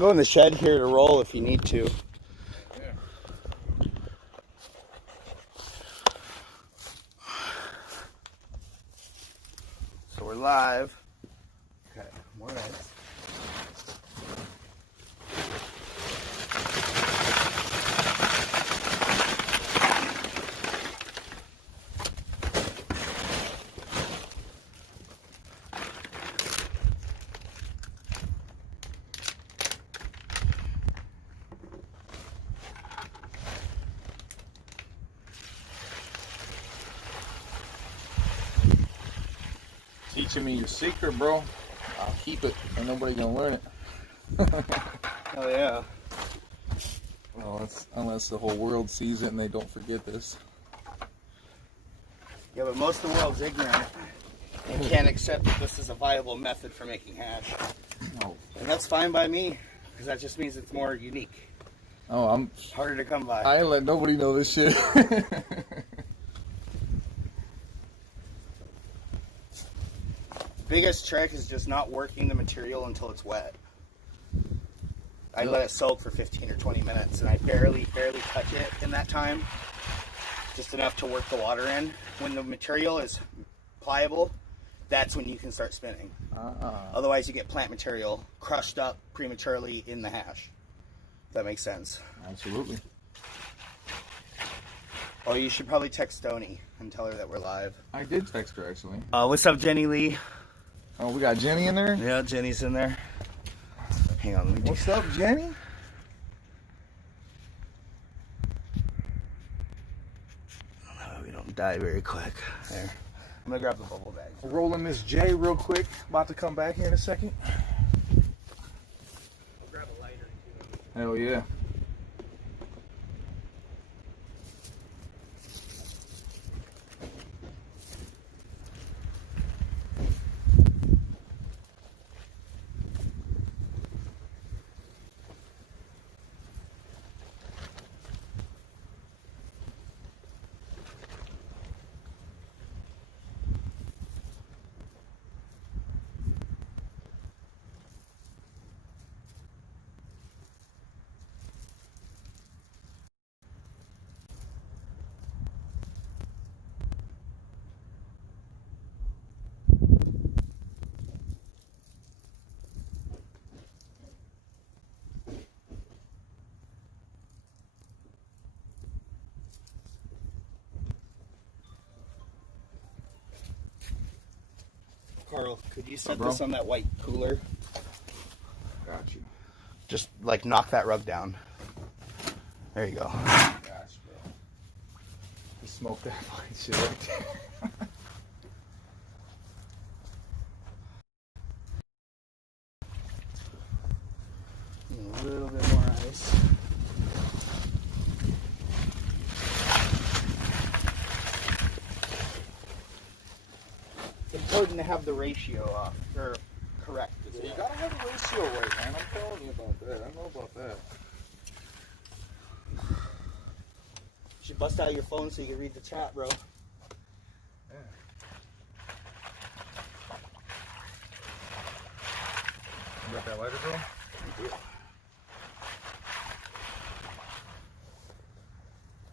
go in the shed here to roll if you need to. Yeah. So we're live. Okay, more rice. Teaching me your secret, bro. I'll keep it, and nobody gonna learn it. Oh yeah. Well, unless the whole world sees it and they don't forget this. Yeah, but most of the world's ignorant and can't accept that this is a viable method for making hash. Oh, And that's fine by me, because that just means it's more unique. oh, I'm. Harder to come by. I ain't let nobody know this shit. Biggest trick is just not working the material until it's wet. I let it soak for 15 or 20 minutes, and I barely touch it in that time. Just enough to work the water in. When the material is pliable, that's when you can start spinning. Otherwise, you get plant material crushed up prematurely in the hash. If that makes sense. Absolutely. Oh, you should probably text Stoney and tell her that we're live. I did text her, actually. What's up, Jenny Lee? Oh, we got Jenny in there? Yeah, Jenny's in there. Hang on, let me What's up, Jenny? We don't die very quick. There. I'm gonna grab the bubble bag. Rolling Miss J real quick. About to come back here in a second. I'll grab a lighter too. Hell yeah. Carl, could you set this on that white cooler? Got you. Just like knock that rug down. There you go. Gosh, bro. You smoked that fine shit right there. A little bit more ice. It's important to have the ratio off, or correct. Yeah, you gotta have the ratio right, man. I'm telling you about that. I know about that. You should bust out your phone so you can read the chat, bro. Yeah. You got that lighter, bro? Yeah.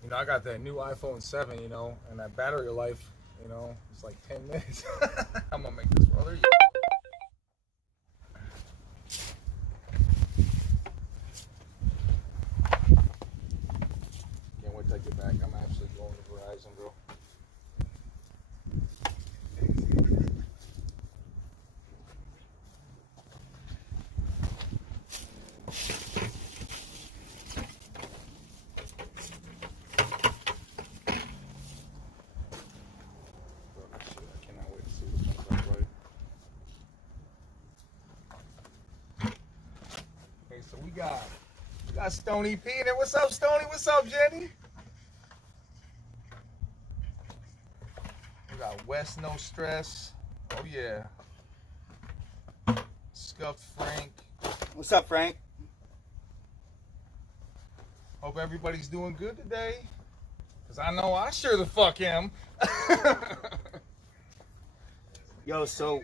You know, I got that new iPhone 7, you know, and that battery life, you know, it's like 10 minutes. I'm gonna make this, brother. Can't wait till I get back. I'm actually going to Verizon, bro. So we got Stony P there. What's up, Stony? What's up, Jenny? We got West No Stress. Oh yeah. Scuffed Frank. What's up, Frank? Hope everybody's doing good today. Cause I know I sure the fuck am. Yo, so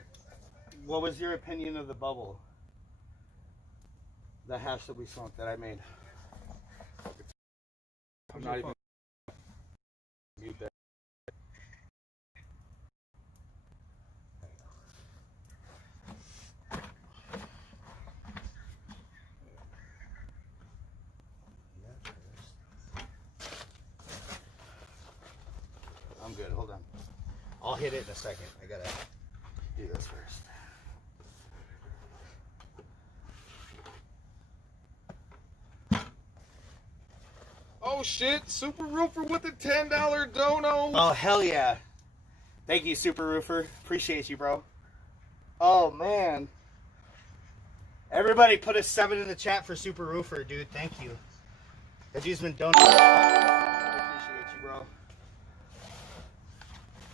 what was your opinion of the bubble? The hash that we smoked that I made. I'm not even mute that. I'm good. Hold on. I'll hit it in a second. I gotta do this first. Oh shit! Super Roofer with the $10 dono. Oh hell yeah! Thank you, Super Roofer. Appreciate you, bro. Oh man! Everybody, put a 7 in the chat for Super Roofer, dude. Thank you. Cause he's been donating. I appreciate you, bro.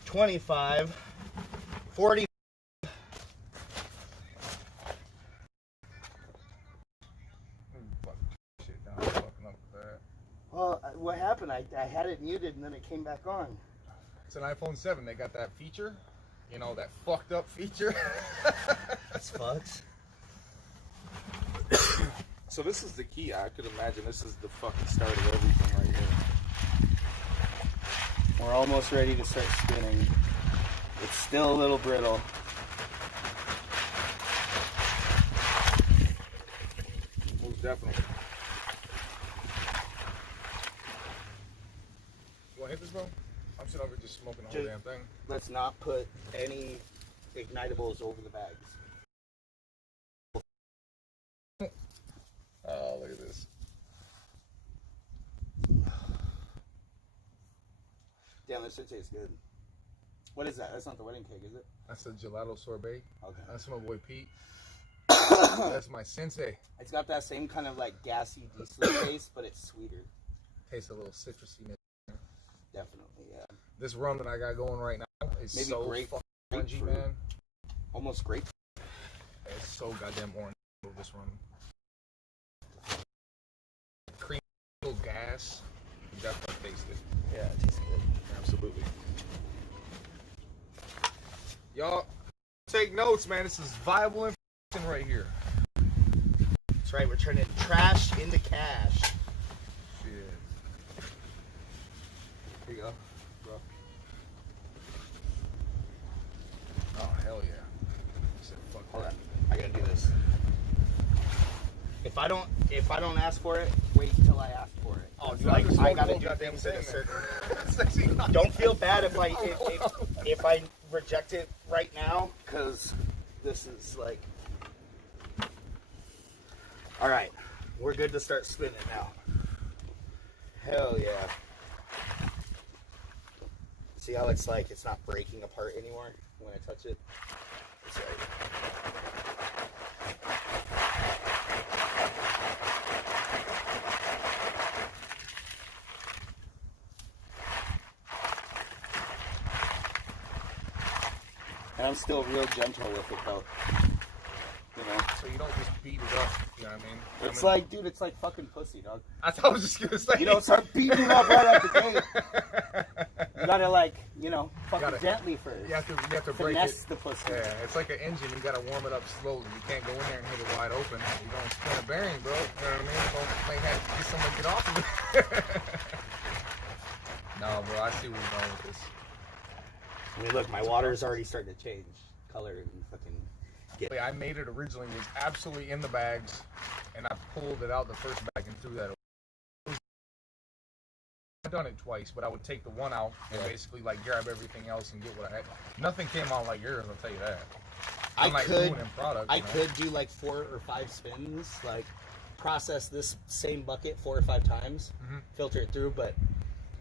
25, 40. Well, what happened? I had it muted and then it came back on. It's an iPhone 7. They got that feature. You know, that fucked up feature. That's fucks. So this is the key. I could imagine this is the fucking start of everything right here. We're almost ready to start spinning. It's still a little brittle. Most definitely. You want to hit this, bro? I'm sitting over just smoking the whole damn thing. Let's not put any ignitables over the bags. Oh, look at this. Damn, this shit tastes good. What is that? That's not the wedding cake, is it? That's the gelato sorbet. Okay. That's my boy Pete. That's my sensei. It's got that same kind of like gassy diesel taste, but it's sweeter. Tastes a little citrusy. Definitely, yeah. This rum that I got going right now is Maybe so grape, fucking orangey, grapefruit. man. Almost grape. It's so goddamn orange. This rum. Cream, little gas. You definitely taste it. Yeah, it tastes good. Absolutely. Y'all, take notes, man. This is viable information right here. That's right. We're turning trash into cash. Shit. Here you go, bro. Oh, hell yeah. Said, fuck Hold that. on. I gotta do this. If I don't ask for it, wait until I ask for it. Oh, dude, like I gotta do goddamn things at a certain. thing. Don't feel bad if I reject it right now, because this is like. All right, we're good to start spinning now. Hell yeah! See how it's like it's not breaking apart anymore when I touch it. That's right. And I'm still real gentle with it though. You know? So you don't just beat it up, you know what I mean? It's like, dude, it's like fucking pussy, dog. I was just gonna say. You don't start beating it up right out the gate. You gotta like, you know, fucking gently first. You have to break finesse it. The pussy. Yeah, it's like an engine. You gotta warm it up slowly. You can't go in there and hit it wide open. You're gonna spin a bearing, bro. You know what I mean? You might have to get someone to get off of it. No, bro, I see where you're going with this. I mean, look, my water is already starting to change color and fucking get. The way I made it originally was absolutely in the bags, and I pulled it out the first bag and threw that away. I've done it twice, but I would take the one out and basically like grab everything else and get what I had. Nothing came out like yours, I'll tell you that. I could do like 4 or 5 spins, like process this same bucket 4 or 5 times, filter it through, but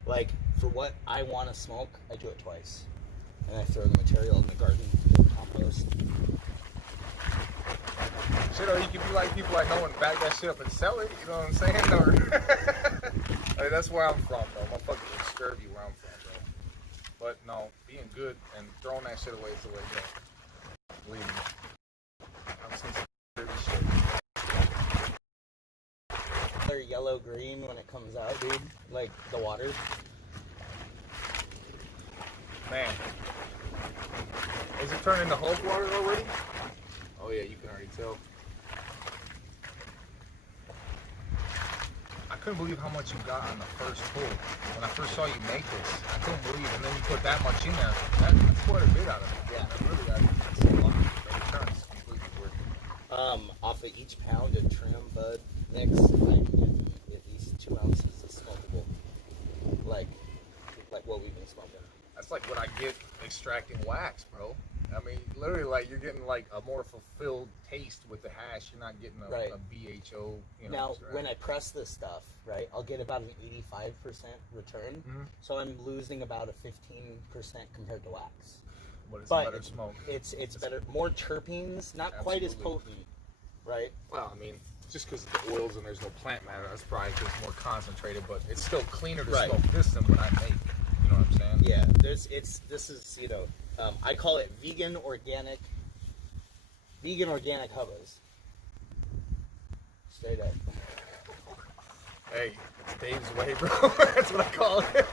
like for what I want to smoke, I do it twice. And I throw the material in the garden compost. Shit, or you could be like people I know and bag that shit up and sell it, you know what I'm saying? Or I mean, that's where I'm from, though. My fucking scurvy where I'm from, bro. But no, being good and throwing that shit away is the way to go. Believe me. I've seen some scurvy shit. They're yellow green when it comes out, dude. Like the water. Man. Is it turning into Hulk water already? Oh yeah, you can already tell. couldn't believe how much you got on the first pull. When I first saw you make this, I couldn't believe, and then you put that much in there. That's quite a bit out of it. Yeah. That's a lot. The return's completely worth it. Off of each pound of trim, bud, mix, I give you at least 2 ounces of smokable. Like what we've been smoking. That's like what I get extracting wax, bro. I mean, literally, like, you're getting, like, a more fulfilled taste with the hash. You're not getting a BHO, you know. Now, extract. when I press this stuff, right, I'll get about an 85% return. Mm-hmm. So I'm losing about a 15% compared to wax. But it's better smoke. It's better. More terpenes, not quite as potent, right? Well, I mean, just because of the oils and there's no plant matter, that's probably because it's more concentrated, but it's still cleaner to smoke this than what I make. You know what I'm saying? Yeah, this is, you know, I call it vegan organic hubbas. Straight up. Hey, it's Dave's way, bro. That's what I call it.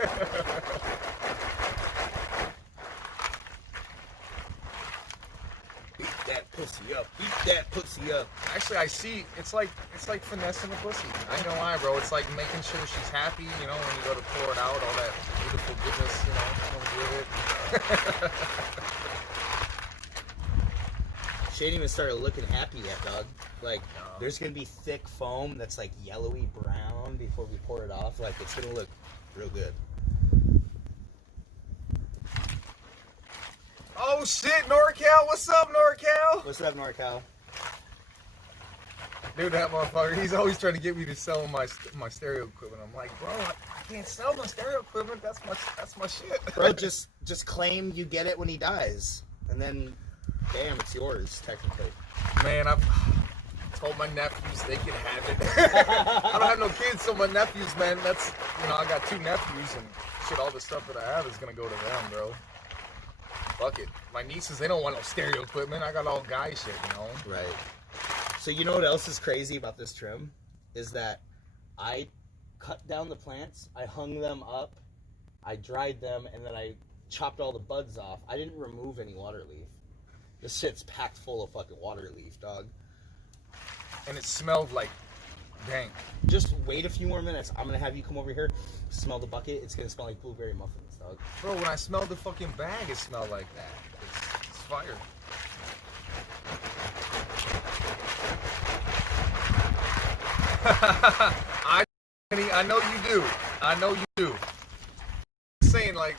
Beat that pussy up. Beat that pussy up. Actually, I see. It's like finessing the pussy. I know why, bro. It's like making sure she's happy. You know, when you go to pour it out, all that beautiful goodness, you know, comes with it. She ain't even started looking happy yet, dog. Like, there's gonna be thick foam that's like yellowy brown before we pour it off. Like, it's gonna look real good. Oh shit, NorCal! What's up, NorCal? What's up, NorCal? Dude, that motherfucker, he's always trying to get me to sell my stereo equipment. I'm like, bro, I can't sell my stereo equipment. That's my shit. Bro, just claim you get it when he dies, and then, damn, it's yours technically. Man, I've told my nephews they can have it. I don't have no kids, so my nephews, man, that's, you know, I got 2 nephews, and shit, all the stuff that I have is gonna go to them, bro. Fuck it. My nieces, they don't want no stereo equipment. I got all guy shit, you know? Right. So you know what else is crazy about this trim? Is that I cut down the plants, I hung them up, I dried them, and then I chopped all the buds off. I didn't remove any water leaf. This shit's packed full of fucking water leaf, dog. And it smelled like dank. Just wait a few more minutes. I'm gonna have you come over here, smell the bucket. It's gonna smell like blueberry muffins, dog. Bro, when I smelled the fucking bag, it smelled like that. It's fire. I know you do. I know you do. I'm saying, like,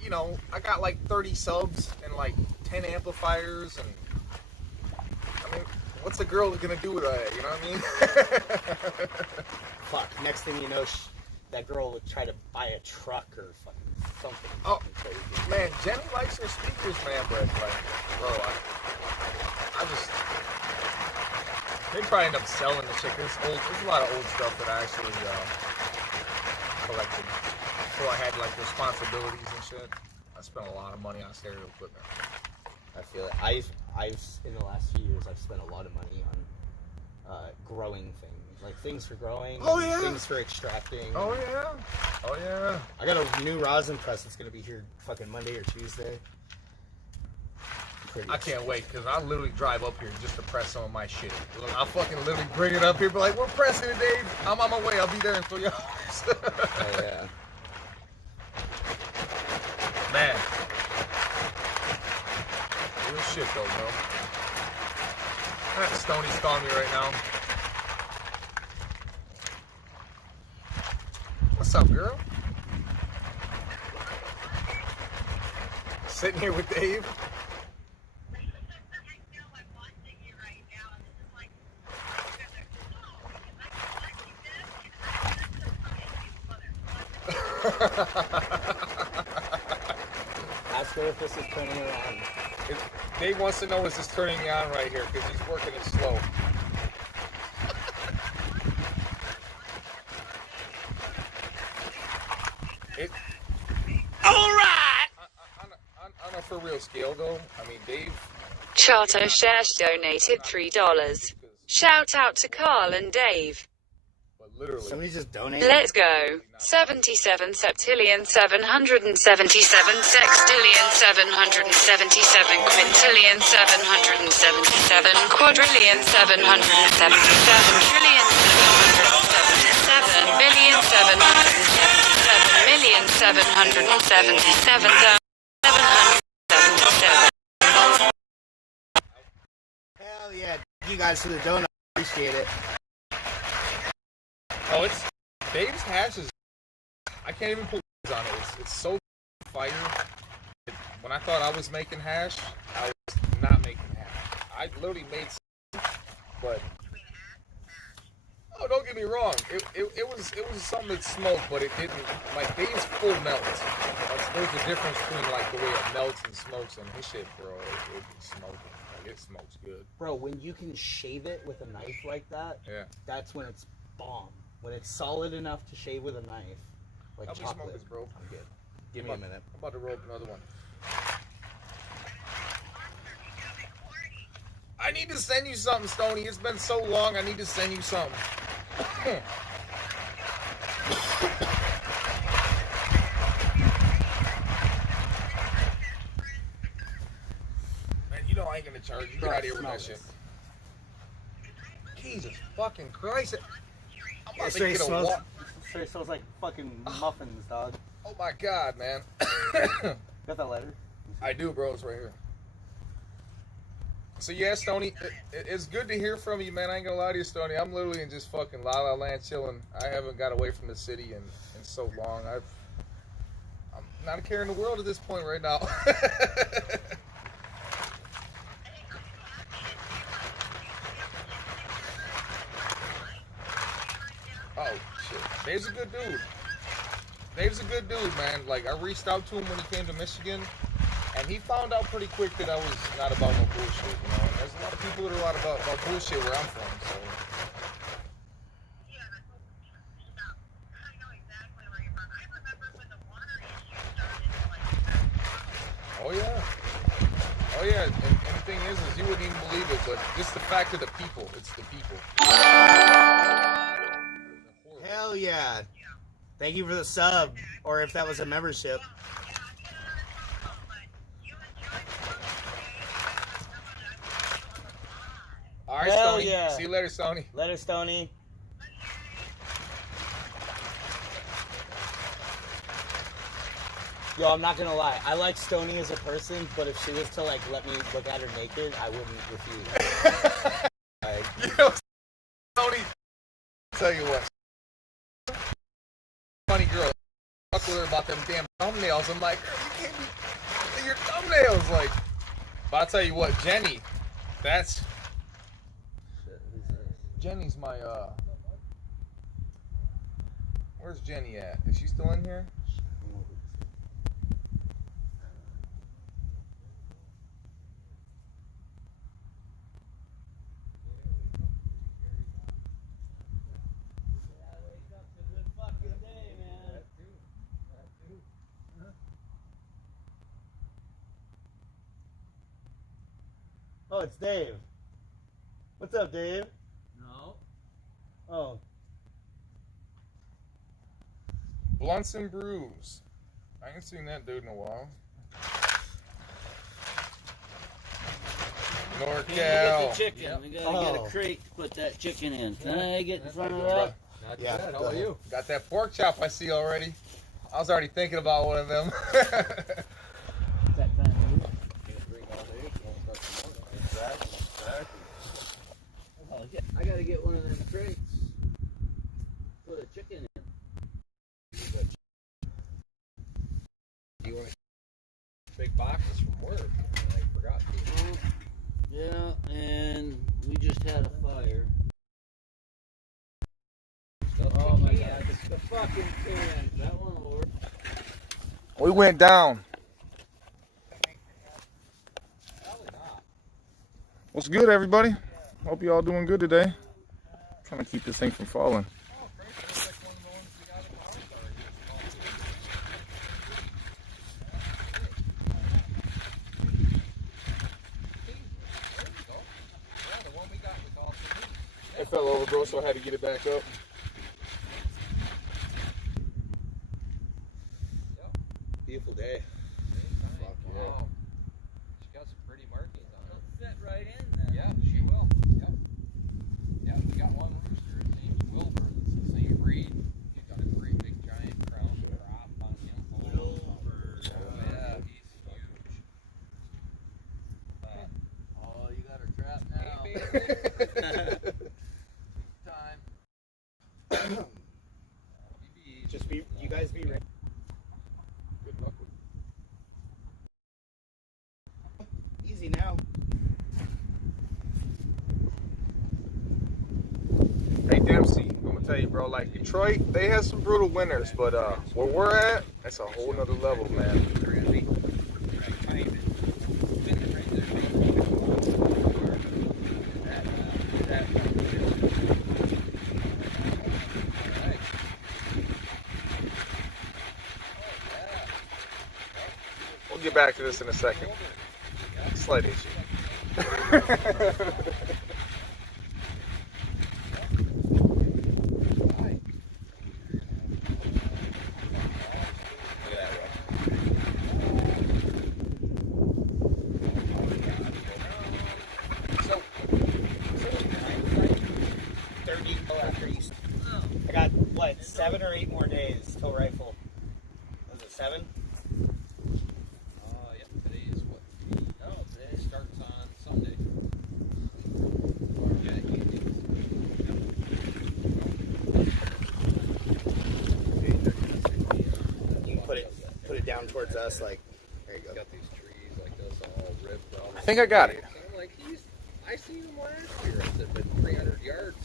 you know, I got like 30 subs and like 10 amplifiers, and I mean, what's a girl gonna do with that? You know what I mean? Fuck. Next thing you know, that girl would try to buy a truck or fucking something. Oh, crazy. Man, Jenny likes her speakers, man, but like, bro, I just, they probably end up selling the shit. There's a lot of old stuff that I actually collected. So I had like responsibilities and shit. I spent a lot of money on stereo equipment. I feel it. I've in the last few years, I've spent a lot of money on growing things, like things for growing, things for extracting. Oh yeah, oh yeah. I got a new rosin press that's gonna be here fucking Monday or Tuesday. I can't wait, because I'll literally drive up here just to press some of my shit. I'll fucking literally bring it up here, be like, we're pressing it, Dave. I'm on my way. I'll be there in 3 hours. Oh, yeah. Man. Real shit, though, bro. Stoney's calling me right now. What's up, girl? Sitting here with Dave. Ask her if this is turning her on. Dave wants to know, is this turning me on right here, because he's working it slow. Alright! On a for real scale, though, I mean, Dave... Charter Shash donated $3. Shout out to Karl and Dave. Literally. Somebody just donated. Let's go. 77 septillion 777 sextillion 777 quintillion 777 quadrillion 777 trillion 777 Hell yeah. Thank you guys for the donut. Appreciate it. Oh, it's Dave's hash is. I can't even put words on it. It's so fire. When I thought I was making hash, I was not making hash. I literally made some, but oh, don't get me wrong. It was something that smoked, but it didn't. Like Dave's full melt. There's a difference between like the way it melts and smokes, and his shit, bro. It be smoking. Like it smokes good. Bro, when you can shave it with a knife like that, Yeah. That's when it's bomb. When it's solid enough to shave with a knife, like How many chocolate. smokers, bro? I'm good. Give me a minute. I'm about to roll up another one. I need to send you something, Stoney. It's been so long. I need to send you something. Man, you know I ain't gonna charge you. Get out of here with that shit. Jesus fucking Christ. I'm about to get a walk. Straight smells like fucking muffins, dog. Oh my God, man. Got that letter? I do, bro. It's right here. So yeah, Stoney, it's good to hear from you, man. I ain't gonna lie to you, Stoney. I'm literally in just fucking La La Land chilling. I haven't got away from the city in so long. I'm not a care in the world at this point right now. Oh shit, Dave's a good dude. Dave's a good dude, man. Like I reached out to him when he came to Michigan. And he found out pretty quick that I was not about no bullshit, you know. And there's a lot of people that are a lot about bullshit where I'm from, so. Yeah, I know exactly where you're from. I remember when the water issue started, like. Oh yeah. Oh yeah. And the thing is you wouldn't even believe it, but just the fact of the people. It's the people. Hell yeah. Thank you for the sub, or if that was a membership. All right, Hell Stoney. yeah. See you later, Stoney. Later, Stoney. Yo, I'm not gonna lie. I like Stoney as a person, but if she was to like let me look at her naked, I wouldn't refuse. Like, You know, Stoney, tell you what. Funny girl. Fuck with her about them damn thumbnails. I'm like, girl, you can't be your thumbnails. Like, but I'll tell you what, Jenny, that's. Jenny's my, where's Jenny at? Is she still in here? oh, it's Dave. What's up, Dave? No. Oh. Blunts and Brews. I ain't seen that dude in a while. Can't get NorCal. the chicken. Yep. We gotta get Oh. a crate to put that chicken in. Can I get in front of that? Not Yeah, bad. go How are ahead. you? Got that pork chop I see already. I was already thinking about one of them. That time of year. Oh, yeah. I gotta get one of them crates. Put a chicken in. You want big boxes from work? I forgot to. Yeah, and we just had a fire. Oh my God, the fucking can. That one will work. We went down. What's good, everybody? Hope you all doing good today. Trying to keep this thing from falling. It fell over, bro, so I had to get it back up. Beautiful day. Fuck yeah. Wow. She got some pretty markings on it. Fit right in there. Yeah, she will. Yep. Yeah, we got one rooster. His name's Wilbur. It's the same breed. He got a breed. Time. Just be, you guys be ready. Good luck with Easy now. Hey Dempsey, I'm gonna tell you, bro. Like Detroit, they had some brutal winters, but where we're at, that's a whole nother level, man. We'll get back to this in a second. Slight issue. I got, what, 7 or 8 more days till rifle. Was it 7? Yep, today is what? No, today starts on Sunday. Yeah, You can put it down towards us, like, there you go. got these trees like this all ripped out. I think I got it. I'm like, I seen him last year. I said, but 300 yards.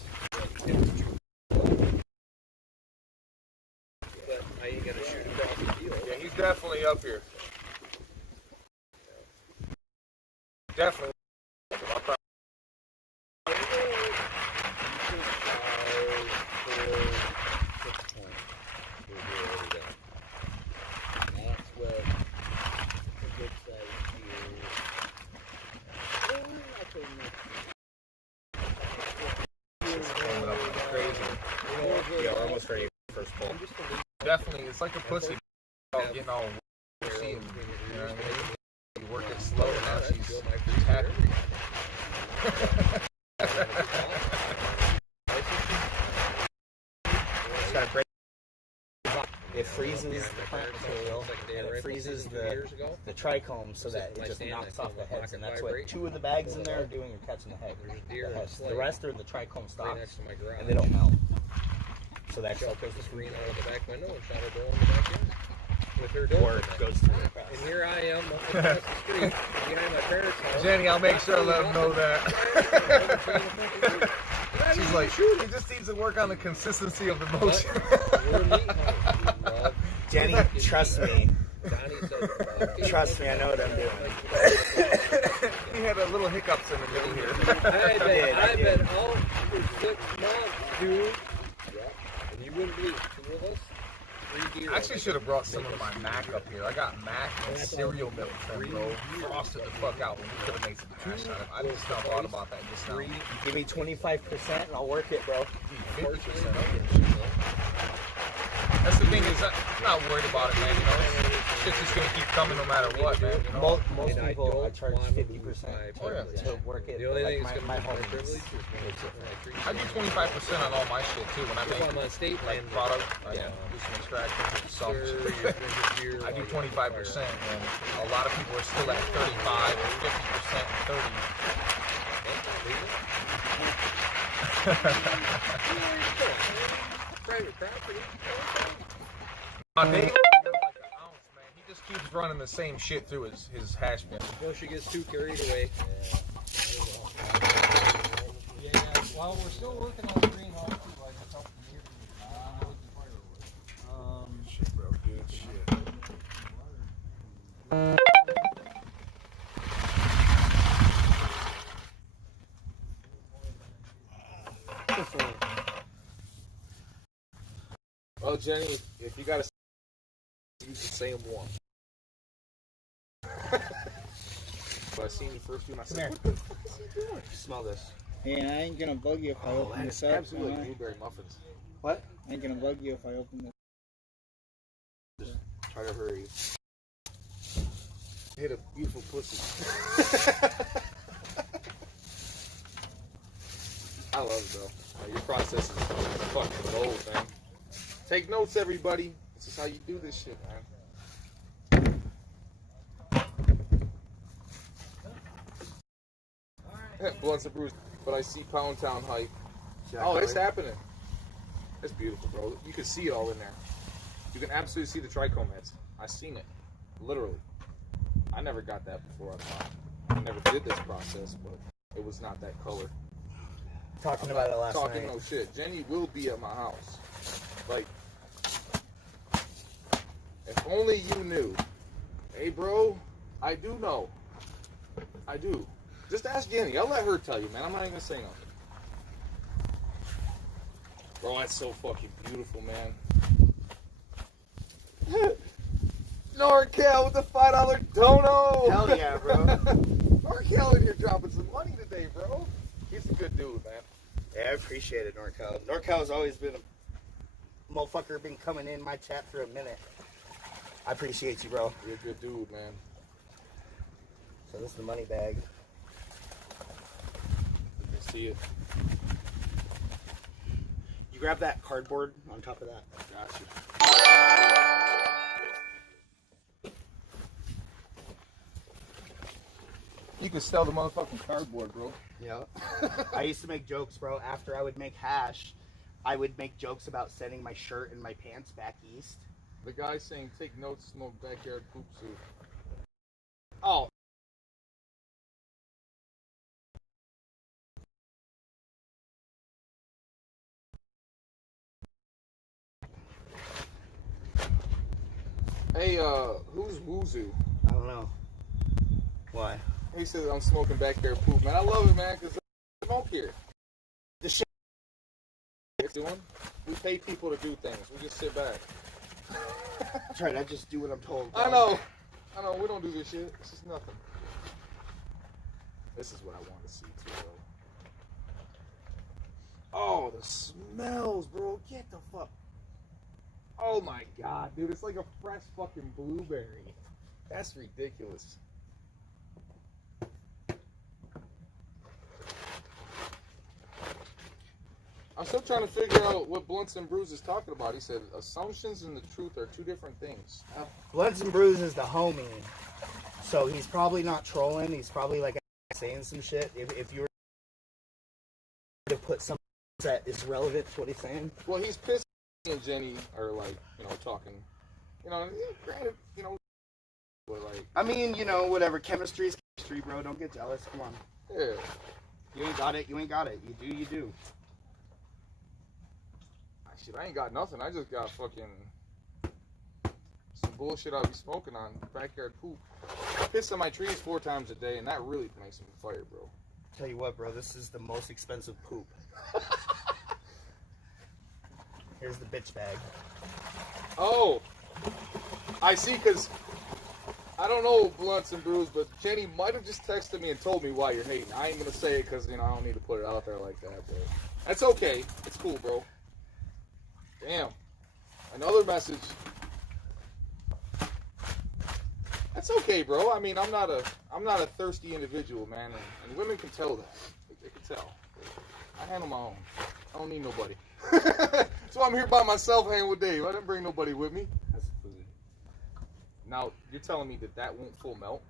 But I ain't gonna shoot across the field. Yeah, he's definitely up here. Definitely. That's what the good side here. I told him Coming up crazy. Yeah, we're almost ready for first pull. Definitely, it's like a pussy. You know, see him. You know what I mean? You work it slow, and now she's happy. Just gotta break. It freezes the plant material, and it freezes the trichome so that it just knocks off the heads. And that's what 2 of the bags in there are doing, are catching the head. The rest are the trichome stops, and they don't melt. So that Shot filters the the screen out of the back window and shot her door in the backyard. With her door. or it goes through the press. And here I am up across the street behind my parents' house. Jenny, I'll make sure I let him know that. She's like, he just needs to work on the consistency of the motion. We're meat houses, Rob. Jenny, trust me. Donnie said, Trust me, I know what I'm doing. He had a little hiccups in the middle here. I've been out for 6 months, dude. And you wouldn't believe it. 2 of us, 3 deer. I actually should have brought some of my mac up here. I got mac and cereal milk trim, bro. Frosted the fuck out when we could have made some hash out of it. I just now thought about that just now. Give me 25% and I'll work it, bro. 50%. That's the thing is, I'm not worried about it, man. You know, shit's just gonna keep coming no matter what, man. You know? Most And I people, I don't charge want to 50% lose my to privilege. work it. The only but thing like that's my going to be my homies, privilege is when I do 25% on all my shit too. When I if make I'm on state like land, product, I Yeah. do some extraction, some sure, shit. you're drinking beer, I do while you 25%, and a lot of people are still at 35 or 50%, 30. Private property. My neighbor, like an ounce, man. He just keeps running the same shit through his hash bin. Before she gets too carried away. Yeah, well, we're still working on the greenhouse too, like a couple of years. Shit, bro, good shit. Well, Jenny, if you gotta use the same one. But I seen you first doing, I said, what the fuck is he doing? Smell this. Hey, I ain't gonna bug you if I open that this is up. absolutely am I? blueberry muffins. What? I ain't gonna bug you if I open this. Try to hurry. Hit a beautiful pussy. I love it, though. Your process is fucking gold, man. Take notes, everybody. This is how you do this shit, man. Blunts and Brews. But I see Pound Town hype. See that Oh, it's color? happening. It's beautiful, bro. You can see it all in there. You can absolutely see the trichome heads. I seen it, literally. I never got that before. I never did this process, but it was not that color. Talking about it last Talking night. no shit. Jenny will be at my house. Like, if only you knew. Hey, bro, I do know. I do. Just ask Jenny. I'll let her tell you, man. I'm not even gonna say nothing. Bro, that's so fucking beautiful, man. NorCal with the $5 dono. Hell yeah, bro. NorCal in here dropping some money today, bro. He's a good dude, man. Yeah, I appreciate it, NorCal. NorCal's always been a motherfucker, been coming in my chat for a minute. I appreciate you, bro. You're a good dude, man. So this is the money bag. You can see it. You grab that cardboard on top of that. Got you. You can sell the motherfucking cardboard, bro. Yeah. I used to make jokes, bro. After I would make hash, I would make jokes about sending my shirt and my pants back east. The guy saying, take notes, smoke backyard poop soup. Oh. Hey, who's Wuzu? I don't know. Why? He says I'm smoking backyard poop, man. I love it, man, because I smoke here. The shit. It's doing. We pay people to do things. We just sit back. That's right. I just do what I'm told. I know. We don't do this shit. It's just nothing. This is what I want to see too, bro. Oh, the smells, bro. Get the fuck. Oh my god, dude. It's like a fresh fucking blueberry. That's ridiculous. I'm still trying to figure out what Blunts and Brews is talking about. He said assumptions and the truth are two different things. Blunts and Brews is the homie. So he's probably not trolling. He's probably like saying some shit. If you were to put something that is relevant to what he's saying. Well, he's pissed. He and Jenny are like, talking. Granted, but like. I mean, whatever. Chemistry is chemistry, bro. Don't get jealous. Come on. Yeah. You ain't got it. You ain't got it. You do. You do. Shit, I ain't got nothing. I just got fucking some bullshit I'll be smoking on backyard poop. I piss on my trees 4 times a day, and that really makes them fire, bro. Tell you what, bro. This is the most expensive poop. Here's the bitch bag. Oh, I see. Because I don't know Blunts and Brews, but Jenny might have just texted me and told me why you're hating. I ain't gonna say it because I don't need to put it out there like that. But that's okay. It's cool, bro. Damn. Another message. That's okay, bro. I mean, I'm not a thirsty individual, man, and women can tell that. They can tell. I handle my own. I don't need nobody. That's why I'm here by myself hanging with Dave. I didn't bring nobody with me. That's food. Now, you're telling me that won't full melt?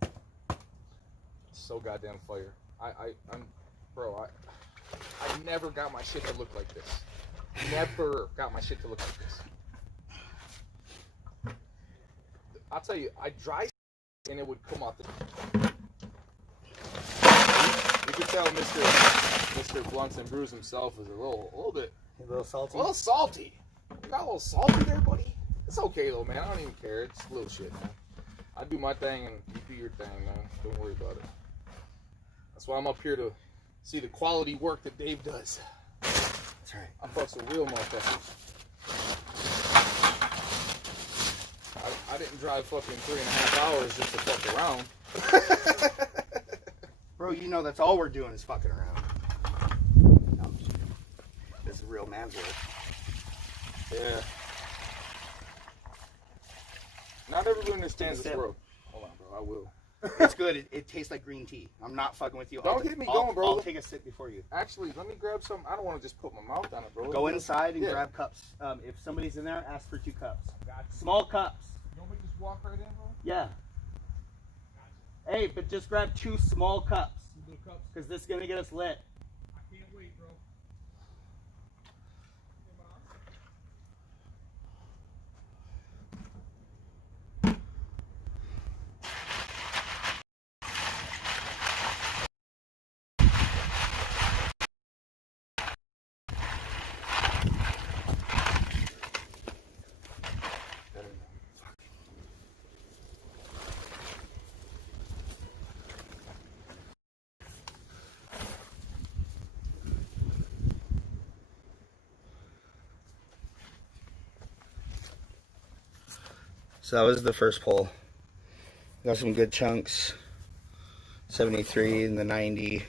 No. So goddamn fire. Bro, I never got my shit to look like this. Never got my shit to look like this. I'll tell you, I dry and it would come out the. You can tell Mr. Blunts and Brews himself is a little bit. A little salty. A little salty. You got a little salty there, buddy. It's okay though, man. I don't even care. It's a little shit, man. I do my thing and you do your thing, man. Don't worry about it. That's why I'm up here to see the quality work that Dave does. That's right. I fucks with real motherfuckers. I didn't drive fucking 3.5 hours just to fuck around. Bro, that's all we're doing is fucking around. No, I'm just kidding. This is real man's work. Yeah. Not everyone understands this Sip. world. Hold on, bro. I will. It's good. It tastes like green tea. I'm not fucking with you. Don't get me going, bro. I'll take a sip before you. Actually, let me grab some. I don't want to just put my mouth on it, bro. Go inside and Yeah. grab cups. If somebody's in there, ask for 2 cups. Small cups. You want me to just walk right in, bro? Yeah. Hey, but just grab 2 small cups. The cups. Because this is going to get us lit. I can't wait, bro. So that was the first pull. Got some good chunks. 73 and the 90.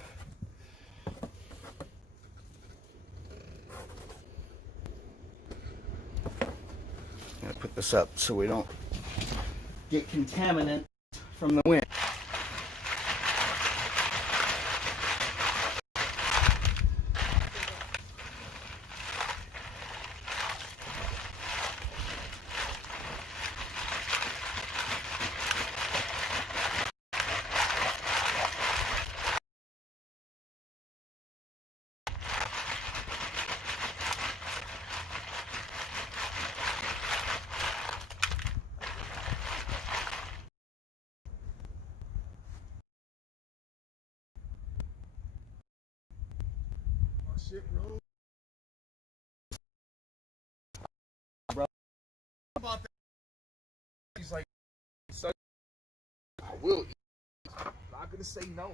Gotta put this up so we don't get contaminant from the wind. Shit, bro. About that. He's like, I will eat. I'm not gonna say no.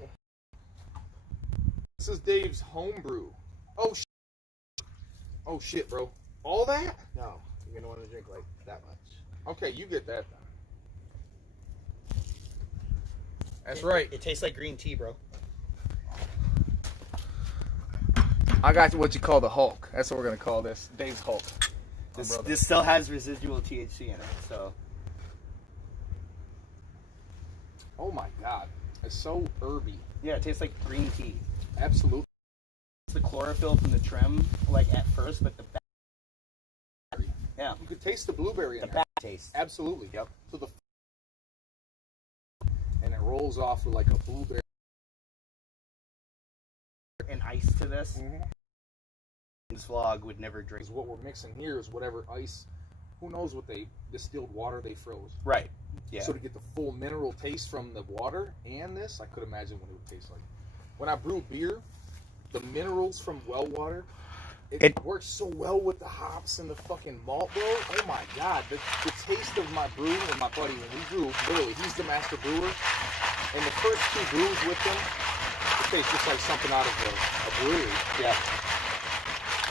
This is Dave's homebrew. Oh shit. Oh shit, bro. All that? No, you're gonna want to drink like that much. Okay, you get that then. That's right. It tastes like green tea, bro. I got what you call the Hulk. That's what we're gonna call this. Dave's Hulk. This still has residual THC in it, so. Oh my god. It's so herby. Yeah, it tastes like green tea. Absolutely. It's the chlorophyll from the trim, like at first, but the back. Yeah. You could taste the blueberry in The there. back taste. Absolutely. Yep. So the and it rolls off with like a blueberry. And ice to this. This vlog would never drink. Because what we're mixing here is whatever ice, who knows what they distilled water they froze. Right. Yeah. So to get the full mineral taste from the water and this, I could imagine what it would taste like. When I brew beer, the minerals from well water, it works so well with the hops and the fucking malt, bro. Oh my god, the taste of my brew and my buddy when we brew, literally, he's the master brewer, and the first 2 brews with him, it tastes just like something out of a brewery. Yeah.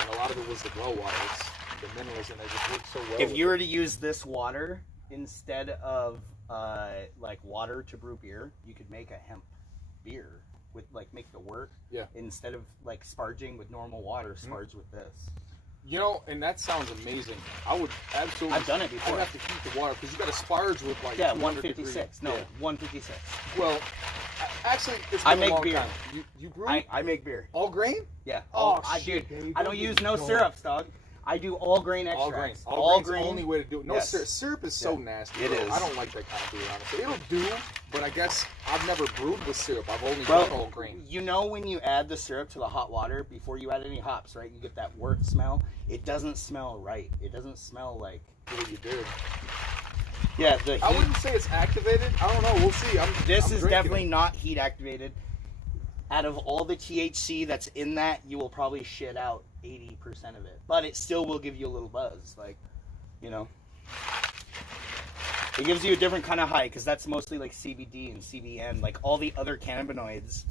And a lot of it was the well water. It's the minerals in it just work so well. If you were to use this water instead of like water to brew beer, you could make a hemp beer with like make the work. Yeah. Instead of like sparging with normal water, sparge with this. You know, and that sounds amazing. I would absolutely. I've done it before. I'd have to heat the water because you got to sparge with like 156. No, Yeah. 156. Well, actually, it's I been a make long beer. time. You brew I make beer. all grain? Yeah. Oh, I shit, do. Dave, I don't don't use get no going. syrups, dog. I do all grain All grain. extracts. All grain's the only way to do it. No Yes. syrup. Syrup is so Yeah. nasty. It bro. is. I don't like that kind of beer, honestly. It'll do, but I guess I've never brewed with syrup. I've only done all grain. You know when you add the syrup to the hot water before you add any hops, right? You get that wort smell. It doesn't smell right. It doesn't smell like. What you did. Yeah, the I heat. wouldn't say it's activated. I don't know. We'll see. This I'm is drinking definitely it. not heat activated. Out of all the THC that's in that, you will probably shit out 80% of it. But it still will give you a little buzz. Like, you know. It gives you a different kind of high because that's mostly like CBD and CBN, like all the other cannabinoids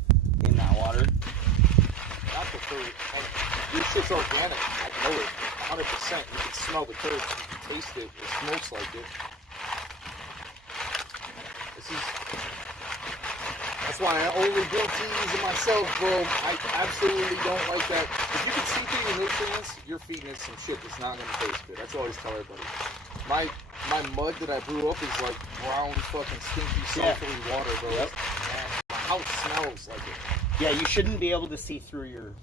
in that water. I prefer it. And this shit's organic. I know it. 100%. You can smell the curds. You can taste it. It smokes like it. That's why I only do teas myself, bro. I absolutely don't like that. If you can see through your nutrients, you're feeding it some shit that's not gonna taste good. That's what I always tell everybody. My mud that I brew up is like brown, fucking stinky, sulfury water, bro. Yep. My house smells like it. Yeah, you shouldn't be able to see through your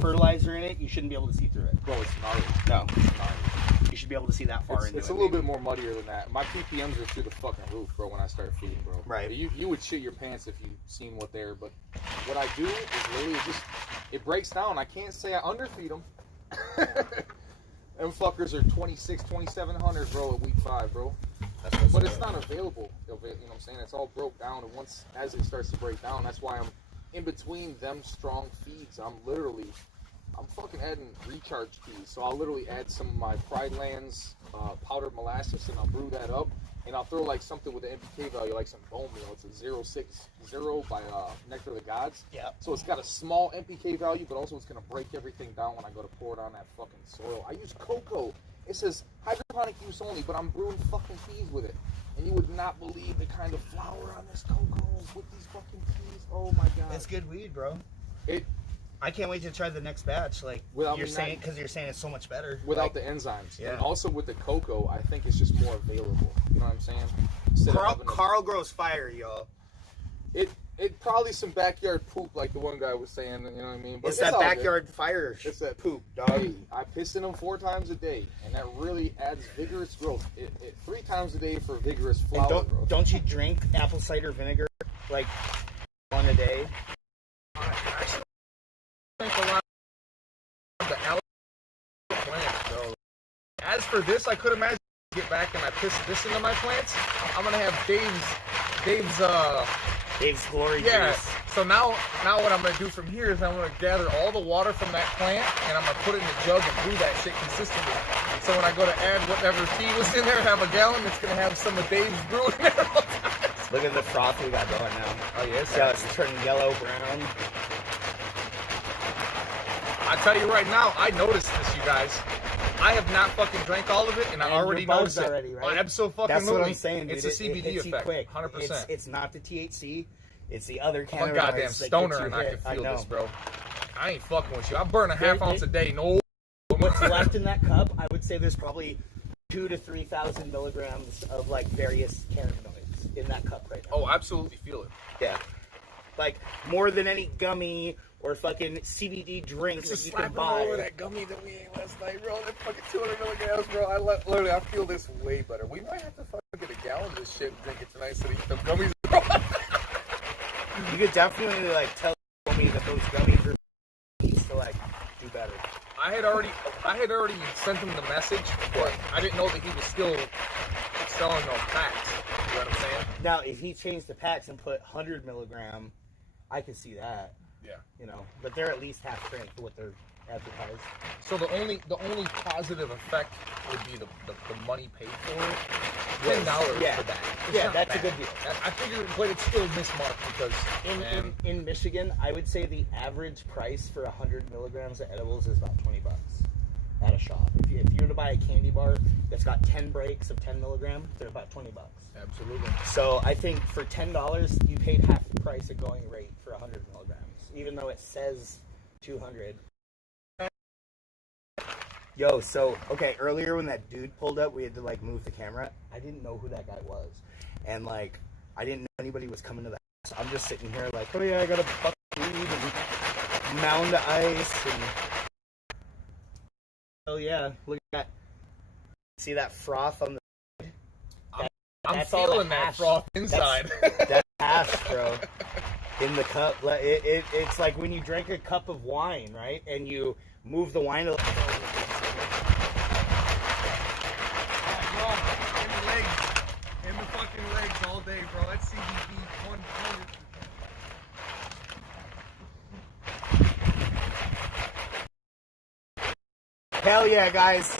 fertilizer in it. You shouldn't be able to see through it. Bro, it's gnarly. No. It's gnarly. You should be able to see that far into it. It's a little bit more muddier than that. My PPMs are through the fucking roof, bro, when I start feeding, bro. Right. You would shit your pants if you seen what they're, but what I do is literally it breaks down. I can't say I underfeed them. Them fuckers are 2,700, bro, at week 5, bro. But it's not available. You know what I'm saying? It's all broke down, and as it starts to break down, that's why I'm in between them strong feeds. I'm fucking adding recharge feeds. So I'll literally add some of my Pride Lands powdered molasses, and I'll brew that up, and I'll throw like something with an NPK value, like some bone meal. It's a 060 by Nectar of the Gods. Yeah. So it's got a small NPK value, but also it's gonna break everything down when I go to pour it on that fucking soil. I use cocoa. It says hydroponic use only, but I'm brewing fucking teas with it. And you would not believe the kind of flour on this cocoa with these fucking teas. Oh my god. It's good weed, bro. I can't wait to try the next batch. Like you're saying it's so much better. Without the enzymes. Yeah. And also with the cocoa, I think it's just more available. You know what I'm saying? Karl grows fire, y'all. It probably some backyard poop, like the one guy was saying. You know what I mean? But It's that backyard fire. It's that poop, dog. Hey, I piss in them 4 times a day, and that really adds vigorous growth. 3 times a day for vigorous flower growth. Don't you drink apple cider vinegar like 1 a day? I actually drink a lot of the aloe plants, bro. As for this, I could imagine get back and I piss this into my plants. I'm gonna have Dave's glory yeah. juice. So now what I'm gonna do from here is I'm gonna gather all the water from that plant and I'm gonna put it in a jug and brew that shit consistently. So when I go to add whatever feed was in there, have a gallon, it's gonna have some of Dave's brew in there. Look at the froth we got going now. Oh yes. See how it's turning yellow, brown. I tell you right now, I noticed this, you guys. I have not fucking drank all of it, and I already noticed it. Already, right? Oh, absolutely. That's what I'm saying, dude. It's a CBD effect, 100%. It's not the THC. It's the other I'm a cannabinoids. goddamn stoner, and I can feel this, bro. I ain't fucking with you. I burn a half ounce a day. No. What's left in that cup? I would say there's probably 2,000 to 3,000 milligrams of like various cannabinoids in that cup right now. Oh, absolutely feel it. Yeah. Like more than any gummy or fucking CBD drink that you can buy. Over that gummy that we ate last night, bro. That fucking 200 milligrams, bro. Literally, I feel this way better. We might have to fucking get a gallon of this shit and drink it tonight instead of eat them gummies, bro. You could definitely like tell me that those gummies are needs to like do better. I had already sent him the message, but I didn't know that he was still selling those packs. You know what I'm saying? Now, if he changed the packs and put 100 milligram, I could see that. Yeah. You know, but they're at least half strength for what they're advertised. So the only positive effect would be the money paid for it. $10 for that. It's that's bad. a good deal. I figured, but it's still mismarked because in Michigan, I would say the average price for 100 milligrams of edibles is about $20 at a shop. If you were to buy a candy bar that's got 10 breaks of 10 milligram, they're about $20. Absolutely. So I think for $10, you paid half the price of going rate for 100 milligrams, even though it says 200. Yo, so, okay, earlier when that dude pulled up, we had to, like, move the camera. I didn't know who that guy was. And, like, I didn't know anybody was coming to the house. I'm just sitting here like, oh, yeah, I got a bucket of weed and mound of ice. And oh, yeah, look at that. See that froth on the... I'm feeling that froth inside. That's hash, bro. In the cup. It's like when you drink a cup of wine, right? And you move the wine a little... In the fucking legs all day, bro. That's CBD 100%. Hell yeah, guys.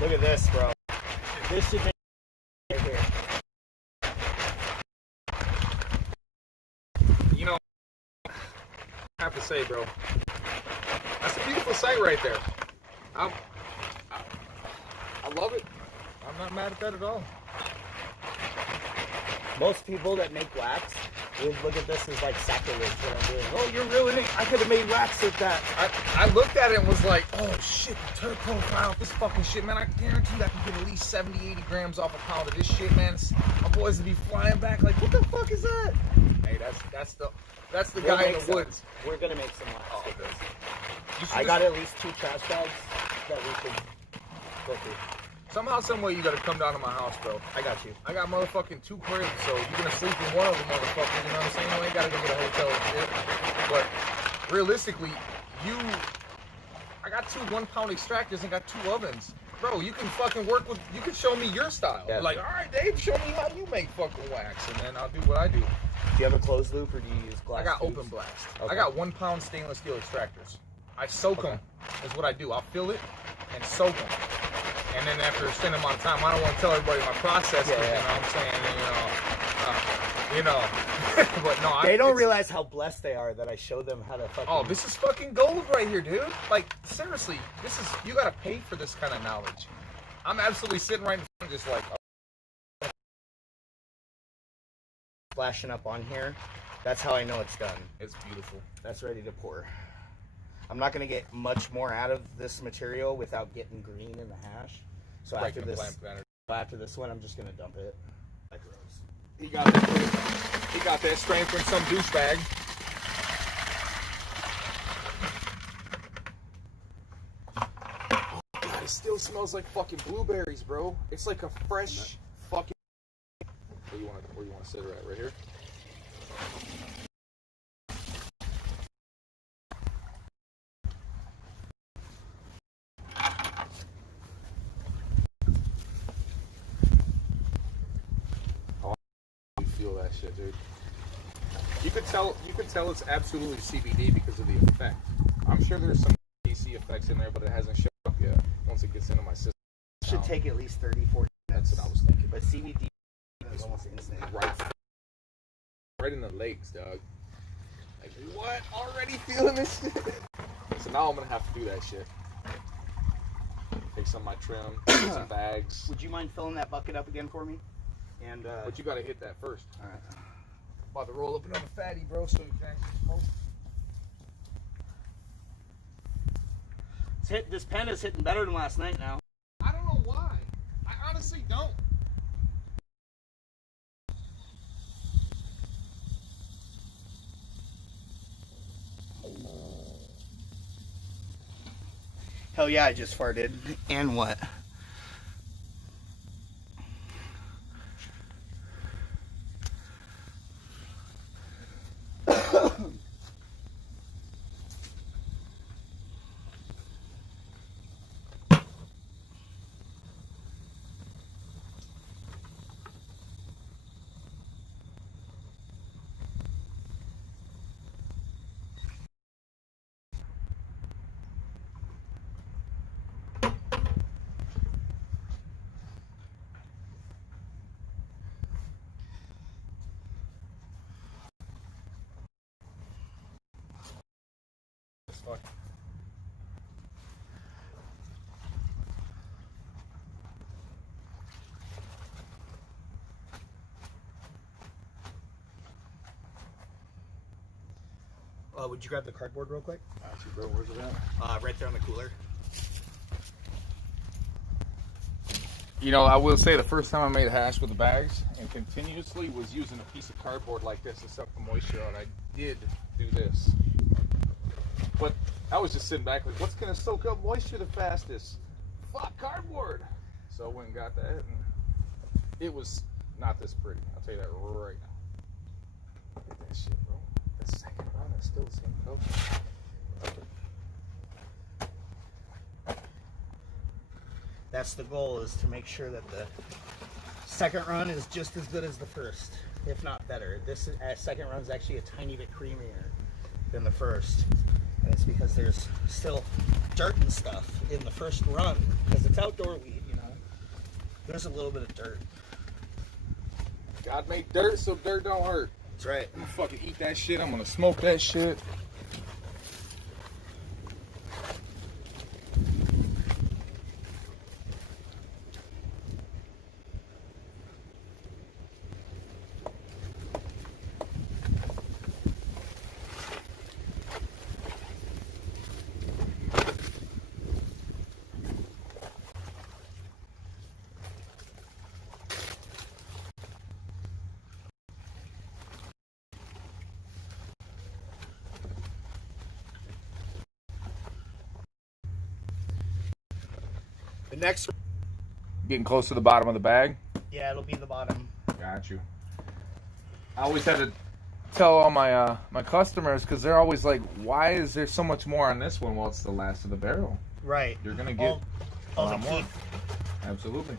Look at this, bro. This should be right here. You know, I have to say, bro, that's a beautiful sight right there. I love it. I'm not mad at that at all. Most people that make wax Look at this as like sacrilege what I'm doing. Oh, you're ruining. I could have made wax with that. I looked at it and was like, oh shit, the turd profile, this fucking shit, man. I guarantee I can get at least 70, 80 grams off a pound of this shit, man. My boys would be flying back like, what the fuck is that? Hey, that's the guy in the woods. We're gonna make some wax. Oh, with okay. this. I got at least 2 trash bags that we could go through. Somehow, some way, you gotta come down to my house, bro. I got you. I got motherfucking 2 cribs, so you're gonna sleep in one of them, motherfuckers. You know what I'm saying? You ain't gotta go get a hotel and shit. But realistically, I got 2 1-pound extractors and got 2 ovens. Bro, you can fucking work with, you can show me your style. Yeah. Like, all right, Dave, show me how you make fucking wax, and then I'll do what I do. Do you have a closed loop or do you use glass? I got tubes? open blast. Okay. I got 1-pound stainless steel extractors. I soak them, is what I do. I'll fill it and soak them. And then after a certain amount of time, I don't want to tell everybody my process, Yeah, you know what I'm saying, but no. They don't realize how blessed they are that I show them how to fucking... Oh, this is fucking gold right here, dude. Like, seriously, you gotta pay for this kind of knowledge. I'm absolutely sitting right in front just like... Flashing up on here. That's how I know it's done. It's beautiful. That's ready to pour. I'm not going to get much more out of this material without getting green in the hash. So after this one, I'm just going to dump it like Rose. He got that strength from some douchebag. God, it still smells like fucking blueberries, bro. It's like a fresh fucking... Where you want to sit at? Right here? Feel that shit, dude. You could tell it's absolutely CBD because of the effect. I'm sure there's some DC effects in there, but it hasn't shown up yet. Once it gets into my system, It should take at least 30, 40 minutes. That's what I was thinking. But CBD is almost instant. Right in the legs, dog. Like, what? Already feeling this shit? So now I'm gonna have to do that shit. Take some of my trim, some bags. Would you mind filling that bucket up again for me? And But you gotta hit that first. all right. About to roll up another fatty, bro, so you can actually smoke. This pen is hitting better than last night now. I don't know why. I honestly don't. Hell yeah, I just farted. And what? Fuck. Would you grab the cardboard real quick? Actually, bro, where's it at? Right there on the cooler. You know, I will say the first time I made hash with the bags and continuously was using a piece of cardboard like this to suck the moisture out. I did do this. But I was just sitting back like, what's going to soak up moisture the fastest? Fuck, cardboard. So I went and got that, and it was not this pretty. I'll tell you that right now. Look at that shit, bro. The second run is still the same color. That's the goal, is to make sure that the second run is just as good as the first, if not better. This second run is actually a tiny bit creamier than the first. And it's because there's still dirt and stuff in the first run, because it's outdoor weed, you know. There's a little bit of dirt. God made dirt so dirt don't hurt. That's right. I'm gonna fucking eat that shit. I'm gonna smoke that shit. The next, Getting close to the bottom of the bag. yeah, it'll be the bottom. Got you. I always had to tell all my my customers, because they're always like, "Why is there so much more on this one?" Well, it's the last of the barrel. Right. You're gonna get a all the lot more. keep. Absolutely.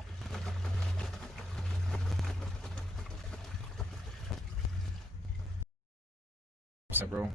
Bro.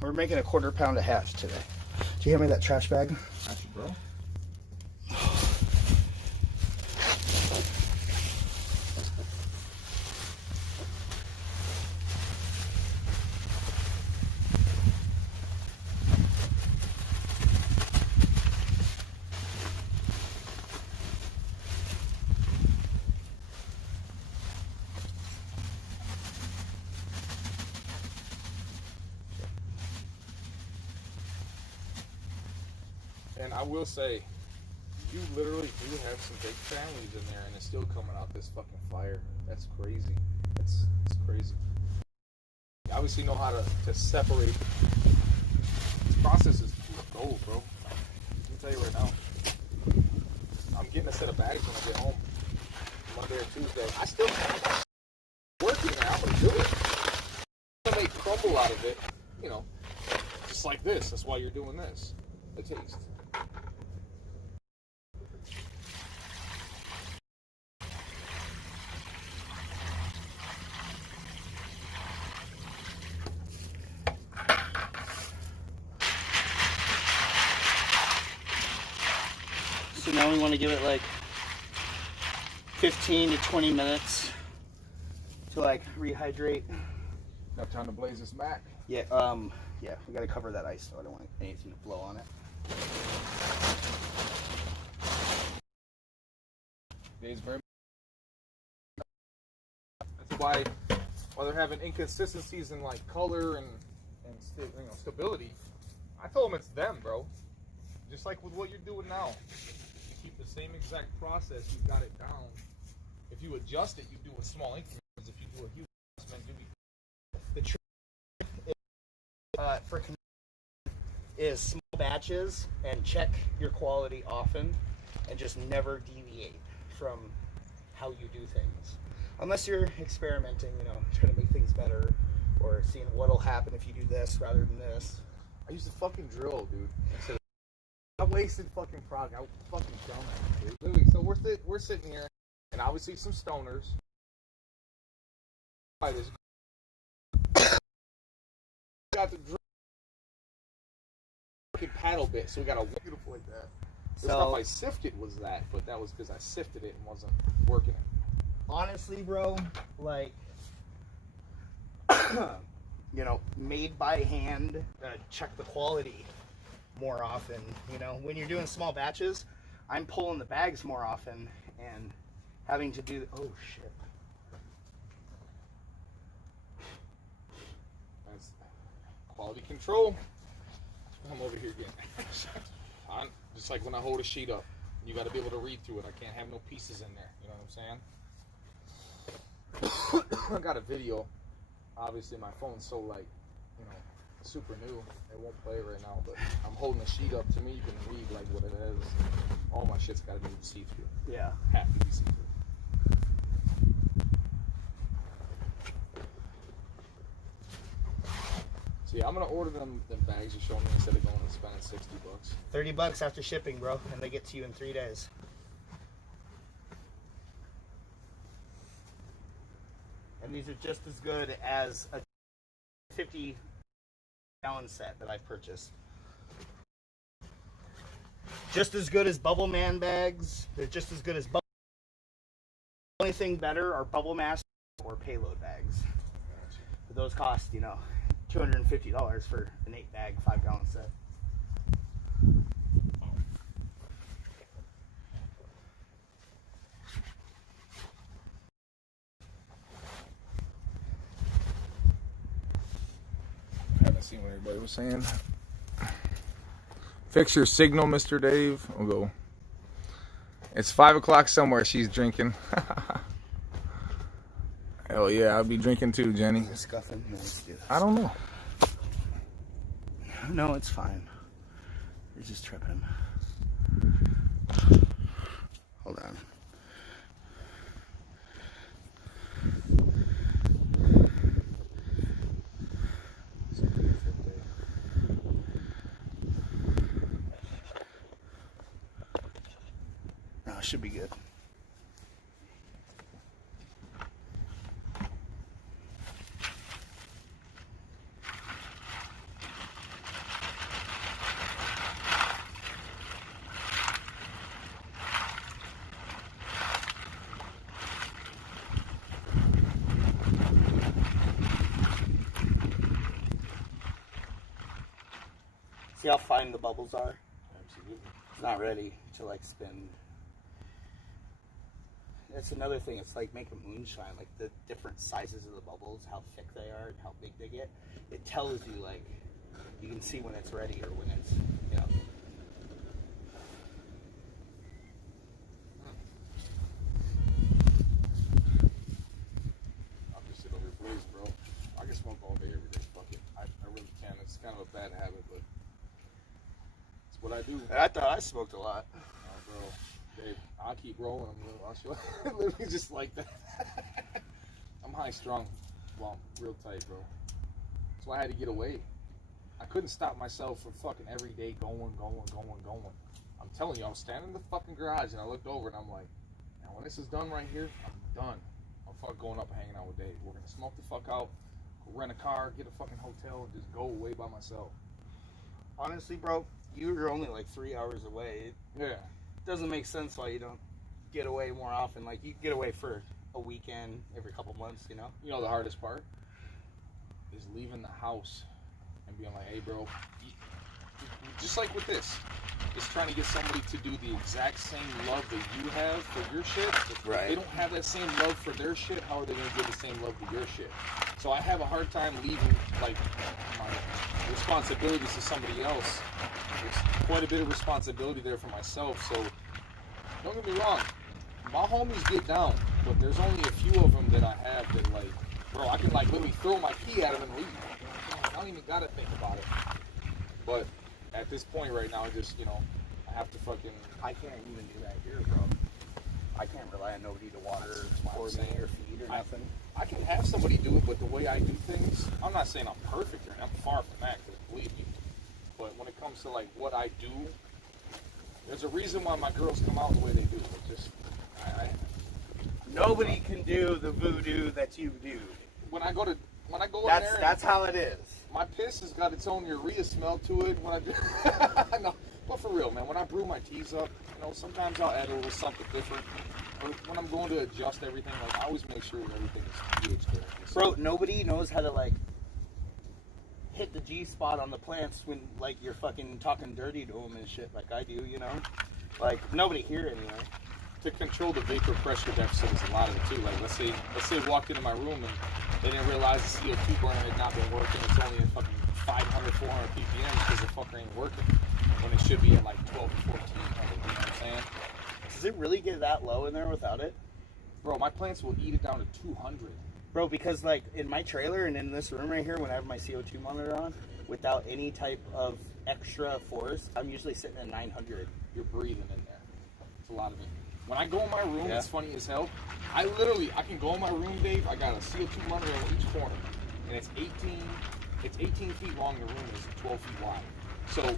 We're making a 1/4 pound of hash today. Did you hand me that trash bag? Got you, bro. And I will say, you literally do have some big families in there, and it's still coming out this fucking fire. That's crazy. It's crazy. You obviously know how to separate. This process is gold, bro. Let me tell you right now. I'm getting a set of bags when I get home, Monday or Tuesday. I still working there. I'm gonna do it. I'm gonna make crumble out of it, you know, just like this. That's why you're doing this. The taste. So now we want to give it like 15 to 20 minutes to like rehydrate. Got time to blaze this Mac. Yeah, yeah, we gotta cover that ice, so I don't want anything to blow on it. It's very. That's why they're having inconsistencies in like color and stability. I told them it's them, bro. Just like with what you're doing now. You keep the same exact process. You've got it down. If you adjust it, you do a small increment. If you do a huge adjustment, The trick is small batches and check your quality often and just never deviate from how you do things. Unless you're experimenting, you know, trying to make things better or seeing what'll happen if you do this rather than this. I used to fucking drill, dude. I wasted fucking product. I was fucking dumbass, dude. Literally, so we're sitting here, and obviously some stoners. By this got the drill fucking paddle bit, so we got a beautiful like that. The stuff I sifted was that, but that was because I sifted it and wasn't working it. Honestly, bro, like, you know, made by hand, check the quality more often. You know, when you're doing small batches, I'm pulling the bags more often and having to do, oh shit. That's quality control. I'm over here again. Just like when I hold a sheet up, you got to be able to read through it. I can't have no pieces in there. You know what I'm saying? I got a video. Obviously, my phone's so like, you know, super new. It won't play right now, but I'm holding a sheet up. To me, you can read like what it is. All my shit's got to be see-through. Yeah. Have to be see-through. So yeah, I'm gonna order them bags you showed me instead of going and spending $60. $30 after shipping, bro, and they get to you in 3 days. And these are just as good as a 50-gallon set that I purchased. Just as good as Bubble Man bags. They're just as good as Bubble. The only thing better are Bubble Master or Payload bags. Gotcha. But those cost, you know, $250 for an 8-bag, 5-gallon set. I haven't seen what everybody was saying. Fix your signal, Mr. Dave. We'll go. It's 5 o'clock somewhere. She's drinking. Hell yeah, I'll be drinking too, Jenny. Scuffing? No, let's do this. I don't know. No, it's fine. You're just tripping. Hold on. No, it should be good. See how fine the bubbles are? Absolutely. It's not ready to like spin. That's another thing. It's like making moonshine. Like the different sizes of the bubbles, how thick they are, and how big they get. It tells you like you can see when it's ready or when it's, you know. I'll just sit over your place, bro. I can smoke all day, every day. Fuck it. I really can. It's kind of a bad habit, but it's what I do. I thought I smoked a lot. Oh, bro. Dave, I'll keep rolling. I'll show literally just like that. I'm high strung. Well, real tight, bro. That's why I had to get away. I couldn't stop myself from fucking every day going. I'm telling you, I was standing in the fucking garage and I looked over and I'm like, now when this is done right here, I'm done. I'm fucking going up and hanging out with Dave. We're gonna smoke the fuck out, go rent a car, get a fucking hotel, and just go away by myself. Honestly, bro, you're only like 3 hours away. Yeah. It doesn't make sense why you don't get away more often. Like you get away for a weekend every couple months, you know? You know the hardest part is leaving the house and being like, hey, bro, just like with this, it's trying to get somebody to do the exact same love that you have for your shit. If Right. they don't have that same love for their shit, how are they going to give the same love to your shit? So I have a hard time leaving, like, my responsibilities to somebody else. There's quite a bit of responsibility there for myself, so don't get me wrong. My homies get down, but there's only a few of them that I have that, like, bro, I can, like, literally throw my key at them and leave. I don't even gotta think about it. But at this point right now, I just, you know, I have to fucking... I can't even do that here, bro. I can't rely on nobody to water or me or feed or nothing. I can have somebody do it, but the way I do things, I'm not saying I'm perfect or I'm far from that, believe me. But when it comes to, like, what I do, there's a reason why my girls come out the way they do. It just... Nobody can do the voodoo that you do. When I go in there, That's how it is. my piss has got its own urea smell to it. When I do, no, but for real, man, when I brew my teas up, you know, sometimes I'll add a little something different. But when I'm going to adjust everything, like I always make sure everything is pH correct. Bro, nobody knows how to like hit the G spot on the plants when like you're fucking talking dirty to them and shit like I do, you know? Like nobody here anyway. To control the vapor pressure deficit is a lot of it too. Like let's say I walked into my room and they didn't realize the CO2 burner had not been working. It's only at fucking 500, 400 ppm because the fucker ain't working when it should be at like 12 to 14. You know what I'm saying? Does it really get that low in there without it? Bro, my plants will eat it down to 200. Bro, because like in my trailer and in this room right here, when I have my CO2 monitor on, without any type of extra force, I'm usually sitting at 900. You're breathing in there. It's a lot of it. When I go in my room, Yeah. It's funny as hell. I can go in my room, Dave. I got a CO2 monitor on each corner, and it's 18 feet long. The room is 12 feet wide. So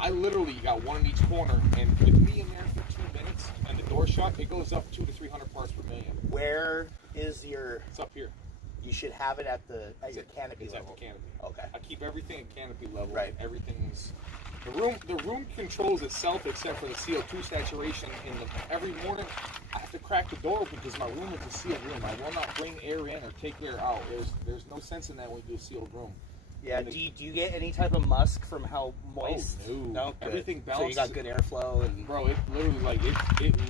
I literally got one in each corner, and with me in there for 2 minutes and the door shut, it goes up 200 to 300 parts per million. Where is your? It's up here. You should have it at your canopy It's level. at the canopy. Okay. I keep everything at canopy level. Right. Everything's the room controls itself except for the CO2 saturation. Every morning I have to crack the door open because my room is a sealed room. I will not bring air in or take air out. There's no sense in that when we do a sealed room. Yeah. Do you get any type of musk from how moist? Oh, no. Good. Everything So you balances. got good airflow and. Bro, it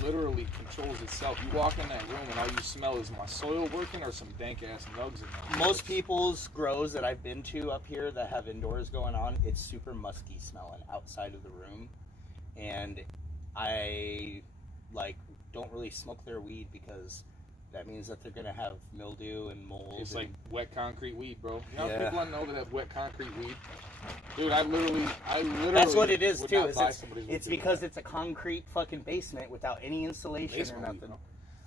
literally controls itself. You walk in that room and all you smell is my soil working or some dank ass nugs in there. Most people's grows that I've been to up here that have indoors going on, it's super musky smelling outside of the room, and I don't really smoke their weed because that means that they're gonna have mildew and mold. It's like wet concrete weed, bro. You know, Yeah. people I know that have wet concrete weed. Dude, I literally. That's what it is would too. not Is buy it's somebody's weed it's to do because that. it's a concrete fucking basement without any insulation Basement or weed, nothing.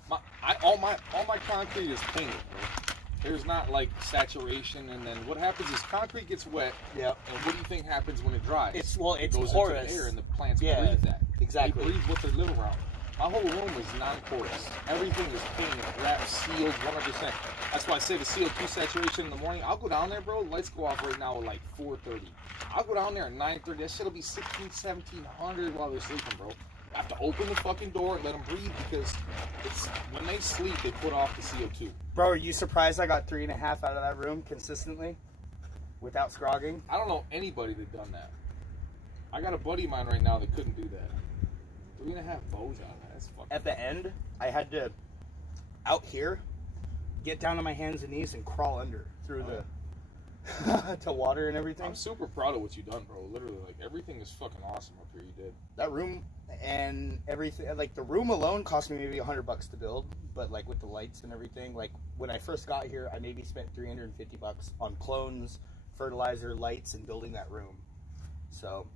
bro. All my concrete is painted, bro. There's not like saturation, and then what happens is concrete gets wet. Yep. And what do you think happens when it dries? It's it goes porous. into the air, and the plants Yeah, breathe that. exactly. They breathe what they live around. My whole room is non-porous. Everything is painted, wrapped, sealed, 100%. That's why I say the CO2 saturation in the morning. I'll go down there, bro. Lights go off right now at like 4:30. I'll go down there at 9:30. That shit'll be 16, 1700 while they're sleeping, bro. I have to open the fucking door and let them breathe because it's when they sleep, they put off the CO2. Bro, are you surprised I got 3.5 out of that room consistently without scrogging? I don't know anybody that done that. I got a buddy of mine right now that couldn't do that. 3.5 bows out of that. That's fucking. At the end, I had to, out here, get down on my hands and knees and crawl under through the, to water and everything. I'm super proud of what you done, bro. Literally, like, everything is fucking awesome up here. You did. That room and everything, like the room alone cost me maybe $100 to build, but like with the lights and everything, like when I first got here, I maybe spent $350 on clones, fertilizer, lights, and building that room. So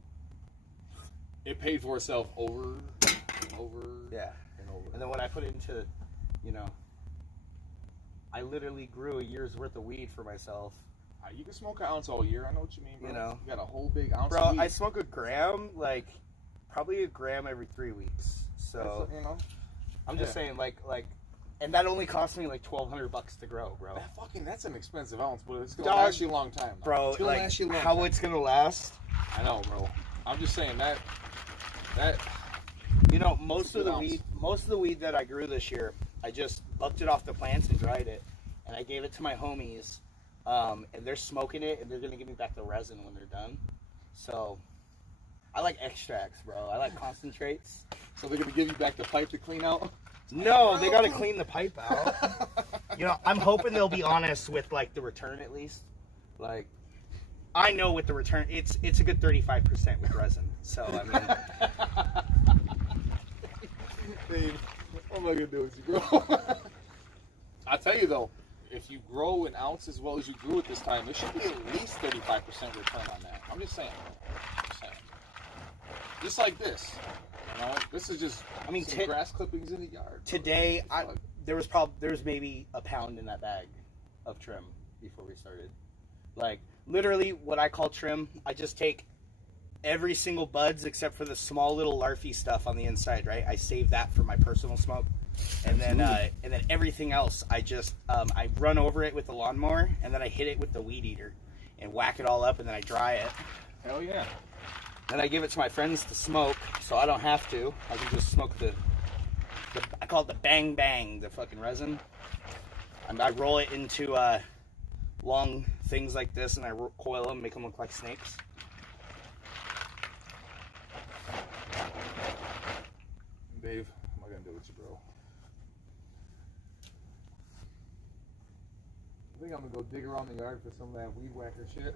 It paid for itself over and over yeah. and over. And then when I put it into, I literally grew a year's worth of weed for myself. You can smoke an ounce all year. I know what you mean, bro. You know. You got a whole big ounce Bro, of weed. I smoke a gram, probably a gram every 3 weeks. So You know. I'm just saying, and that only cost me like $1,200 to grow, bro. That's an expensive ounce, but it's gonna Dog, last you a long time, though. Bro, It's gonna last you a long how time. it's gonna last. I know, bro. I'm just saying that. Most of the weed that I grew this year, I just bucked it off the plants and dried it, and I gave it to my homies, and they're smoking it, and they're gonna give me back the resin when they're done. So, I like extracts, bro. I like concentrates. So they're gonna give you back the pipe to clean out. No, they gotta clean the pipe out. I'm hoping they'll be honest with the return at least. I know with the return, it's a good 35% with resin. So I mean. Dave, what am I gonna do with you, bro? I'll tell you though, if you grow an ounce as well as you grew it this time, it should be at least 35% return on that. I'm just saying. Just like this. This is just some grass clippings in the yard. Today, there was maybe a pound in that bag of trim before we started. Literally, what I call trim, I just take every single buds except for the small little larfy stuff on the inside, right? I save that for my personal smoke, and then everything else, I just I run over it with the lawnmower, and then I hit it with the weed eater, and whack it all up, and then I dry it. Hell yeah. Then I give it to my friends to smoke, so I don't have to. I can just smoke the I call it the bang bang, the fucking resin. And I roll it into long things like this, and I coil them, make them look like snakes. Dave, what am I gonna do with you, bro? I think I'm gonna go dig around the yard for some of that weed whacker shit.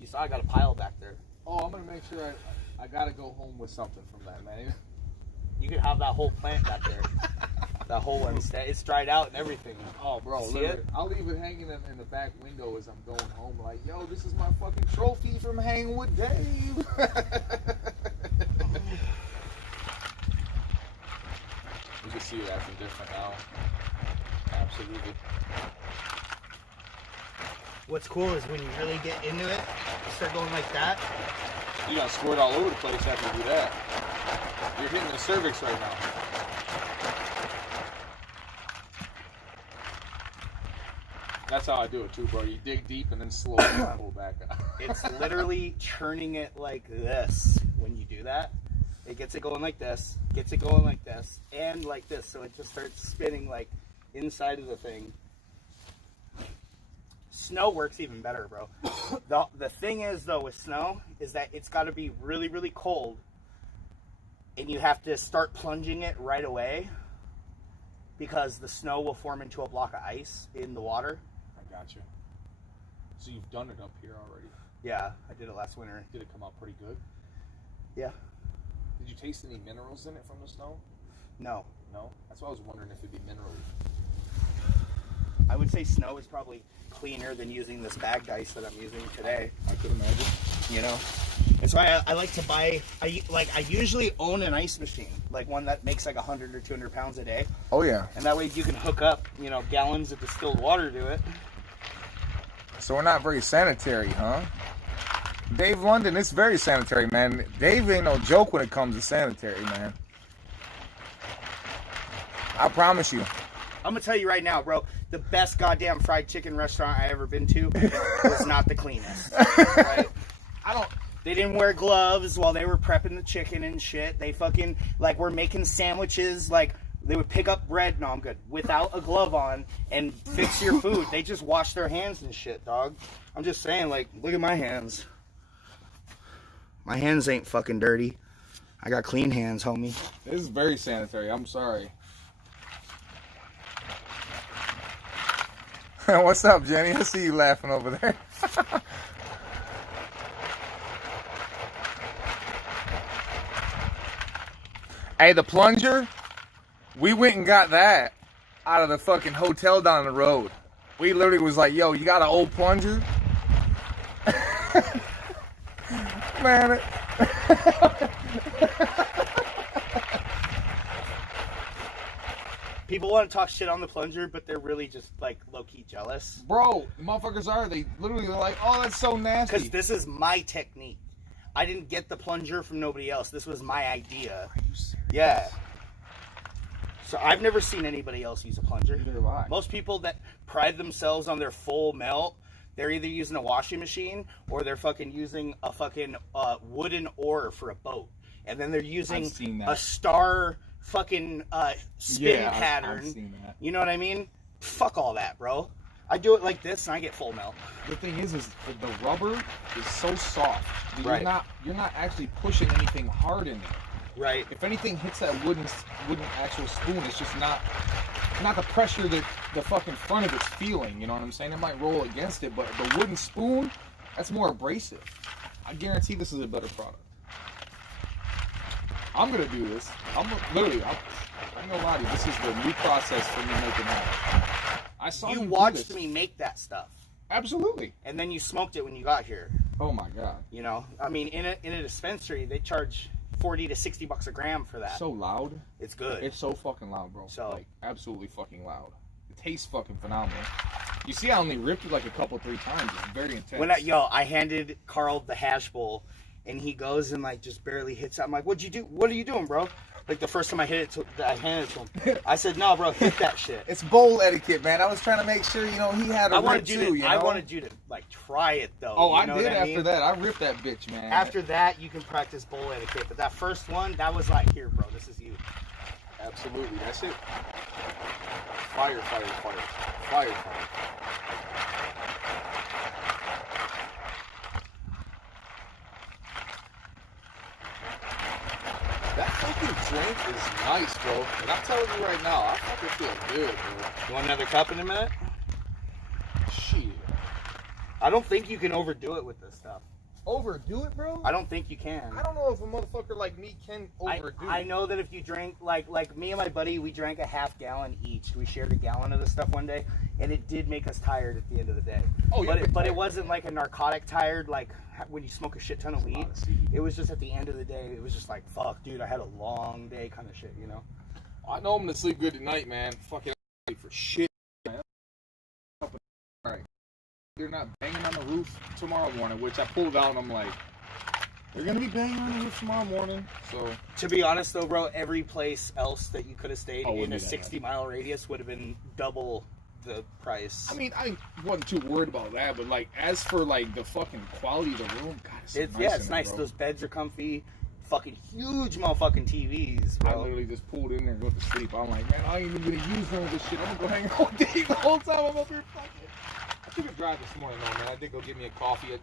You saw I got a pile back there. Oh, I'm gonna make sure I gotta go home with something from that, man. You could have that whole plant back there. That whole one. It's dried out and everything. Oh, bro, See literally. it? I'll leave it hanging in the back window as I'm going home. Like, yo, this is my fucking trophy from hanging with Dave. You can see it acting different now. Absolutely. What's cool is when you really get into it, you start going like that. You gotta squirt all over the place after you do that. You're hitting the cervix right now. That's how I do it too, bro. You dig deep and then slowly pull back out. It's literally churning it like this when you do that. It gets it going like this, gets it going like this, and like this. So it just starts spinning like inside of the thing. Snow works even better, bro. The thing is, though, with snow is that it's got to be really, really cold. And you have to start plunging it right away because the snow will form into a block of ice in the water. I got you. So you've done it up here already? Yeah, I did it last winter. Did it come out pretty good? Yeah. Did you taste any minerals in it from the snow? No. No? That's why I was wondering if it'd be mineral. I would say snow is probably cleaner than using this bagged ice that I'm using today. I could imagine. You know? That's why I like to buy, I usually own an ice machine, like one that makes like 100 or 200 pounds a day. Oh, yeah. And that way you can hook up, gallons of distilled water to it. So we're not very sanitary, huh? Dave London, it's very sanitary, man. Dave ain't no joke when it comes to sanitary, man. I promise you. I'm gonna tell you right now, bro, the best goddamn fried chicken restaurant I ever been to was not the cleanest. Right? They didn't wear gloves while they were prepping the chicken and shit. They fucking, were making sandwiches, they would pick up bread, no, I'm good, without a glove on and fix your food. They just wash their hands and shit, dog. I'm just saying, look at my hands. My hands ain't fucking dirty. I got clean hands, homie. This is very sanitary. I'm sorry. What's up, Jenny? I see you laughing over there. Hey, the plunger, we went and got that out of the fucking hotel down the road. We literally was like, yo, you got an old plunger? Man, people want to talk shit on the plunger, but they're really just low-key jealous. bro, motherfuckers are. They literally are like, oh, that's so nasty. Because this is my technique. I didn't get the plunger from nobody else. This was my idea. Are you serious? Yeah. So I've never seen anybody else use a plunger. Neither have I. Most people that pride themselves on their full melt, they're either using a washing machine or they're fucking using a fucking wooden oar for a boat. And then they're using a star fucking spin pattern. I've seen that. You know what I mean? Fuck all that, bro. I do it like this and I get full melt. The thing is the rubber is so soft. Right. You're not actually pushing anything hard in there. Right. If anything hits that wooden actual spoon, it's just not the pressure that the fucking front of it's feeling. You know what I'm saying? It might roll against it, but the wooden spoon, that's more abrasive. I guarantee this is a better product. I'm gonna do this. I'm gonna lie to you. This is the new process for me making that. I saw You do watched this. me make that stuff. Absolutely. And then you smoked it when you got here. Oh my god. You know, I mean, in a dispensary, they charge $40 to $60 a gram for that. So loud. It's good. It's so fucking loud, bro. So absolutely fucking loud. It tastes fucking phenomenal. You see, I only ripped it 3 times. It's very intense. I handed Karl the hash bowl, and he goes and just barely hits it. I'm like, what'd you do? What are you doing, bro? The first time I hit it, I handed it to him. I said, no, bro, hit that shit. It's bowl etiquette, man. I was trying to make sure, he had a rip too, I wanted you to try it though. Oh, you I know did what I after mean? that. I ripped that bitch, man. After that, you can practice bowl etiquette. But that first one, that was here, bro. This is you. Absolutely. That's it. Fire, fire, fire. Fire, fire. That fucking drink is nice, bro. And I'm telling you right now, I fucking feel good, bro. You want another cup in a minute? Shit. I don't think you can overdo it with this stuff. Overdo it, bro? I don't think you can. I don't know if a motherfucker like me can overdo it. I know that if you drink, like me and my buddy, we drank a half gallon each. We shared a gallon of this stuff one day, and it did make us tired at the end of the day. Oh, yeah. But it wasn't like a narcotic tired, like when you smoke a shit ton of weed. It was just at the end of the day, it was just like, fuck, dude, I had a long day kind of shit, you know? I know I'm gonna sleep good tonight, man. Fucking for shit, man. Alright. They're not banging on the roof tomorrow morning, which I pulled out and I'm like, they're gonna be banging on the roof tomorrow morning. So to be honest though, bro, every place else that you could have stayed in a be that 60-mile radius would have been double the price. I mean, I wasn't too worried about that, but as for the fucking quality of the room, God, it's so nice. It's nice. Bro. Those beds are comfy. fucking huge motherfucking TVs, I bro. literally just pulled in there and go to sleep. I'm like, man, I ain't even gonna use none of this shit. I'm gonna go hang out with Dave the whole time I'm up here fucking. I took a drive this morning though, man. I did go get me a coffee. I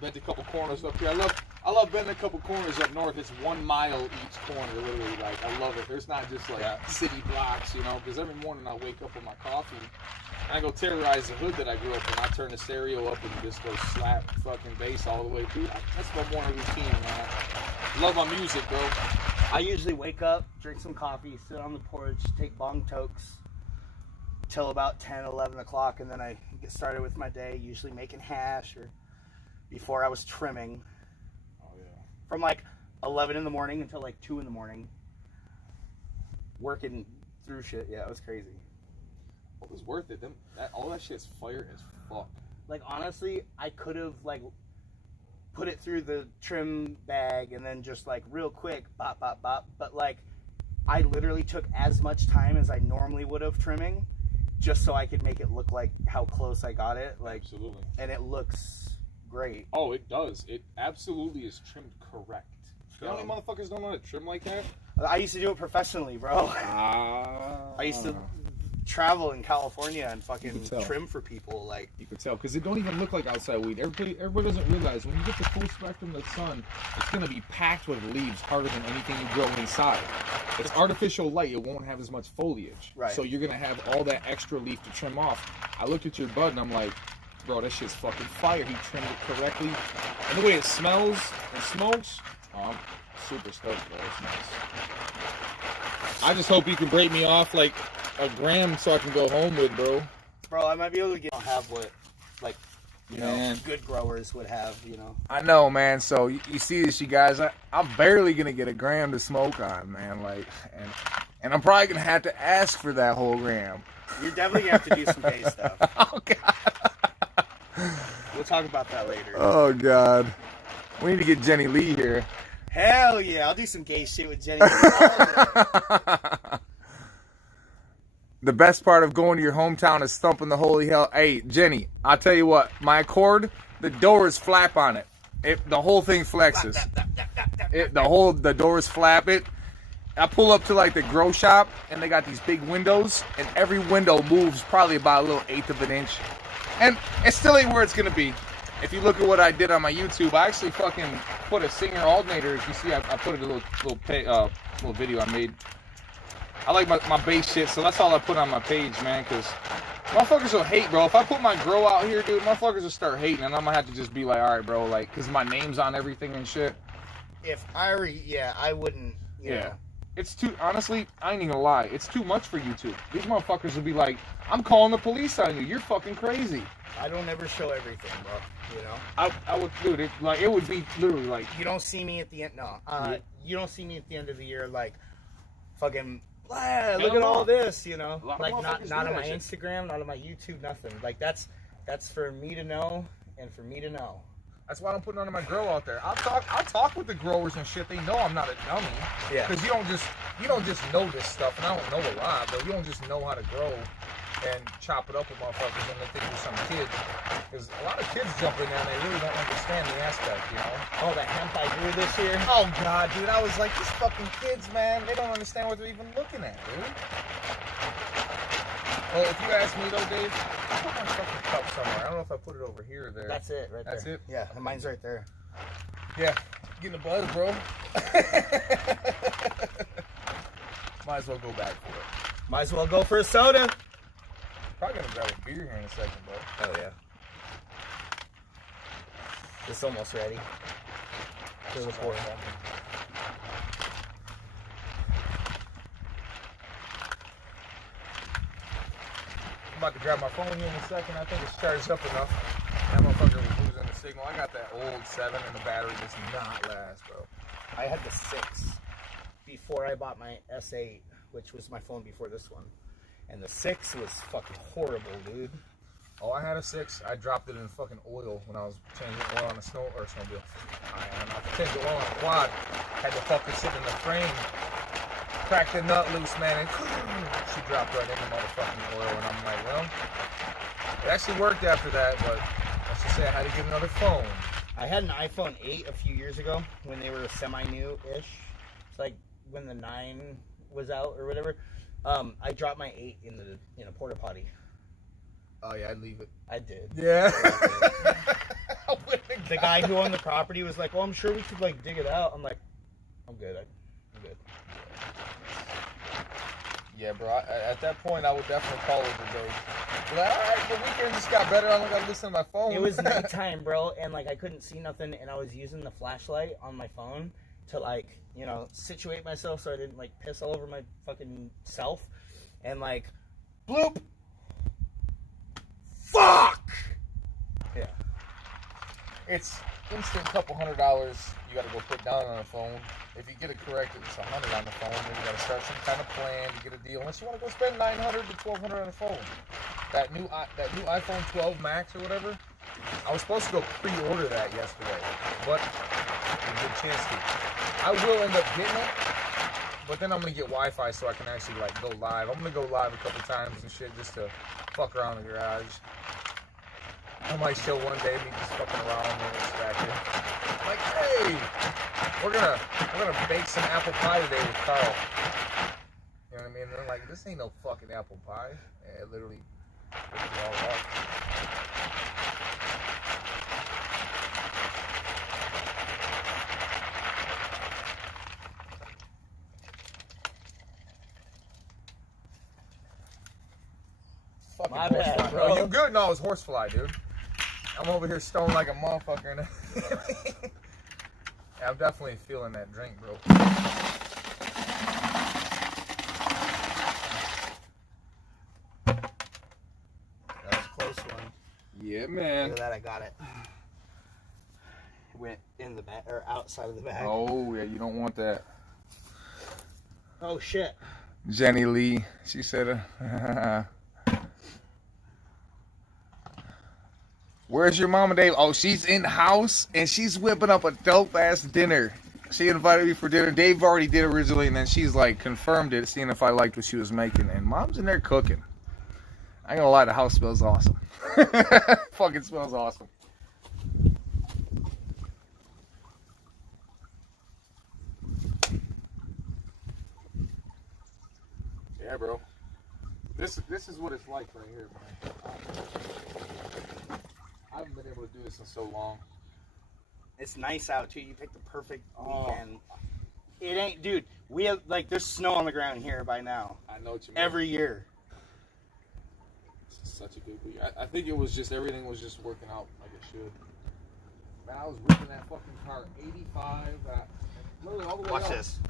bent a couple corners up here. I love bending a couple corners up north. It's 1 mile each corner, literally. Like, I love it. There's not just like city blocks, you know, because every morning I wake up with my coffee and I go terrorize the hood that I grew up in. I turn the stereo up and just go slap fucking bass all the way through. That's my morning routine, man. Love my music, bro. I usually wake up, drink some coffee, sit on the porch, take bong tokes till about 10, 11 o'clock, and then I get started with my day, usually making hash or before I was trimming. Oh, yeah. From like 11 in the morning until like 2 in the morning. Working through shit. Yeah, it was crazy. It was worth it. All that shit's fire as fuck. Like, honestly, I could have like put it through the trim bag and then just like real quick, bop, bop, bop. But like, I literally took as much time as I normally would have trimming just so I could make it look like how close I got it. Like, absolutely. And it looks great. Oh, it does. It absolutely is trimmed correct. You know how many motherfuckers don't know how to trim like that? I used to do it professionally, bro. I used to travel in California and fucking trim for people. Like, you could tell because it don't even look like outside weed. Everybody doesn't realize when you get the full spectrum of the sun, it's gonna be packed with leaves harder than anything you grow inside. It's artificial light. It won't have as much foliage. Right. So you're gonna have all that extra leaf to trim off. I looked at your bud and I'm like, bro, that shit's fucking fire. He trimmed it correctly, and the way it smells and smokes, I'm super stoked, bro. It's nice. I just hope you can break me off like a gram so I can go home with, bro. Bro, I might be able to have what, like, you Man. know, good growers would have, you know. I know, man. So you see this, you guys. I'm barely gonna get a gram to smoke on, man. Like, and I'm probably gonna have to ask for that whole gram. You're definitely gonna have to do some gay stuff. Oh God. We'll talk about that later. Oh God. We need to get Jenny Lee here. Hell yeah, I'll do some gay shit with Jenny. The best part of going to your hometown is thumping the holy hell. Hey, Jenny, I'll tell you what. My Accord, the doors flap on it. The whole thing flexes. The doors flap it. I pull up to like the grow shop, and they got these big windows, and every window moves probably about a little 1/8 of an inch. And it still ain't where it's gonna be. If you look at what I did on my YouTube, I actually fucking put a Singer alternator. As you see, I put a little video I made. I like my bass shit, so that's all I put on my page, man, because motherfuckers will hate, bro. If I put my grow out here, dude, motherfuckers will start hating, and I'm going to have to just be like, all right, bro, like, because my name's on everything and shit. If I were, I wouldn't, you know. It's too, honestly, I ain't even gonna lie, it's too much for YouTube. These motherfuckers will be like, I'm calling the police on you, you're fucking crazy. I don't ever show everything, bro, you know. I would, dude, it would be literally like. You don't see me at the end, you don't see me at the end of the year, like, fucking, look at all this, you know. Like, not on my Instagram, not on my YouTube, nothing. Like, that's for me to know and for me to know. That's why I'm putting on my grow out there. I'll talk with the growers and shit. They know I'm not a dummy. Yeah. Because you don't just know this stuff, and I don't know a lot, but you don't just know how to grow and chop it up with motherfuckers and let them do some kids. Because a lot of kids jump in there and they really don't understand the aspect, you know. Oh, the hemp I grew this year. Oh God, dude, I was like, these fucking kids, man, they don't understand what they're even looking at, dude. Well, if you ask me though, Dave, I put my fucking cup somewhere. I don't know if I put it over here or there. That's it, right there. That's it? Yeah, mine's right there. Yeah, getting a buzz, bro. Might as well go back for it. Might as well go for a soda. Probably gonna grab a beer here in a second, bro. Oh yeah. It's almost ready. For the pour. I'm about to grab my phone here in a second. I think it's charged up enough. That motherfucker was losing the signal. I got that old 7 and the battery does not last, bro. I had the 6 before I bought my S8, which was my phone before this one. And the 6 was fucking horrible, dude. Oh, I had a 6. I dropped it in fucking oil when I was changing oil on a snowmobile. I changed the oil on a quad. Had the fucker sit in the frame. Cracked the nut loose, man, and she dropped right in the motherfucking oil. And I'm like, well, it actually worked after that, but let's just say I had to get another phone. I had an iPhone 8 a few years ago when they were semi-new-ish. It's like when the 9 was out or whatever. I dropped my 8 in a porta potty. Oh yeah, I'd leave it. I did. Yeah. The guy who owned the property was like, "Oh, I'm sure we could like dig it out." I'm like, "I'm good. I'm good." Yeah, bro. At that point, I would definitely call it a day. Like, all right, the weekend just got better. I don't gotta listen to my phone. It was nighttime, bro, and like I couldn't see nothing, and I was using the flashlight on my phone to like, you know, situate myself so I didn't like piss all over my fucking self, and like, bloop, fuck. Yeah. It's instant couple $100 you gotta go put down on the phone. If you get it corrected, it's $100 on the phone. Then you gotta start some kind of plan to get a deal. Unless you want to go spend $900 to $1,200 on the phone. That new iPhone 12 Max or whatever. I was supposed to go pre-order that yesterday, but a good chance to. I will end up getting it, but then I'm gonna get Wi-Fi so I can actually like go live. I'm gonna go live a couple times and shit just to fuck around in the garage. I might show one day me just fucking around and it's back here. Like, hey, we're gonna bake some apple pie today with Karl. You know what I mean? And they're like, this ain't no fucking apple pie. And it literally breaks it all up. Fucking My bad, horsefly. bro. You good? No, it's horsefly, dude. I'm over here stoned like a motherfucker. Yeah, I'm definitely feeling that drink, bro. That was a close one. Yeah, Look man. at that, I got it. It went in the bag or outside of the bag. Oh, yeah, you don't want that. Oh shit. Jenny Lee, she said, where's your mama, Dave? Oh, she's in house and she's whipping up a dope ass dinner. She invited me for dinner. Dave already did originally, and then she's like confirmed it, seeing if I liked what she was making. And mom's in there cooking. I ain't gonna lie, the house smells awesome. Fucking smells awesome. Yeah, bro. This is what it's like right here, man. I haven't been able to do this in so long. It's nice out too. You picked the perfect weekend. It ain't, dude. We have like there's snow on the ground here by now. I know what you mean. Every year. This is such a good week. I think it was just everything was just working out like it should. Man, I was ripping that fucking car 85. Literally all the way Watch up. this.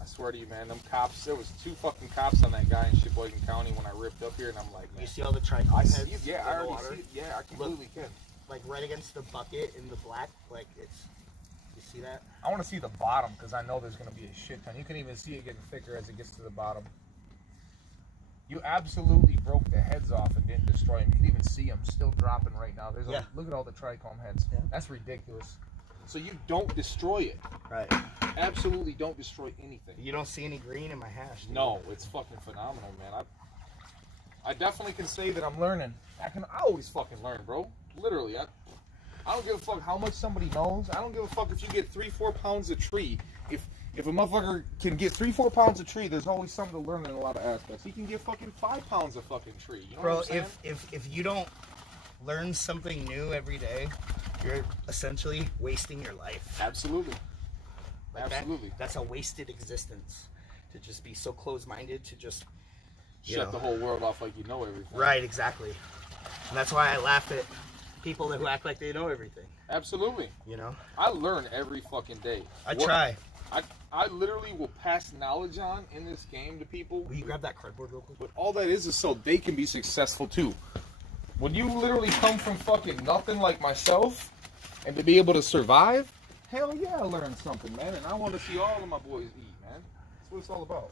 I swear to you, man, them cops. There was 2 fucking cops on that guy in Sheboygan County when I ripped up here, and I'm like, man. You see all the tricone I heads? see it. Yeah, in I the already water? see it. Yeah, I completely can. Like right against the bucket in the black. Like it's. You see that? I want to see the bottom because I know there's going to be a shit ton. You can even see it getting thicker as it gets to the bottom. You absolutely broke the heads off and didn't destroy them. You can even see them still dropping right now. There's look at all the trichome heads. Yeah. That's ridiculous. So you don't destroy it. Right. Absolutely don't destroy anything. You don't see any green in my hash. Dude. No, it's fucking phenomenal, man. I definitely can say that I'm learning. I always fucking learn, bro. Literally, I don't give a fuck how much somebody knows. I don't give a fuck if you get 3-4 pounds of tree. If a motherfucker can get 3-4 pounds of tree, there's always something to learn in a lot of aspects. He can get fucking 5 pounds of fucking tree. You know Bro, what I'm saying? if you don't learn something new every day, you're essentially wasting your life. Absolutely. Like Absolutely. That's a wasted existence. To just be so close-minded to just Shut the whole world off like you know everything. Right, exactly. And that's why I laugh at people who act like they know everything. Absolutely. You know? I learn every fucking day. I try. I literally will pass knowledge on in this game to people. Will you grab that cardboard real quick? But all that is so they can be successful too. When you literally come from fucking nothing like myself, and to be able to survive, hell yeah, I learned something, man. And I want to see all of my boys eat, man. That's what it's all about.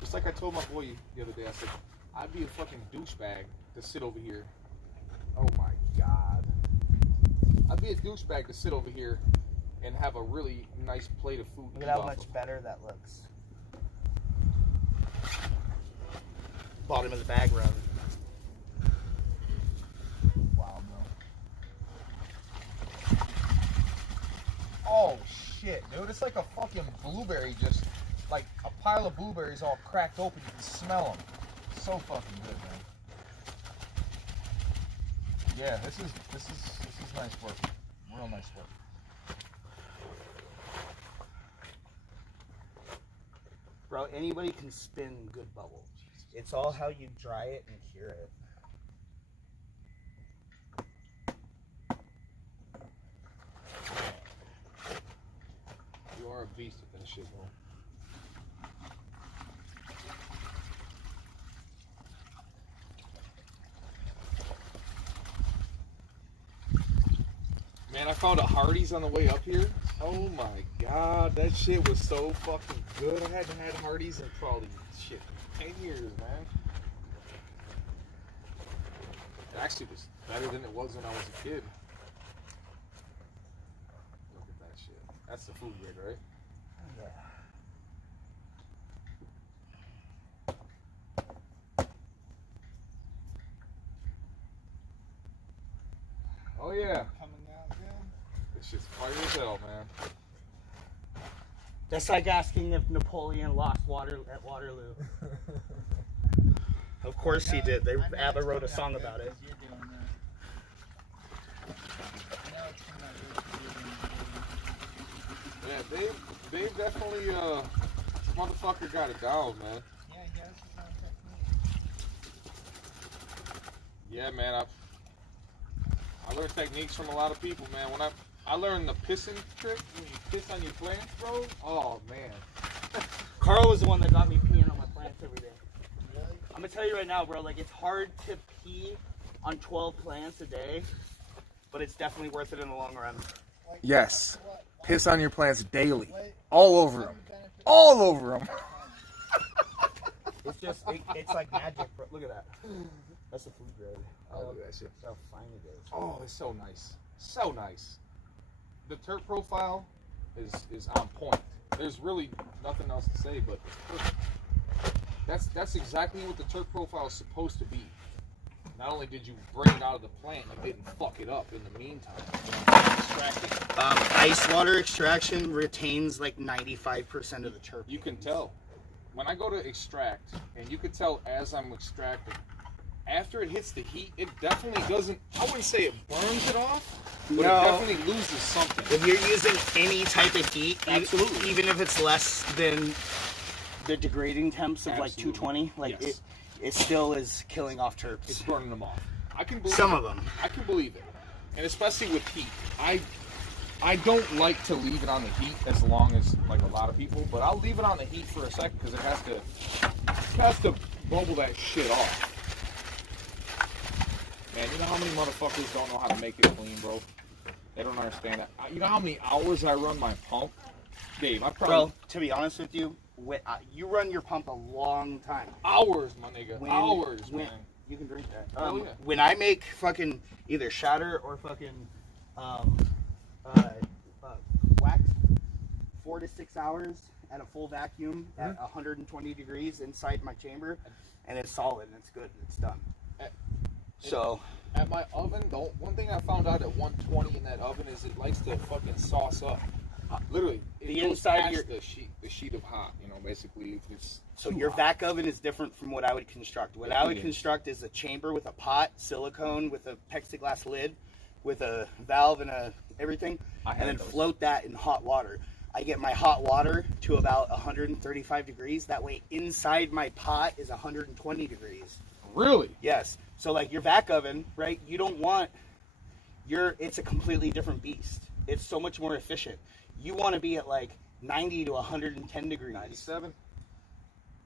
Just like I told my boy the other day, I said, I'd be a fucking douchebag to sit over here. Oh my God. I'd be a douchebag to sit over here and have a really nice plate of food. Look at how much better that looks. Bottom of the bag rub. Oh shit, dude! It's like a fucking blueberry, just like a pile of blueberries all cracked open. You can smell them. So fucking good, man. Yeah, this is nice work. Real nice work. Bro, anybody can spin good bubble. It's all how you dry it and cure it. You are a beast with that shit, bro. Man, I found a Hardee's on the way up here. Oh my god, that shit was so fucking good. I hadn't had Hardee's in probably, 10 years, man. It actually was better than it was when I was a kid. Look at that shit. That's the food grade, right? Oh yeah. Coming down good. This shit's fire as hell, man. That's like asking if Napoleon lost at Waterloo. Of course he did. ABBA wrote a song about it. Yeah, Dave definitely motherfucker got it down, man. Yeah, he has his own technique. Yeah, man, I learned techniques from a lot of people, man. When I learned the pissing trick, when you piss on your plants, bro. Oh man. Carl was the one that got me peeing on my plants every day. I'm gonna tell you right now, bro, like it's hard to pee on 12 plants a day, but it's definitely worth it in the long run. Yes. Piss on your plants daily. All over them. All over them. It's just, it's like magic, bro. Look at that. That's the food grade. Oh, look at that shit. That's how fine it is. Oh, it's so nice. So nice. The terp profile is on point. There's really nothing else to say, but it's perfect. That's exactly what the terp profile is supposed to be. Not only did you bring it out of the plant, you didn't fuck it up in the meantime. Extracting. Ice water extraction retains like 95% of the terpenes. You can tell. When I go to extract, and you can tell as I'm extracting, after it hits the heat, it definitely doesn't, I wouldn't say it burns it off, but it definitely loses something. If you're using any type of heat, Absolutely. even if it's less than the degrading temps of like Absolutely. 220, like Yes. it still is killing off terps. It's burning them off. I can believe Some it. of them. I can believe it. And especially with heat. I don't like to leave it on the heat as long as like a lot of people, but I'll leave it on the heat for a second because it has to bubble that shit off. Man, you know how many motherfuckers don't know how to make it clean, bro? They don't understand that. You know how many hours I run my pump? Dave, I probably... Bro, to be honest with you, you run your pump a long time. Hours, my nigga. Hours, man. You can drink that. Oh, yeah. When I make fucking either shatter or fucking wax, 4 to 6 hours at a full vacuum at 120 degrees inside my chamber, and it's solid and it's good and it's done. So at my oven, one thing I found out at 120 in that oven is it likes to fucking sauce up. Literally, The goes inside past the sheet of hot. You know, basically, if it's So too your hot. vac oven is different from what I would construct. What I would Yeah. construct is a chamber with a pot, silicone with a plexiglass lid, with a valve and everything, I and had then those. float that in hot water. I get my hot water to about 135 degrees. That way inside my pot is 120 degrees. Really? Yes. So like your vac oven, right? You don't want it's a completely different beast. It's so much more efficient. You want to be at like 90 to 110 degrees. 97.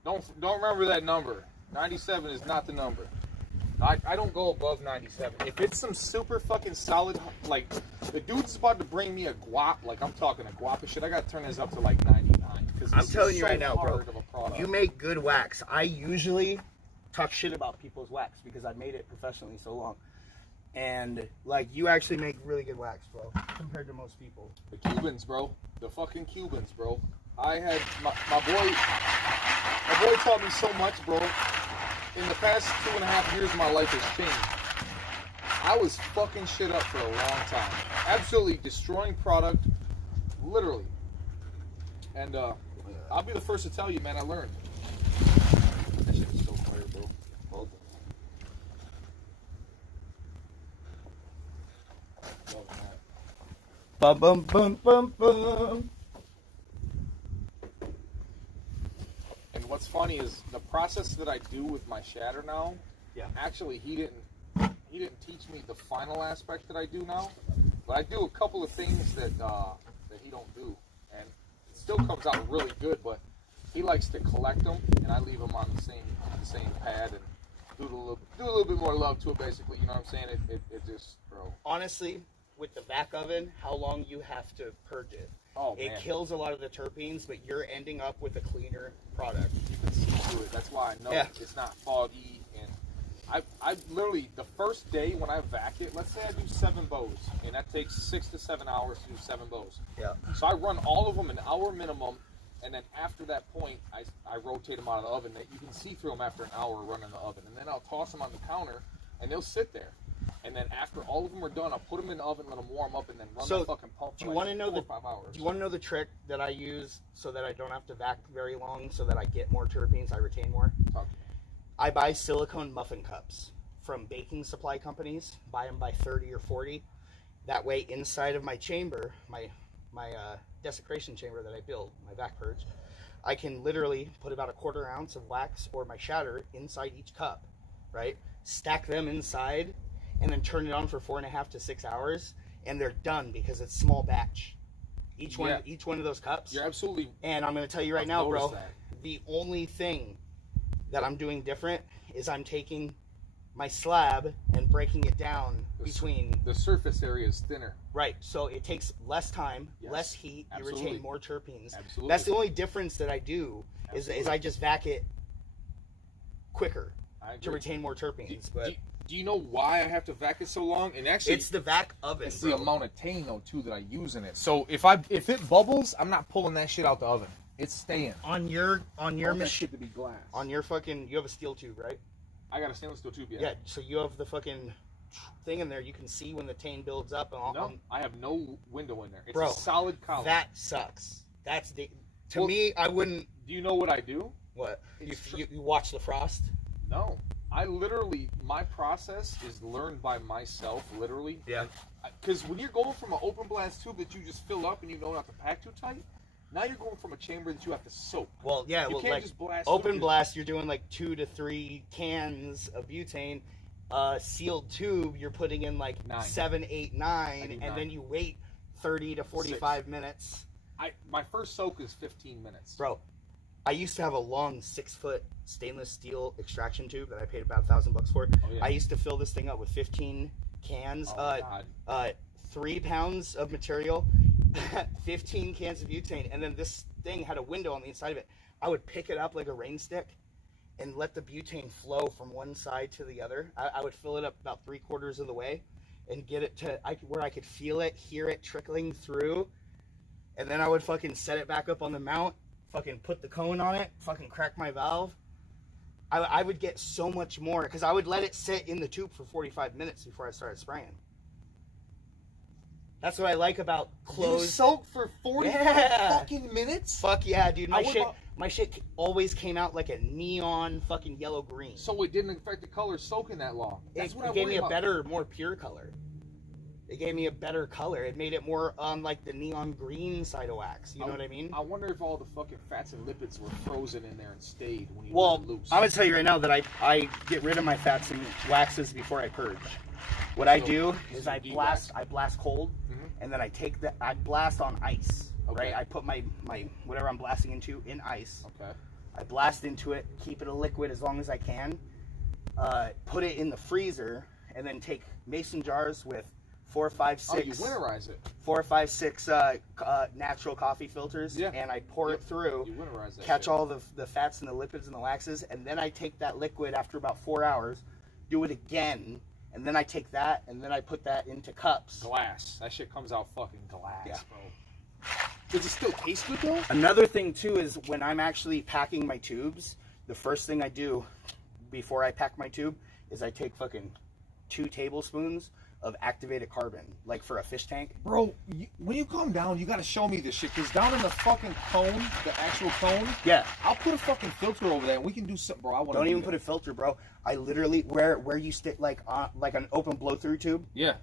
Don't remember that number. 97 is not the number. I don't go above 97. If it's some super fucking solid, like the dude's about to bring me a guap, like I'm talking a guap and shit, I gotta turn this up to like 99. Because I'm telling you right now, bro. Of a product. You make good wax. I usually talk shit about people's wax because I've made it professionally so long. And like you actually make really good wax, bro, compared to most people. The Cubans, bro. The fucking Cubans, bro. I had my boy taught me so much, bro. In the past 2.5 years, my life has changed. I was fucking shit up for a long time. Absolutely destroying product, literally. And I'll be the first to tell you, man, I learned. That shit is so fire, bro. Hold on. Love that. Bum bum bum bum bum. And what's funny is the process that I do with my shatter now. Yeah. Actually, he didn't teach me the final aspect that I do now, but I do a couple of things that that he don't do, and it still comes out really good. But he likes to collect them, and I leave them on the same pad and do a little bit more love to it. Basically, you know what I'm saying? It just, bro. Honestly, with the vac oven, how long you have to purge it? Oh, It man. kills a lot of the terpenes, but you're ending up with a cleaner product. You can see through it. That's why I know Yeah. it's not foggy. And I literally, the first day when I vac it, let's say I do 7 bows, and that takes 6 to 7 hours to do 7 bows. Yeah. So I run all of them an hour minimum, and then after that point, I rotate them out of the oven. That you can see through them after an hour running the oven, and then I'll toss them on the counter, and they'll sit there. And then after all of them are done, I'll put them in the oven, let them warm up, and then run the fucking pump Do for you like want to know 4 or the 5 hours. Do you want to know the trick that I use so that I don't have to vac very long, so that I get more terpenes, I retain more? Talk to me. I buy silicone muffin cups from baking supply companies. Buy them by 30 or 40. That way, inside of my chamber, my desecration chamber that I build, my vac purge, I can literally put about a 1/4 ounce of wax or my shatter inside each cup, right? Stack them inside, and then turn it on for 4.5 to 6 hours, and they're done because it's small batch. Each one of those cups. You're absolutely. And I'm going to tell you right I've now, bro, noticed that. the only thing that I'm doing different is I'm taking my slab and breaking it down between. The surface area is thinner. Right, so it takes less time, Yes, less heat, you absolutely. retain more terpenes. Absolutely. That's the only difference that I do is I just vac it quicker I to agree. retain more terpenes. But Do you know why I have to vac it so long? And actually, it's the vac oven, it's bro. the amount of tang though too that I use in it. So if it bubbles, I'm not pulling that shit out the oven. It's staying. on your I want that machine, shit to be glass. on your fucking, you have a steel tube, right? I got a stainless steel tube. Yeah, so you have the fucking thing in there. You can see when the tang builds up. And all. No, I have no window in there. It's Bro, a solid column. That sucks. That's to Well, me. I wouldn't. Do you know what I do? What you, It's you watch the frost? No. I literally, my process is learned by myself, literally. Yeah. Because when you're going from an open blast tube that you just fill up and you don't have to pack too tight, now you're going from a chamber that you have to soak. Well, yeah. You Well, can't like just blast open through. blast, you're doing like 2 to 3 cans of butane. Sealed tube, you're putting in like 9. 7, 8, 9, and 9. then you wait 30 to 45 minutes. My first soak is 15 minutes. Bro, I used to have a long 6-foot stainless steel extraction tube that I paid about $1,000 for. Oh, yeah. I used to fill this thing up with 15 cans, Oh, God. 3 pounds of material, 15 cans of butane, and then this thing had a window on the inside of it. I would pick it up like a rain stick and let the butane flow from one side to the other. I would fill it up about 3/4 of the way and get it to where I could feel it, hear it trickling through, and then I would fucking set it back up on the mount, fucking put the cone on it, fucking crack my valve. I would get so much more because I would let it sit in the tube for 45 minutes before I started spraying. That's what I like about You closed. soak for 40 Yeah. fucking minutes? Fuck yeah, dude. I would bu- My shit always came out like a neon fucking yellow green. So it didn't affect the color soaking that long. That's what I It gave worry me a about. better, more pure color. It gave me a better color. It made it more on like the neon green side of wax. You know what I mean? I wonder if all the fucking fats and lipids were frozen in there and stayed when you Well, let it loose. I'm gonna tell you right now that I get rid of my fats and waxes before I purge. What I do is I blast cold, and then I take that, I blast on ice. Okay. Right? I put my whatever I'm blasting into in ice. Okay. I blast into it, keep it a liquid as long as I can, put it in the freezer, and then take mason jars with 4, 5, 6. Oh, you winterize it. 4, 5, 6 natural coffee filters, Yeah. and I pour it through, You winterize that catch shit. all the fats and the lipids and the waxes, and then I take that liquid after about 4 hours, do it again, and then I take that, and then I put that into cups. Glass. That shit comes out fucking glass, Yeah. bro. Does it still taste good though? Another thing too is when I'm actually packing my tubes, the first thing I do before I pack my tube is I take fucking 2 tablespoons of activated carbon, like for a fish tank. Bro, when you come down, you gotta show me this shit. Cause down in the fucking cone, the actual cone, Yeah. I'll put a fucking filter over there and we can do something, bro. I want to Don't even put a filter, bro. I literally where you stick like an open blow through tube. Yeah.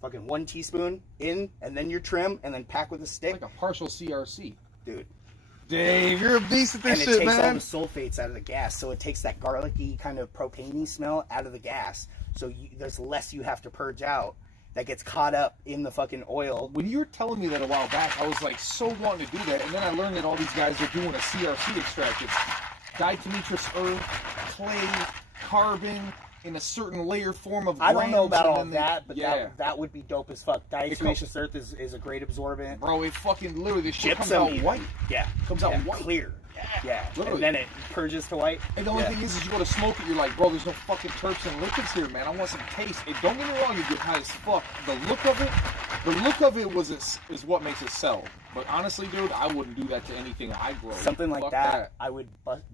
Fucking 1 teaspoon in, and then your trim, and then pack with a stick. Like a partial CRC. Dude. Dave, you're a beast at this And it shit, takes all man. the sulfates out of the gas, so it takes that garlicky kind of propane-y smell out of the gas. So there's less you have to purge out that gets caught up in the fucking oil. When you were telling me that a while back, I was like so wanting to do that, and then I learned that all these guys are doing a CRC extract. It's diatomaceous earth, clay, carbon, in a certain layer form of I don't know grams, about and all then that, but yeah. that would be dope as fuck. Diatomaceous earth is a great absorbent. Bro, it fucking literally, this shit comes Gypsum out even. white. Yeah. Comes out white. Clear. Yeah. Literally. And then it purges to white. And the only thing is you go to smoke it, you're like, bro, there's no fucking terps and liquids here, man. I want some taste. And don't get me wrong, you get high as fuck. The look of it is what makes it sell. But honestly, dude, I wouldn't do that to anything I grow. Something like Fuck that, I would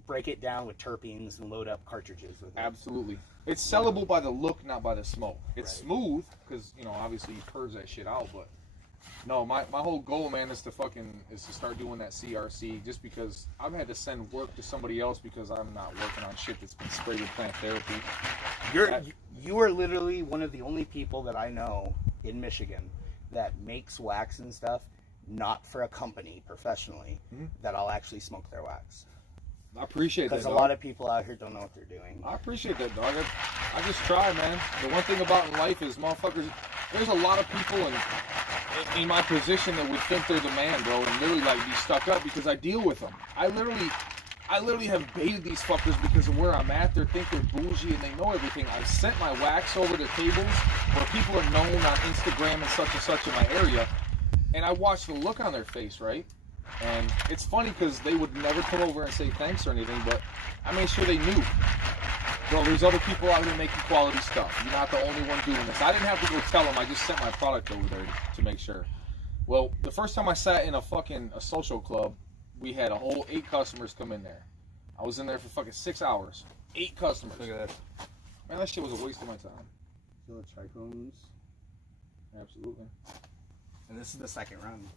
break it down with terpenes and load up cartridges with it. Absolutely. It's sellable by the look, not by the smoke. It's Right. smooth, because, you know, obviously you purge that shit out, but no, my whole goal, man, is to start doing that CRC, just because I've had to send work to somebody else because I'm not working on shit that's been sprayed with plant therapy. You are literally one of the only people that I know in Michigan that makes wax and stuff, not for a company professionally, that I'll actually smoke their wax. I appreciate that, Because a dog. lot of people out here don't know what they're doing. I appreciate that, dog. I just try, man. The one thing about in life is, motherfuckers, there's a lot of people in my position that would think they're the man, bro, and literally like be stuck up because I deal with them. I literally have baited these fuckers because of where I'm at. They think they're bougie and they know everything. I've sent my wax over to tables where people are known on Instagram and such in my area, and I watch the look on their face, right? And it's funny because they would never come over and say thanks or anything, but I made sure they knew. Bro, there's other people out here making quality stuff. You're not the only one doing this. I didn't have to go tell them. I just sent my product over there to make sure. Well, the first time I sat in a social club, we had a whole 8 customers come in there. I was in there for fucking 6 hours. 8 customers. Look at that. Man, that shit was a waste of my time. Little trichomes. Absolutely. And this is the second run.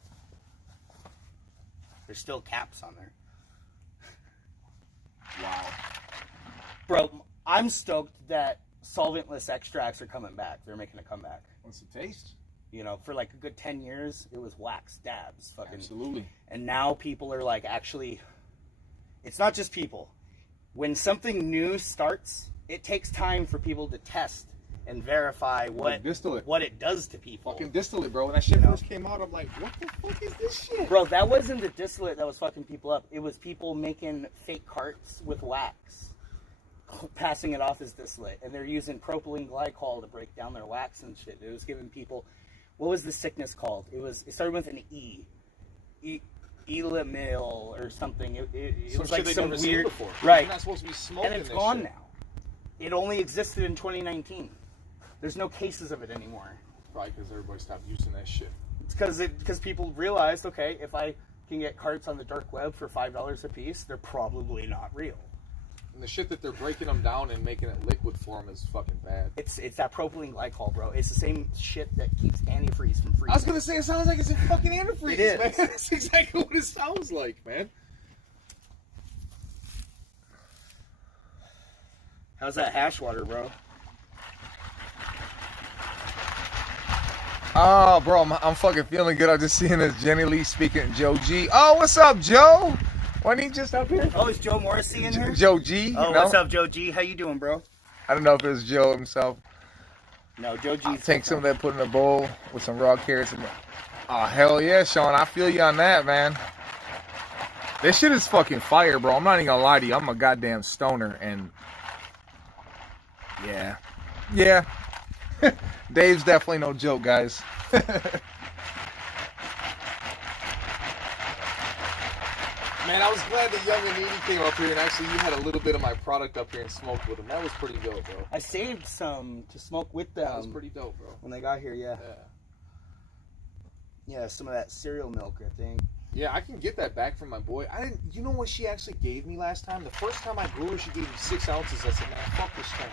There's still caps on there. Wow. Bro, I'm stoked that solventless extracts are coming back. They're making a comeback. What's the taste? You know, for like a good 10 years, it was wax dabs. Fucking. Absolutely. And now people are like, actually, it's not just people. When something new starts, it takes time for people to test and verify what it does to people. Fucking distillate, bro. When that shit first came out, I'm like, what the fuck is this shit? Bro, that wasn't the distillate that was fucking people up. It was people making fake carts with wax, passing it off as distillate, and they're using propylene glycol to break down their wax and shit. It was giving people, what was the sickness called? It started with an Elamil or something. It was like some weird, before. right? You're not supposed to be smoking And it's this gone shit. now. It only existed in 2019. There's no cases of it anymore. Probably because everybody stopped using that shit. It's because people realized, okay, if I can get carts on the dark web for $5 a piece, they're probably not real. And the shit that they're breaking them down and making it liquid form is fucking bad. It's that propylene glycol, bro. It's the same shit that keeps antifreeze from freezing. I was gonna say it sounds like it's in fucking antifreeze, It is. man. That's exactly what it sounds like, man. How's that hash water, bro? Oh, bro, I'm fucking feeling good. I'm just seeing this Jenny Lee speaking to Joe G. Oh, what's up, Joe? Wasn't he just up here? Oh, is Joe Morrissey in here? Joe G. Oh, you know? what's up, Joe G? How you doing, bro? I don't know if it was Joe himself. No, Joe G. Take some of that, put in a bowl with some raw carrots. Oh, hell yeah, Sean. I feel you on that, man. This shit is fucking fire, bro. I'm not even gonna lie to you. I'm a goddamn stoner, and yeah. Dave's definitely no joke, guys. Man, I was glad that Young and Needy came up here, and actually you had a little bit of my product up here and smoked with them. That was pretty dope, bro. I saved some to smoke with them. That was pretty dope, bro. When they got here, yeah. Yeah, some of that cereal milk, I think. Yeah, I can get that back from my boy. I didn't. You know what she actually gave me last time? The first time I grew her, she gave me 6 ounces. I said, man, fuck this thing.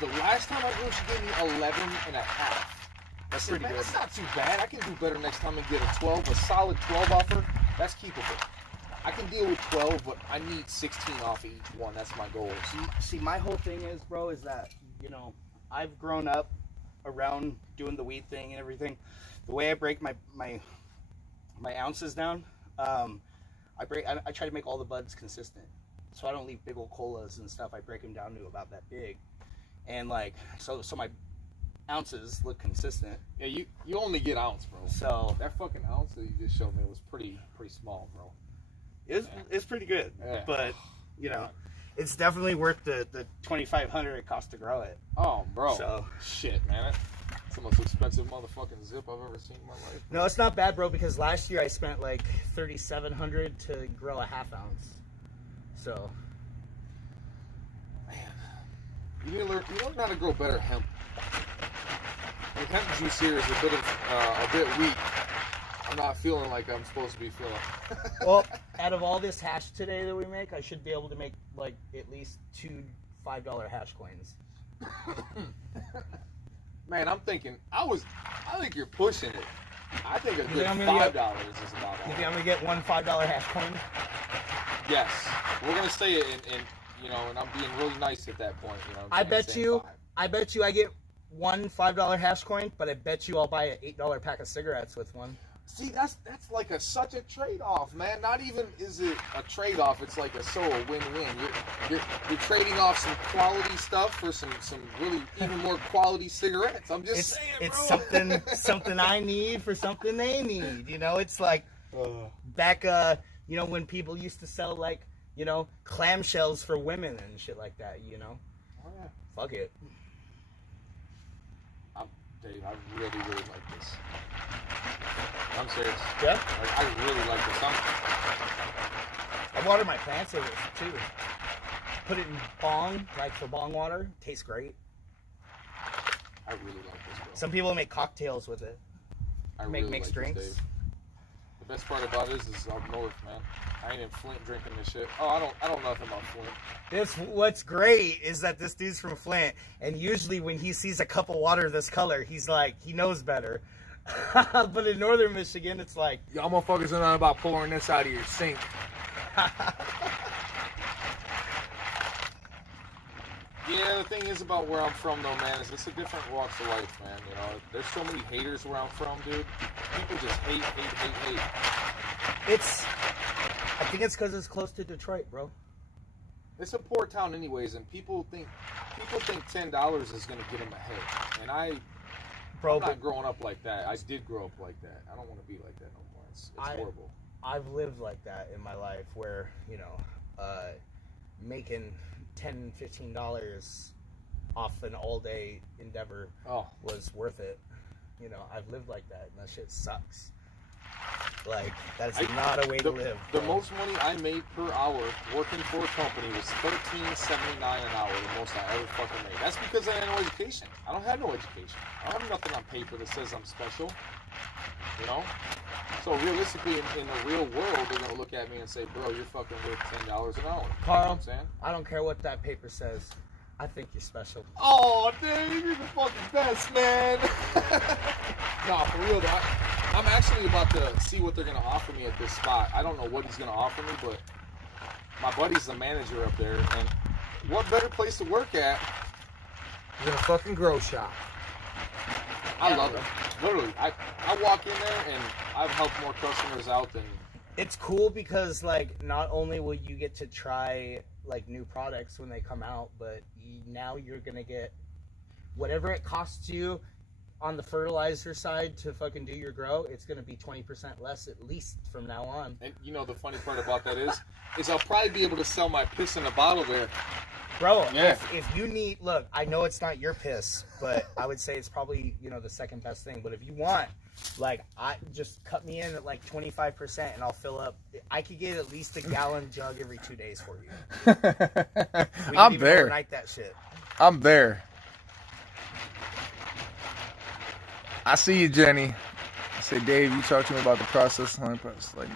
The last time I grew her, she gave me 11 and a half. That's Shit, pretty man, good. that's not too bad. I can do better next time and get a 12, a solid 12 offer. That's keepable. I can deal with 12, but I need 16 off each one. That's my goal. See, my whole thing is, bro, is that, you know, I've grown up around doing the weed thing and everything. The way I break my ounces down, I try to make all the buds consistent. So I don't leave big old colas and stuff. I break them down to about that big. And like, so my ounces look consistent. Yeah, you only get ounce, bro. So that fucking ounce that you just showed me was pretty small, bro. it's pretty good. Yeah. But, you know, it's definitely worth the $2,500 it costs to grow it. Oh, bro. So shit, man. It's the most expensive motherfucking zip I've ever seen in my life. no, it's not bad, bro, because last year I spent like $3,700 to grow a half ounce. So, Man, you need to learn how to grow better hemp. The hemp juice here is a bit weak. I'm not feeling like I'm supposed to be feeling. well, out of all this hash today that we make, I should be able to make like at least 2 $5 hash coins. Man, I'm thinking I think you're pushing it. I think a good I'm $5 gonna is about You all. think I'm gonna get 1 $5 hash coin? Yes, we're gonna say it, and you know, and I'm being really nice at that point. You know, I bet you I get 1 $5 hash coin, but I bet you I'll buy an $8 pack of cigarettes with one. See, that's like such a trade-off, man. Not even is it a trade-off. It's like a win-win. You're trading off some quality stuff for some really even more quality cigarettes. I'm just saying, It's bro. something I need for something they need. You know, it's like back you know, when people used to sell like, you know, clamshells for women and shit like that, you know. Oh, yeah. Fuck it. Dave, I really like this. I'm serious. Yeah? Like, I really like this. I water my plants with it too. Put it in bong, like for bong water. Tastes great. I really like this, bro. Some people make cocktails with it. I Make really mixed like drinks. This, Dave. The best part about this is up north, man. I ain't in Flint drinking this shit. Oh, I don't know nothing about Flint. What's great is that this dude's from Flint, and usually when he sees a cup of water this color, he's like, he knows better. But in northern Michigan, it's like, Y'all motherfuckers are not about pouring this out of your sink. Yeah, the thing is about where I'm from, though, man, is it's a different walks of life, man. You know, there's so many haters where I'm from, dude. People just hate. I think it's because it's close to Detroit, bro. It's a poor town, anyways, and people think $10 is gonna get them ahead. And I'm not growing up like that. I did grow up like that. I don't want to be like that no more. It's horrible. I've lived like that in my life, where, you know, making $10, $15 off an all-day endeavor was worth it. You know, I've lived like that, and that shit sucks. Like, that's not a way to live. The most money I made per hour working for a company was $13.79 an hour, the most I ever fucking made. That's because I had no education. I don't have no education. I don't have nothing on paper that says I'm special. You know? So realistically, in the real world, they're going to look at me and say, bro, you're fucking worth $10 an hour. Carl, you know what I'm saying? I don't care what that paper says. I think you're special. Oh, dude, you're the fucking best, man. No, for real, though. I'm actually about to see what they're going to offer me at this spot. I don't know what he's going to offer me, but my buddy's the manager up there, and what better place to work at than a fucking grow shop? I love it. Literally, I walk in there, and I've helped more customers out than... It's cool because, like, not only will you get to try, like, new products when they come out, but now you're going to get whatever it costs you on the fertilizer side to fucking do your grow, it's going to be 20% less at least from now on. And you know the funny part about that is I'll probably be able to sell my piss in a bottle there. Bro, Yeah. if you need, look, I know it's not your piss, but I would say it's probably, you know, the second best thing. But if you want, like, I just cut me in at like 25% and I'll fill up. I could get at least a gallon jug every 2 days for you. We I'm can even there. overnight that shit. I'm there. I see you, Jenny. I say, Dave, you talk to me about the process. Like,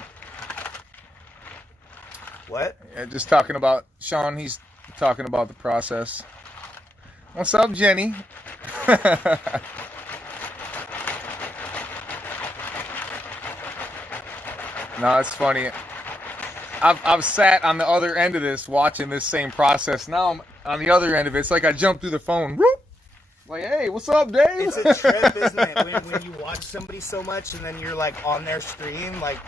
What? yeah, just talking about Sean. He's talking about the process. What's up, Jenny? No, it's funny. I've sat on the other end of this watching this same process. Now I'm on the other end of it. It's like I jumped through the phone. Whoop! Like, hey, what's up, Dave? It's a trip, isn't it? When you watch somebody so much and then you're like on their screen, like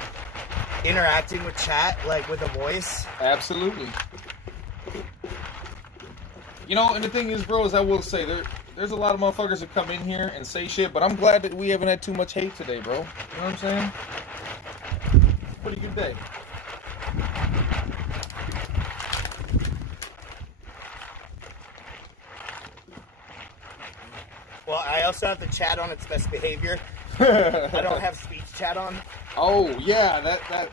interacting with chat, like with a voice. Absolutely. You know, and the thing is, bro, is I will say there's a lot of motherfuckers that come in here and say shit, but I'm glad that we haven't had too much hate today, bro. You know what I'm saying? Pretty good day. Well, I also have the chat on its best behavior. I don't have speech chat on. Oh yeah,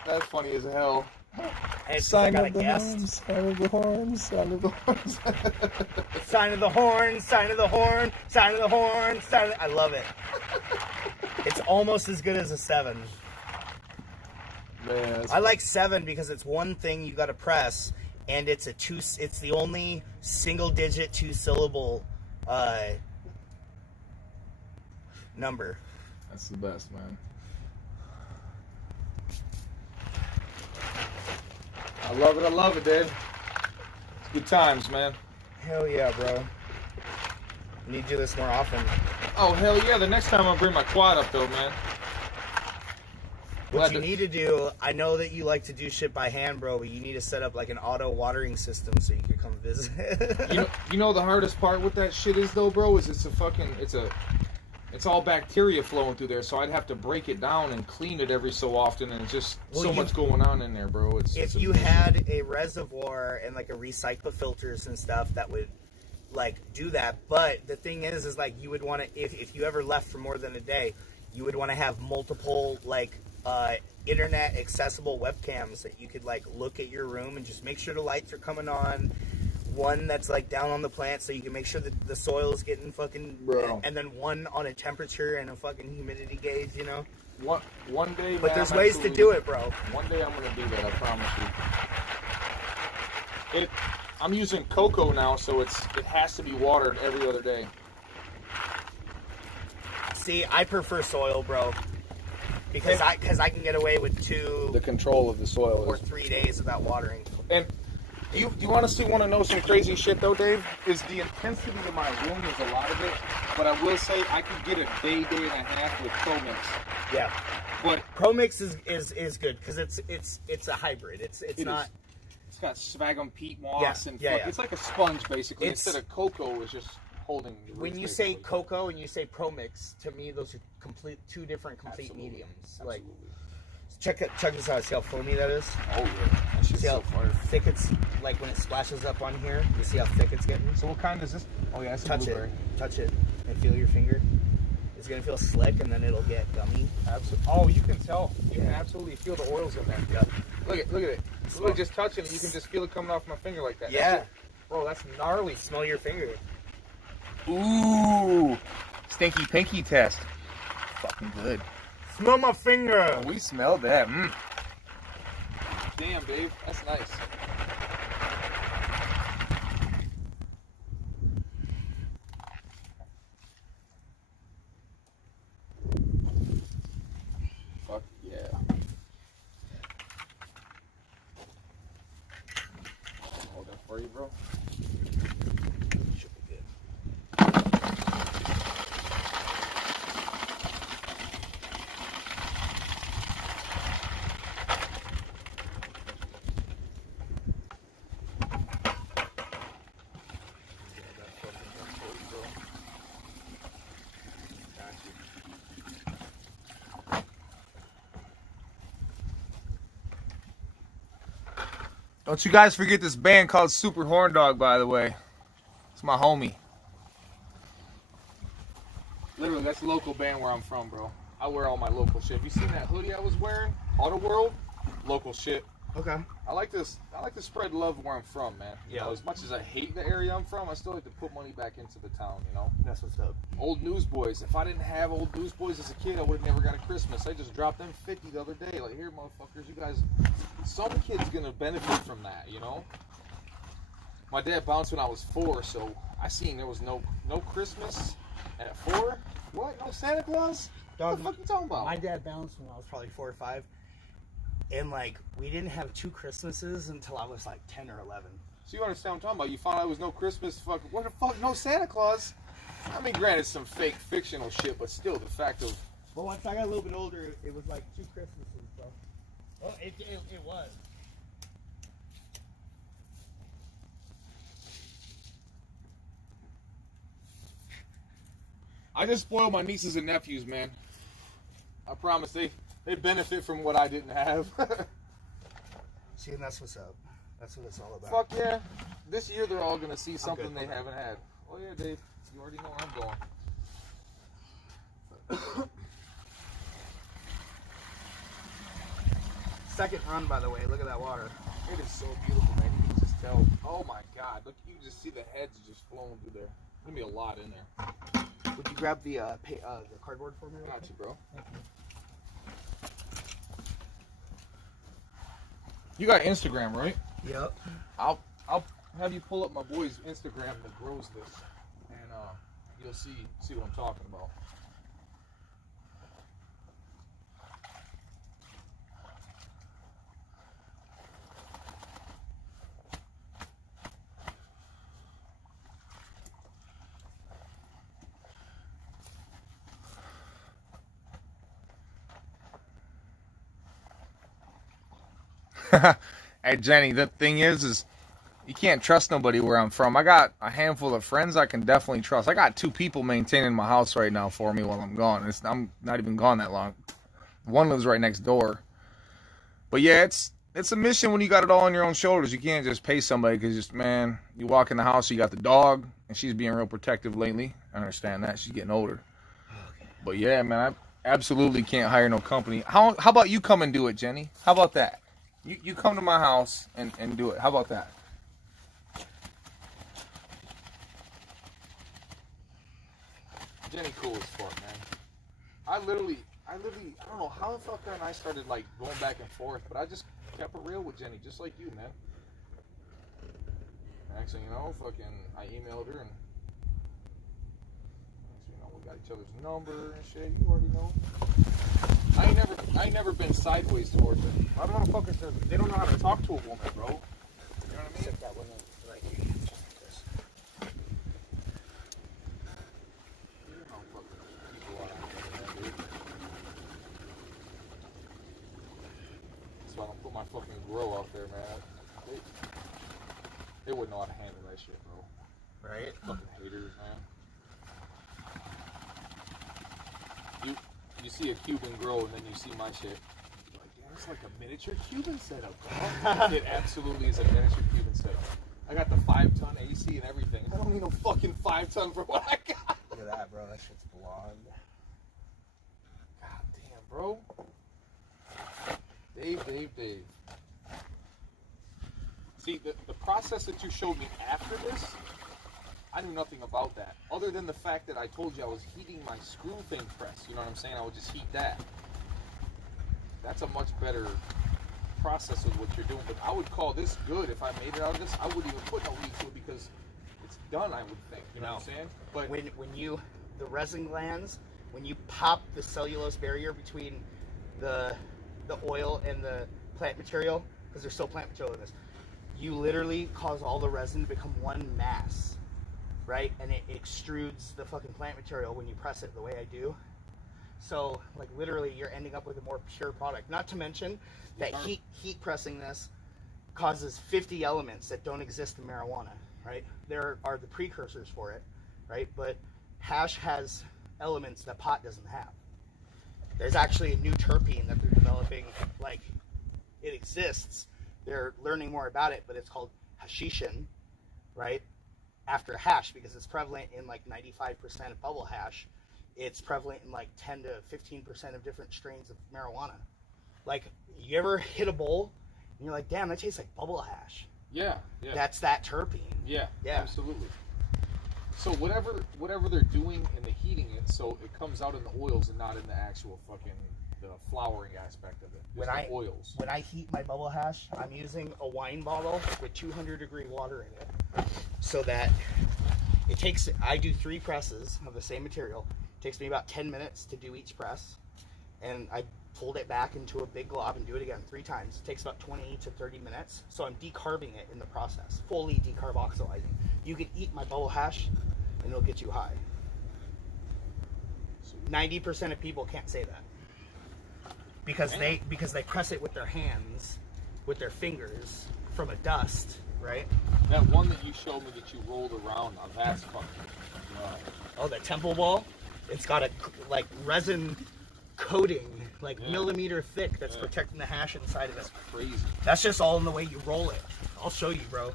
that's funny as hell. And sign of the horn, sign of the horn, sign of the horn. Sign of the horn, sign of the horn, sign of the horn, sign of the... I love it. It's almost as good as a 7. Man, I like 7 because it's one thing you got to press, and it's the only single-digit 2-syllable number. That's the best, man. I love it, Dave. It's good times, man. Hell yeah, bro. Need to do this more often. Oh, hell yeah. The next time I'll bring my quad up, though, man. What you need to do, I know that you like to do shit by hand, bro, but you need to set up like an auto watering system so you can come visit. you know the hardest part with that shit is, though, bro, is it's all bacteria flowing through there, so I'd have to break it down and clean it every so often, and it's just much going on in there, bro. If you had a reservoir and like a recycle filters and stuff, that would like do that. But the thing is like you would want to, if you ever left for more than a day, you would want to have multiple like internet accessible webcams that you could like look at your room and just make sure the lights are coming on. One that's like down on the plant so you can make sure that the soil is getting fucking, bro. And then one on a temperature and a fucking humidity gauge, you know. One day, but there's ways to do it, bro. One day I'm gonna do that, I promise you. I'm using cocoa now, so it has to be watered every other day. See, I prefer soil, bro, because I can get away with the control of the soil or 3 days without watering. And do you honestly want to know some crazy shit though, Dave? Is the intensity of my room is a lot of it, but I will say I could get a day and a half with Pro Mix. Yeah, but Pro Mix is good because it's a hybrid. It's not. It's got sphagnum peat moss and yeah. It's like a sponge basically. Instead of cocoa, it's just holding. When you say cocoa and you say Pro Mix, to me those are two different mediums. Absolutely. Like. Check this out. See how foamy that is? Oh yeah, that shit's see how so fire. thick it's like when it splashes up on here. You see how thick it's getting? So what kind is this? Oh yeah, it's touch it, and feel your finger. It's gonna feel slick, and then it'll get gummy. Absolutely. Oh, you can tell. You can absolutely feel the oils in there. Yep. Look at it. Look, just touching it, you can just feel it coming off my finger like that. Yeah. Bro, that's gnarly. Smell your finger. Ooh, stinky pinky test. Fucking good. Smell my finger. We smelled that. Damn, Dave, that's nice. Fuck yeah. Hold that for you, bro. Should be good. Don't you guys forget this band called Super Horn Dog, by the way. It's my homie. Literally, that's a local band where I'm from, bro. I wear all my local shit. Have you seen that hoodie I was wearing? Auto World? Local shit. Okay. I like to spread love where I'm from, man. You know, as much as I hate the area I'm from, I still like to put money back into the town, you know? That's what's up. Old Newsboys. If I didn't have Old Newsboys as a kid, I would have never got a Christmas. I just dropped them 50 the other day. Like, here, motherfuckers, you guys... Some kid's gonna benefit from that, you know? My dad bounced when I was 4, so I seen there was no Christmas at 4. What? No Santa Claus? Dog, what the fuck you talking about? My dad bounced when I was probably 4 or 5. And like, we didn't have 2 Christmases until I was like 10 or 11. So you understand what I'm talking about? You found out there was no Christmas, what the fuck, no Santa Claus? I mean, granted, some fake fictional shit, but still, the fact of... But once I got a little bit older, it was like 2 Christmases, bro. Well, it was. I just spoil my nieces and nephews, man. I promise they benefit from what I didn't have. See, and that's what's up. That's what it's all about. Fuck yeah. This year they're all going to see something they haven't had. Oh yeah, Dave. You already know where I'm going. Second run, by the way. Look at that water. It is so beautiful, man. You can just tell. Oh my God. Look, you can just see the heads just flowing through there. There's going to be a lot in there. Would you grab the cardboard for me? Got you, bro. You got Instagram, right? Yep. I'll have you pull up my boy's Instagram that grows this, and you'll see what I'm talking about. Hey Jenny, the thing is you can't trust nobody where I'm from. I got a handful of friends I can definitely trust. I got 2 people maintaining my house right now for me while I'm gone. I'm not even gone that long. One lives right next door. But yeah, it's a mission when you got it all on your own shoulders. You can't just pay somebody because just, man, you walk in the house, you got the dog, and she's being real protective lately. I understand that. She's getting older. But yeah, man, I absolutely can't hire no company. How about you come and do it, Jenny? How about that? You come to my house and do it. How about that? Jenny cool as fuck, man. I literally, I don't know how the fuck her and I started like going back and forth, but I just kept it real with Jenny, just like you, man. Next thing you know, I emailed her and next thing you know, we got each other's number and shit. You already know. I ain't never been sideways towards her. A lot of motherfuckers, they don't know how to talk to a woman, bro. You know what I mean? Set that one up right here, just like this. You know how fucking people are out there, dude. That's why I don't put my fucking grow out there, man. They wouldn't know how to handle that shit, bro. Right? Fucking haters, man. You see a Cuban grow and then you see my shit. You're like, yeah, it's like a miniature Cuban setup, bro. It absolutely is a miniature Cuban setup. I got the 5-ton AC and everything. I don't need no fucking 5-ton for what I got. Look at that, bro. That shit's blonde. God damn, bro. Dave. See, the process that you showed me after this, I knew nothing about that. Other than the fact that I told you I was heating my screw thing press. You know what I'm saying? I would just heat that. That's a much better process of what you're doing. But I would call this good. If I made it out of this, I wouldn't even put no heat to it because it's done, I would think. You know what I'm saying? But when the resin glands, when you pop the cellulose barrier between the oil and the plant material, because there's still plant material in this, you literally cause all the resin to become one mass, right? And it extrudes the fucking plant material when you press it the way I do. So, like, literally, you're ending up with a more pure product. Not to mention that heat pressing this causes 50 elements that don't exist in marijuana, right? There are the precursors for it, right? But hash has elements that pot doesn't have. There's actually a new terpene that they're developing. Like, it exists. They're learning more about it, but it's called Hashishin, right? After hash, because it's prevalent in like 95% of bubble hash. It's prevalent in like 10 to 15% of different strains of marijuana. Like, you ever hit a bowl and you're like, damn, that tastes like bubble hash? yeah. That's that terpene. Yeah, Yeah. absolutely. So whatever they're doing in the heating it, so it comes out in the oils and not in the actual fucking the flowering aspect of it. Just the oils. When I heat my bubble hash, I'm using a wine bottle with 200-degree water in it, so that it takes. I do 3 presses of the same material. It takes me about 10 minutes to do each press, and I fold it back into a big glob, and do it again 3 times. It takes about 20 to 30 minutes. So I'm decarbing it in the process, fully decarboxylizing. You could eat my bubble hash, and it'll get you high. 90% of people can't say that because they press it with their hands, with their fingers from a dust, right? That one that you showed me that you rolled around on, that's fucking. Oh, the temple ball. It's got a like resin coating, like millimeter thick, that's protecting the hash inside of it. That's crazy. That's just all in the way you roll it. I'll show you, bro.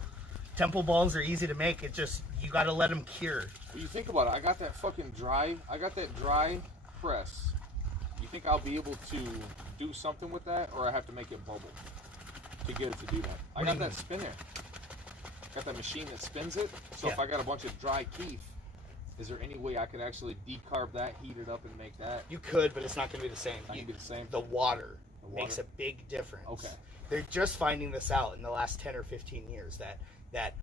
Temple balls are easy to make. It just, you gotta let them cure. Well, you think about it. I got that dry press. You think I'll be able to do something with that, or I have to make it bubble to get it to do that? I got that spinner. Got that machine that spins it. So if I got a bunch of dry keef, is there any way I could actually decarb that, heat it up, and make that? You could, but it's not gonna be the same. Not gonna be the same. The water makes a big difference. Okay. They're just finding this out in the last 10 or 15 years that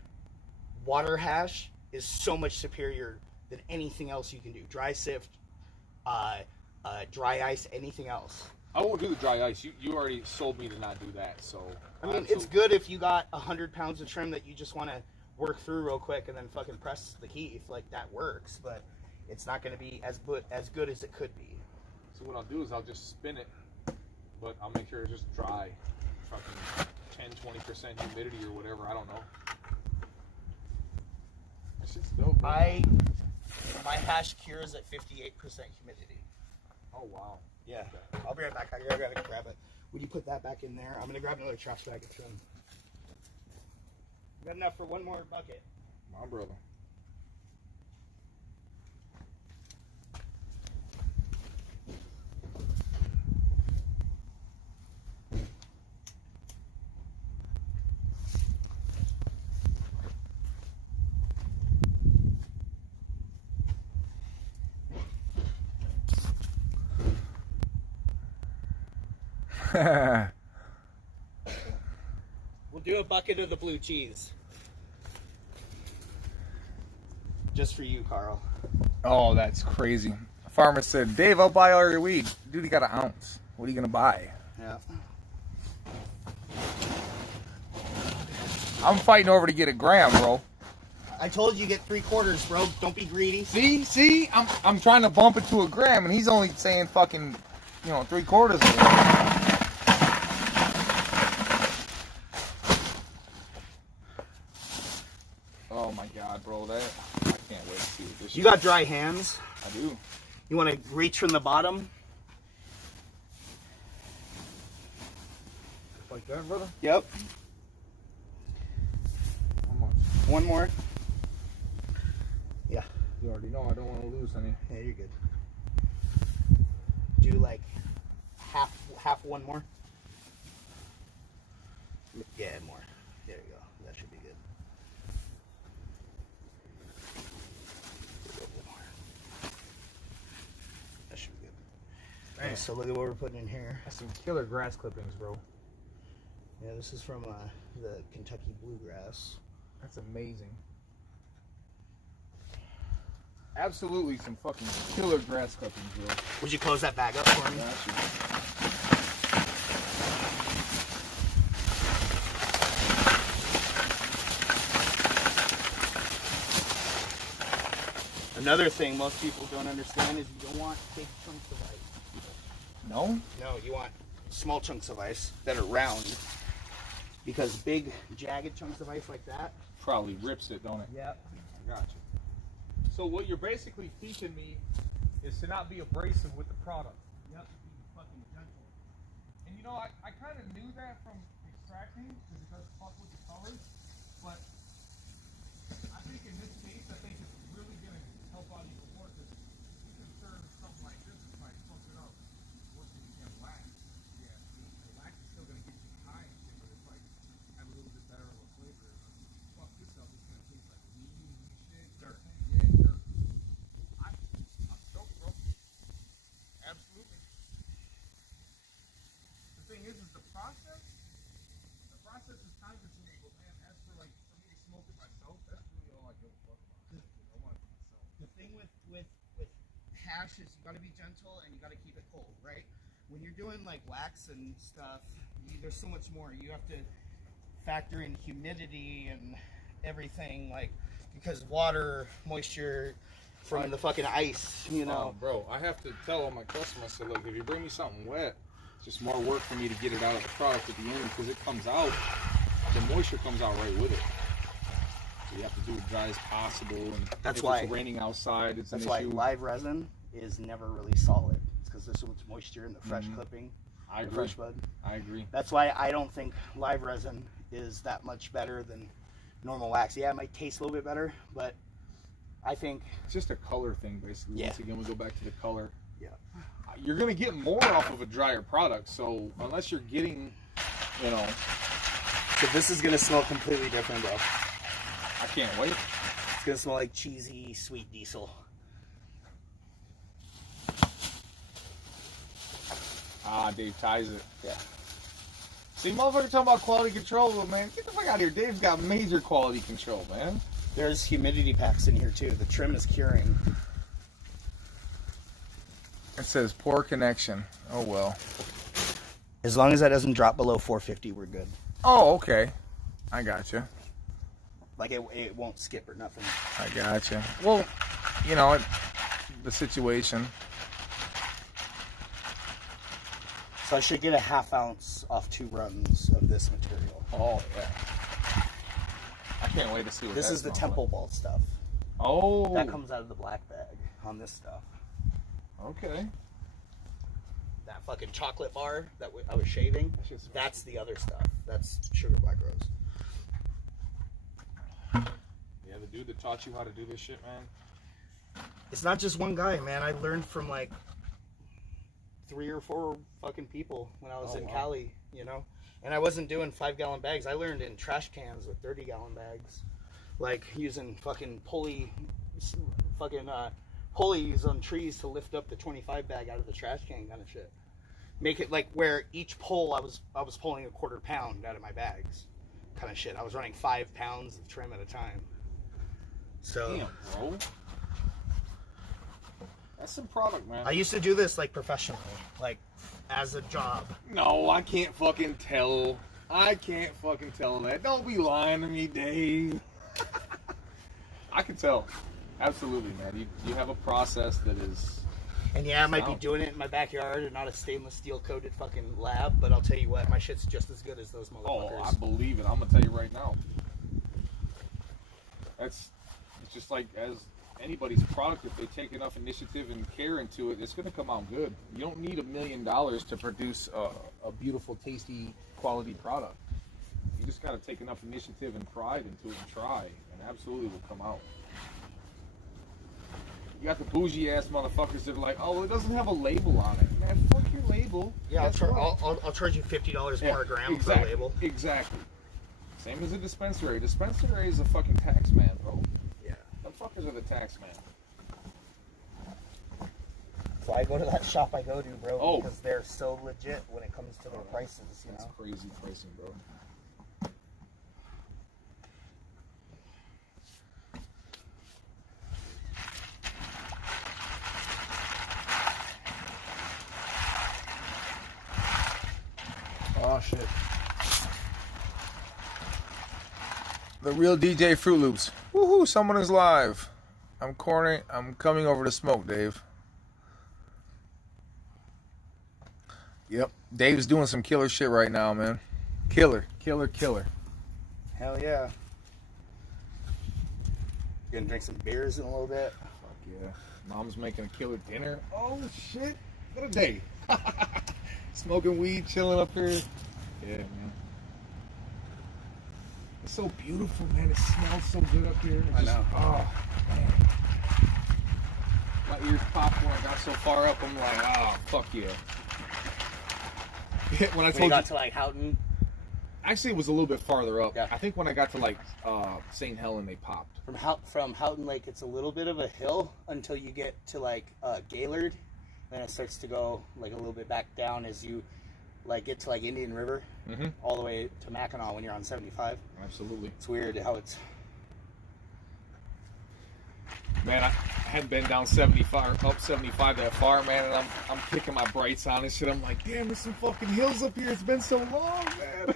water hash is so much superior than anything else you can do. Dry sift, dry ice, anything else. I won't do the dry ice. You already sold me to not do that. So I mean, it's good if you got 100 pounds of trim that you just want to work through real quick and then fucking press the keef. Like, that works, but it's not going to be as good as it could be. So what I'll do is I'll just spin it, but I'll make sure it's just dry. Fucking 10-20% humidity or whatever. I don't know. That shit's dope. My hash cures at 58% humidity. Oh wow. Yeah. Okay. I'll be right back. I gotta grab it. Would you put that back in there? I'm gonna grab another trash bag of trim. We got enough for one more bucket. My brother. We'll do a bucket of the blue cheese. Just for you, Carl. Oh, that's crazy. A farmer said, Dave, I'll buy all your weed. Dude, he got an ounce. What are you going to buy? Yeah. I'm fighting over to get a gram, bro. I told you get 3/4, bro. Don't be greedy. See? I'm trying to bump it to a gram, and he's only saying fucking, 3/4 of it. Oh my god, bro, that I can't wait to see what this You got dry hands? I do. You want to reach from the bottom? Like that, brother? Yep. How much? One more. Yeah. You already know I don't want to lose any. Yeah, you're good. Do like half one more. Yeah, more. There you go. That should be good. That should be good. Man. So look at what we're putting in here. That's some killer grass clippings, bro. Yeah, this is from the Kentucky bluegrass. That's amazing. Absolutely some fucking killer grass clippings, bro. Would you close that bag up for me? Another thing most people don't understand is you don't want big chunks of ice. No? No, you want small chunks of ice that are round. Because big, jagged chunks of ice like that. Probably rips it, don't it? Yep. I got you. So what you're basically teaching me is to not be abrasive with the product. Yep. Be fucking gentle. And I kind of knew that from extracting because it does fuck with the colors. But I think in this case, I think it's really going to help out even more because you can serve something like this and like fuck it up worse than you can wax. Yeah. The wax is still going to get you high and shit, but it's like have a little bit better of a flavor. Fuck this up, it's going to taste like weed and shit. Dirt. Yeah, dirt. I'm stoked, bro. Absolutely. The thing is the process is time consuming, but man, as for like for me to smoke it myself, that's really all I give a fuck about. I want it for myself. The thing with hash is you got to be gentle and you got to keep it cold, right? when you're doing like wax and stuff, there's so much more. You have to factor in humidity and everything, like, because water, moisture from the fucking ice, you know. Bro, I have to tell all my customers, I say, look, if you bring me something wet, it's just more work for me to get it out of the product at the end, because it comes out, the moisture comes out right with it. So you have to do it dry as possible, and That's if why it's raining outside, it's That's an why issue. live resin is never really solid. It's because there's so much moisture in the fresh clipping, I the agree. fresh bud. I agree. That's why I don't think live resin is that much better than normal wax. Yeah, it might taste a little bit better, but I think It's just a color thing, basically. Yeah. Once again, we go back to the color. Yeah. You're going to get more off of a drier product, so unless you're getting, you know, so this is gonna smell completely different, bro. I can't wait. It's gonna smell like cheesy, sweet diesel. Ah, Dave ties it. Yeah. See, motherfucker talking about quality control, but man, get the fuck out of here. Dave's got major quality control, man. There's humidity packs in here too. The trim is curing. It says poor connection. Oh, well. As long as that doesn't drop below 450, we're good. Oh, okay. I gotcha. Like it won't skip or nothing. I gotcha. Well, you know, the situation. So I should get a ½ ounce off 2 runs of this material. Oh, yeah. I can't wait to see what This that is the smells temple like. ball stuff. Oh. That comes out of the black bag on this stuff. Okay. That fucking chocolate bar that I was shaving, that's the other stuff. That's sugar black rose. Yeah, the dude that taught you how to do this shit, man. It's not just one guy, man. I learned from like 3 or 4 fucking people when I was in Cali, you know? And I wasn't doing 5-gallon bags. I learned in trash cans with 30-gallon bags. Like using fucking pulleys on trees to lift up the 25 bag out of the trash can kind of shit. Make it like where each pull I was pulling a 1/4 pound out of my bags kind of shit. I was running 5 pounds of trim at a time. So Damn, bro. That's some product, man. I used to do this like professionally, like as a job. No, I can't fucking tell. I can't fucking tell that. Don't be lying to me, Dave. I can tell. Absolutely, man. You have a process that is... And yeah, I might be sound. doing it in my backyard and not a stainless steel coated fucking lab, but I'll tell you what, my shit's just as good as those motherfuckers. Oh, I believe it. I'm gonna tell you right now. It's just like as anybody's product, if they take enough initiative and care into it, it's gonna come out good. You don't need $1 million to produce a beautiful, tasty, quality product. You just gotta take enough initiative and pride into it and try, and absolutely will come out. You got the bougie ass motherfuckers that are like, oh, well, it doesn't have a label on it. Man, fuck your label. Yeah, Guess what? I'll charge you $50 more a gram exactly, for a label. Exactly. Same as a dispensary. Dispensary is a fucking tax man, bro. Yeah. Them fuckers are the tax man. So I go to that shop I go to, bro, Oh. because they're so legit when it comes to their prices, you That's know? crazy pricing, bro. Oh, shit. The real DJ Fruit Loops. Woohoo, someone is live. I'm coming over to smoke, Dave. Yep. Dave's doing some killer shit right now, man. Killer. Hell yeah. Gonna drink some beers in a little bit. Fuck yeah. Mom's making a killer dinner. Oh shit. What a day. Smoking weed, chilling up here. Yeah, man. It's so beautiful, man. It smells so good up here. I know. Oh, man. My ears popped when I got so far up. I'm like, oh, fuck yeah. When I When you told got you, to like Houghton, actually, it was a little bit farther up. Yeah. I think when I got to like St. Helen, they popped. from Houghton Lake, it's a little bit of a hill until you get to like Gaylord. Then it starts to go like a little bit back down as you like get to like Indian River, all the way to Mackinac when you're on 75. Absolutely. It's weird how it's. Man, hadn't been down 75 or up 75 that far, man, and I'm kicking my brights on and shit. I'm like, damn, there's some fucking hills up here. It's been so long, man.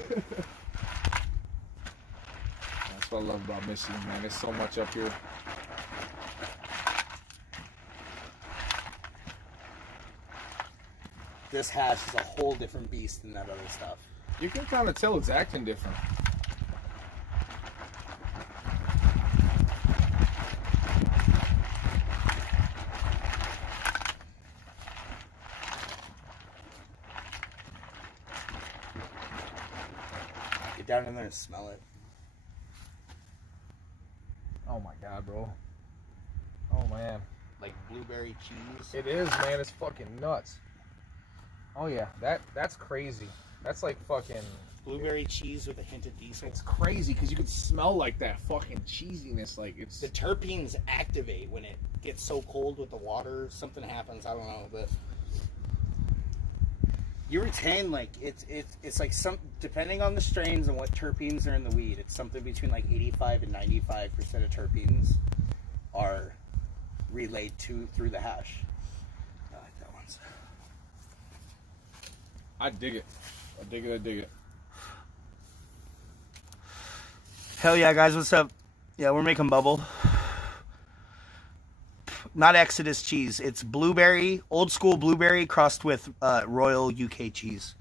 That's what I love about Michigan, man. There's so much up here. This hash is a whole different beast than that other stuff. You can kind of tell it's acting different. Get down in there and smell it. Oh my god, bro. Oh man. Like blueberry cheese. It is, man. It's fucking nuts. Oh yeah, that's crazy. That's like fucking Blueberry cheese with a hint of diesel. It's crazy because you can smell like that fucking cheesiness. Like it's The terpenes activate when it gets so cold with the water. Something happens. I don't know, but you retain like it's like some, depending on the strains and what terpenes are in the weed. It's something between like 85 and 95% of terpenes are relayed through the hash. I like that one. I dig it. I dig it. I dig it. Hell yeah, guys, what's up? Yeah, we're making bubble. Not Exodus cheese. It's blueberry, old school blueberry crossed with royal UK cheese.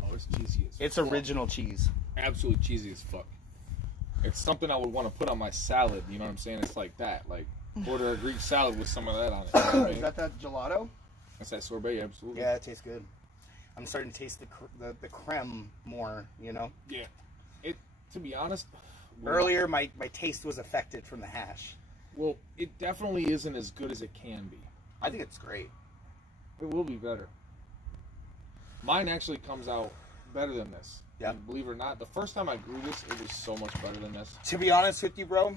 Oh, it's cheesy as It's fuck. original cheese. Absolutely cheesy as fuck. It's something I would want to put on my salad. You know what I'm saying? It's like that. Like order a Greek salad with some of that on it. You know what I mean? Is that gelato? That's that sorbet. Absolutely. Yeah, it tastes good. I'm starting to taste the creme more, you know? Yeah. It. To be honest, Earlier, my taste was affected from the hash. well, it definitely isn't as good as it can be. I think it's great. It will be better. Mine actually comes out better than this. Yeah. And believe it or not, the first time I grew this, it was so much better than this. To be honest with you, bro,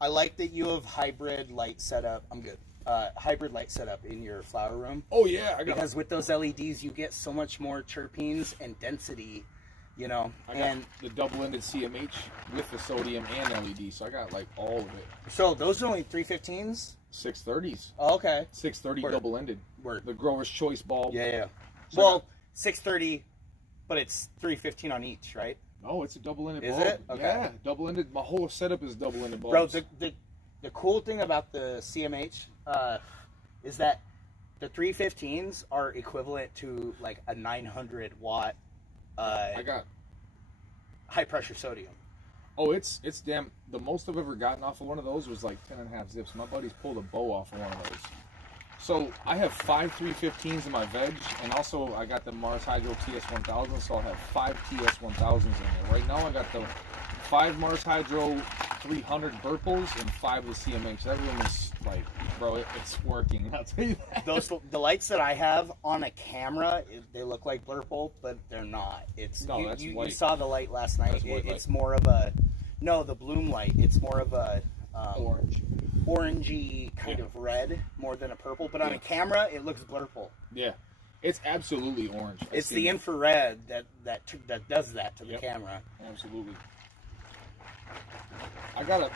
I like that you have hybrid light setup. I'm good. Hybrid light setup in your flower room. Oh yeah, I got. Because with those LEDs, you get so much more terpenes and density, you know. I got And the double-ended CMH with the sodium and LED, so I got like all of it. so those are only 315s. 630s. Oh, okay. 630 Word. double-ended. Word. The grower's choice bulb. Yeah. So Well, 630, but it's 315 on each, right? No, it's a double-ended Is bulb. it? Okay. Yeah, double-ended. My whole setup is double-ended bulbs. Bro, the cool thing about the CMH is that the 315s are equivalent to like a 900 watt I got. high pressure sodium. Oh, it's damn. The most I've ever gotten off of one of those was like 10.5 zips. My buddies pulled a bow off of one of those. So I have 5 315s in my veg, and also I got the Mars Hydro TS1000, so I'll have 5 TS1000s in there. Right now I got the 5 Mars Hydro 300 Burples and 5 with CMH. That room is like, bro, it's working. I'll tell you that. The lights that I have on a camera, they look like Blurple, but they're not. It's No, that's you white. saw the light last night. That's white It's light. more of a the bloom light. It's more of a Orange. orangey kind of red more than a purple. But on a camera, it looks Blurple. Yeah, it's absolutely orange. I It's see the it. infrared that does that to the Yep. camera. Absolutely. I got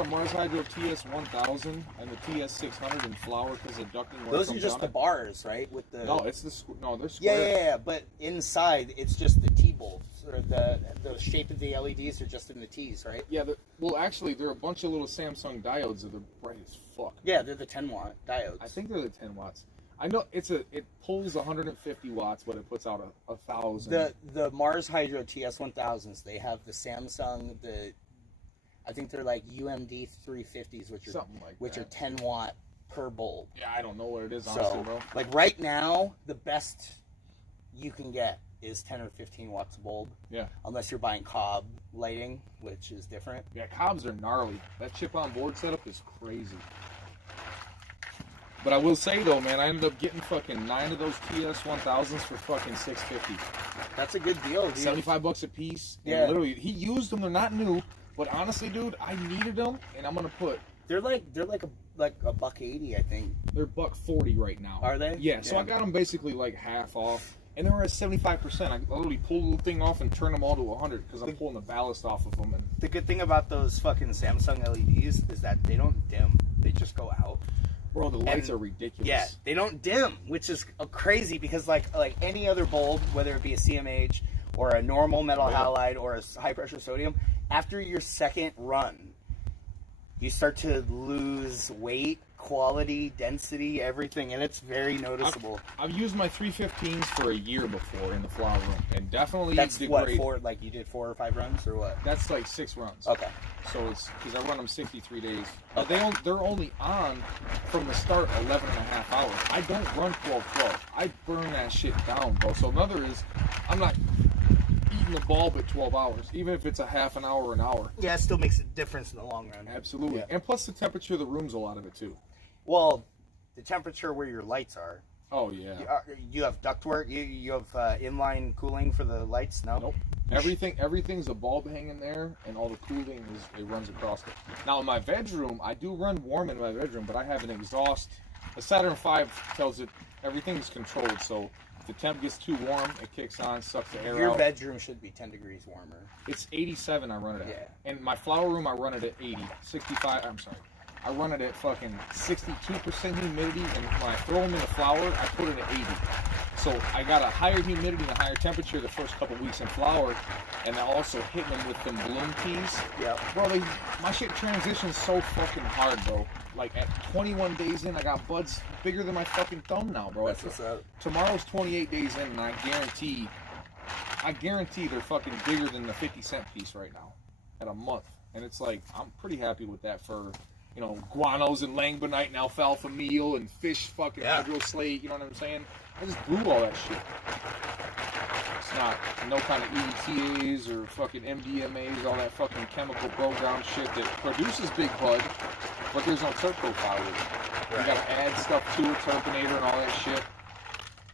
a Mars Hydro TS1000 and the TS600 in flower because the ducting work Those are comes just on the it. bars, right? With the No, it's the no, they're yeah, square. yeah. But inside, it's just the T-bolts, or the shape of the LEDs are just in the T's, right? Yeah, well, actually, they're a bunch of little Samsung diodes that are bright as fuck. Yeah, they're the 10 watt diodes. I think they're the 10 watts. I know it pulls 150 watts, but it puts out a 1,000. The Mars Hydro TS1000s, they have the Samsung, I think they're like UMD 350s, Something like which that. are 10 watt per bulb. Yeah, I don't know what it is, honestly, So, bro. like right now, the best you can get is 10 or 15 watts a bulb. Yeah. Unless you're buying cob lighting, which is different. Yeah, cobs are gnarly. That chip on board setup is crazy. But I will say though, man, I ended up getting fucking 9 of those TS1000s for fucking $650. That's a good deal, dude. $75 a piece. And Yeah. literally, he used them. They're not new, but honestly, dude, I needed them, and I'm gonna put. They're like a $1.80, I think. They're $140 right now. Are they? Yeah. So Yeah. I got them basically like half off, and they were at 75%. I literally pulled the little thing off and turned them all to 100 because I'm pulling the ballast off of them. And The good thing about those fucking Samsung LEDs is that they don't dim. They just go out. Bro, the lights And- are ridiculous. Yeah, they don't dim, which is crazy because like any other bulb, whether it be a CMH or a normal metal halide or a high pressure sodium, after your second run, you start to lose weight, quality, density, everything, and it's very noticeable. I've used my 315s for a year before in the flower room, and definitely That's what, degrade. 4, like you did 4 or 5 runs or what? That's like 6 runs. Okay. So it's because I run them 63 days. But they're only on from the start 11 and a half hours. I don't run 12-12. I burn that shit down, bro. So another is I'm not eating the bulb at 12 hours, even if it's a half an hour or an hour. Yeah, it still makes a difference in the long run. Absolutely. Yeah. And plus the temperature of the room's a lot of it too. Well, the temperature where your lights are. Oh yeah. You have ductwork. You have inline cooling for the lights. No. Nope. Everything's a bulb hanging there, and all the cooling it runs across it. Now in my bedroom, I do run warm in my bedroom, but I have an exhaust. The Saturn V tells it everything's controlled, so if the temp gets too warm, it kicks on, sucks the air Your out. bedroom should be 10 degrees warmer. It's 87 I run it at. Yeah. And my flower room, I run it at 80. 65, I'm sorry. I run it at fucking 62% humidity, and when I throw them in the flower, I put it at 80. So I got a higher humidity and a higher temperature the first couple weeks in flower, and then also hitting them with them bloom teas. Yeah. Bro, my shit transitions so fucking hard, bro. Like at 21 days in, I got buds bigger than my fucking thumb now, bro. That's what's up. Tomorrow's 28 days in, and I guarantee they're fucking bigger than the 50-cent piece right now at a month. And it's like, I'm pretty happy with that for, you know, guanos and langbonite and alfalfa meal and fish fucking hydroslate, you know what I'm saying? I just blew all that shit. It's not no kind of EDTAs or fucking MDMAs, all that fucking chemical broke-down shit that produces big bud, but there's no terp profile with it. You gotta add stuff to it, terpinator and all that shit.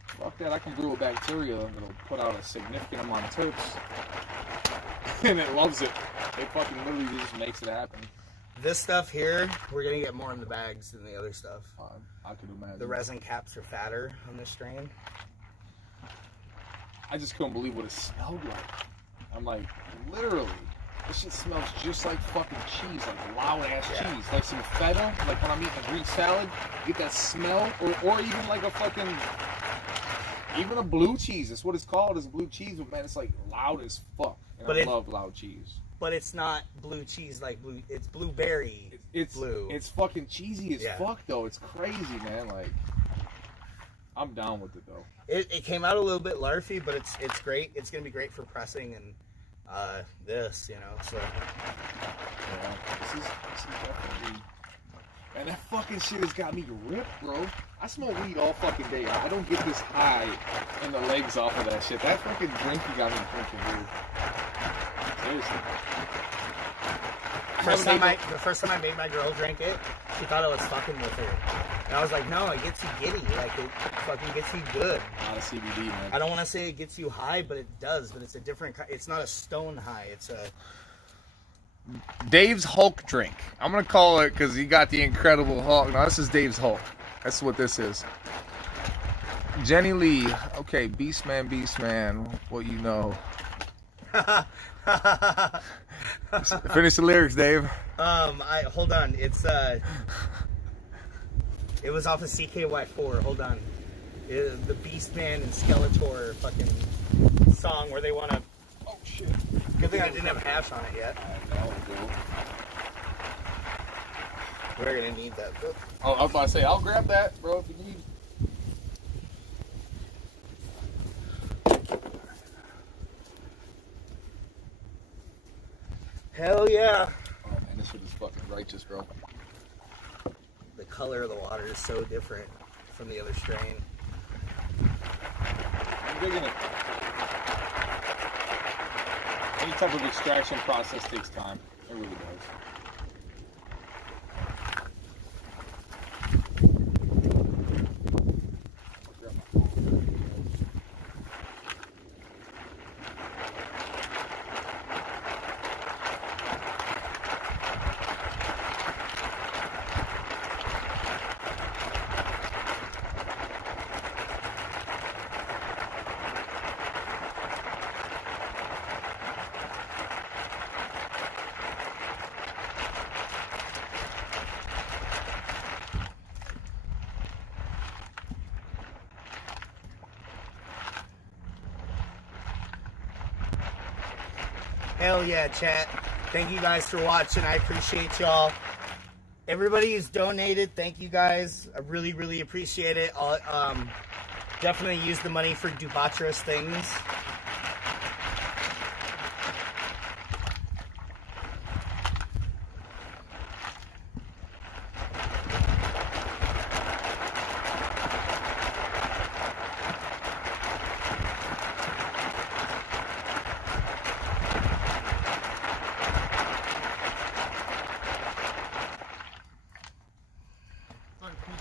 Fuck that, I can brew a bacteria that'll put out a significant amount of terps. And it loves it. It fucking literally just makes it happen. This stuff here, we're gonna get more in the bags than the other stuff. I could imagine. The resin caps are fatter on this strain. I just couldn't believe what it smelled like. I'm like, literally, this shit smells just like fucking cheese, like loud ass cheese. Like some feta, like when I'm eating a Greek salad, you get that smell, or even like a fucking, even a blue cheese. That's what it's called, is blue cheese, but man, it's like loud as fuck. And I love loud cheese. But it's not blue cheese like blue. It's blueberry. It's blue. It's fucking cheesy as fuck though. It's crazy, man. Like, I'm down with it though. It came out a little bit larfy, but it's great. It's gonna be great for pressing and this, you know. So yeah, this is definitely. Man, that fucking shit has got me ripped, bro. I smoke weed all fucking day. I don't get this high in the legs off of that shit. That fucking drink you got me drinking, dude. Seriously. The first time I made my girl drink it, she thought I was fucking with her. And I was like, no, it gets you giddy. Like, it fucking gets you good. A lot of CBD, man. I don't want to say it gets you high, but it does. But it's a different kind. It's not a stone high. It's a... Dave's Hulk drink. I'm going to call it because he got the Incredible Hulk. No, this is Dave's Hulk. That's what this is. Jenny Lee. Okay, Beastman, what you know. Finish the lyrics, Dave. Hold on. It's it was off of CKY4. Hold on. The Beastman and Skeletor fucking song where they want to. Oh shit! Good thing I didn't have hash on it yet. We're gonna need that. Oh, I was about to say, I'll grab that, bro, if you need. Hell yeah! Oh man, this shit is fucking righteous, bro. The color of the water is so different from the other strain. I'm digging it. Any type of extraction process takes time. It really does. Hell yeah, chat. Thank you guys for watching. I appreciate y'all. Everybody who's donated, thank you guys. I really, really appreciate it. I'll definitely use the money for debaucherous things.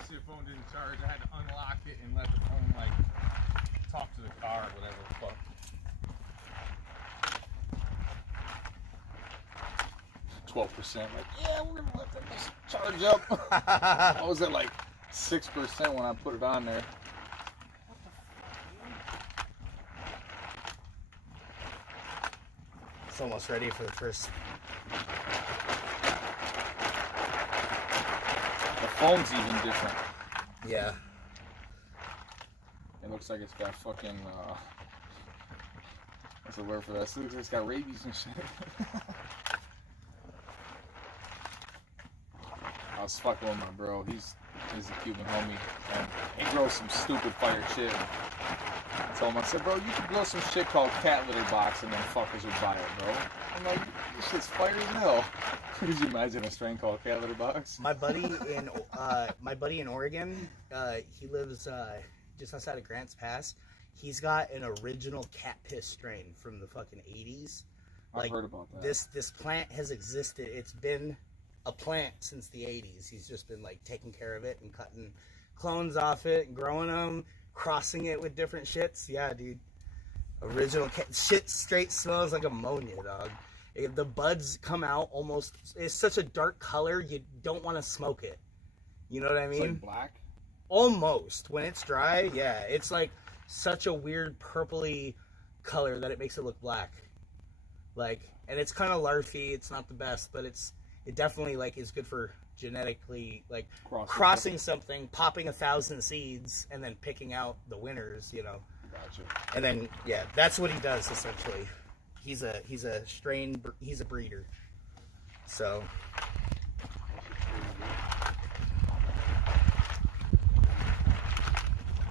The phone didn't charge. I had to unlock it and let the phone like talk to the car or whatever the fuck. 12%. Like, yeah, we're gonna let that charge up. I was at like 6% when I put it on there. It's almost ready for the first. The phone's even different. Yeah. It looks like it's got fucking what's the word for that? It looks like it's got rabies and shit. I was fucking with my bro. He's a Cuban homie, and he grows some stupid fire shit. I told him, I said, bro, you could grow some shit called cat litter box, and then fuckers would buy it, bro. I'm like, this shit's fire as hell. Could you imagine a strain called cat litter box? My buddy in Oregon, he lives just outside of Grants Pass. He's got an original cat piss strain from the fucking 80s. I've heard about that. This plant has existed. It's been a plant since the 80s. He's just been like taking care of it and cutting clones off it and growing them, crossing it with different shits. Yeah, dude. Original cat shit straight smells like ammonia, dog. If the buds come out almost, it's such a dark color, you don't want to smoke it. You know what I mean? It's like black? Almost. When it's dry, yeah. It's like such a weird purpley color that it makes it look black. Like, and it's kind of larfy. It's not the best, but it definitely like is good for genetically like crossing something, popping 1,000 seeds, and then picking out the winners. You know. Gotcha. And then yeah, that's what he does essentially. He's a breeder. So.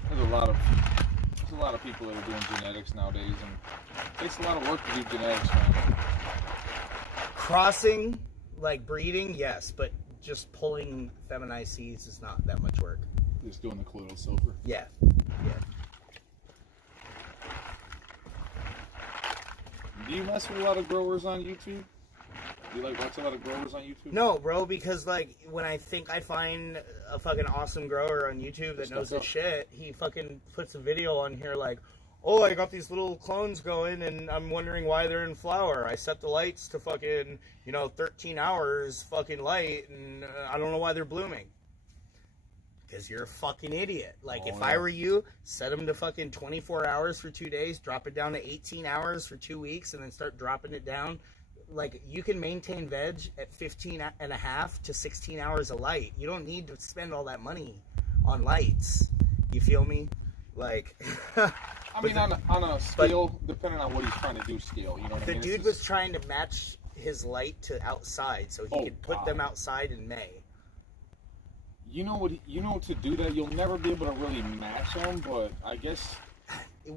There's a lot of people that are doing genetics nowadays, and it takes a lot of work to do genetics, man. Crossing, like breeding, yes, but just pulling feminized seeds is not that much work. Just doing the colloidal silver. Yeah. Do you mess with a lot of growers on YouTube? Do you like watch a lot of growers on YouTube? No, bro, because like when I think I find a fucking awesome grower on YouTube that knows his shit, he fucking puts a video on here like, oh, I got these little clones going and I'm wondering why they're in flower. I set the lights to fucking, 13 hours fucking light and I don't know why they're blooming. Because you're a fucking idiot. Like, if I were you, set them to fucking 24 hours for 2 days, drop it down to 18 hours for 2 weeks, and then start dropping it down. Like, you can maintain veg at 15 and a half to 16 hours of light. You don't need to spend all that money on lights. You feel me? Like, I mean, on a scale, depending on what he's trying to do, scale. You know what I mean? The dude was trying to match his light to outside, so he could put them outside in May. You know what? To do that, you'll never be able to really match them. But I guess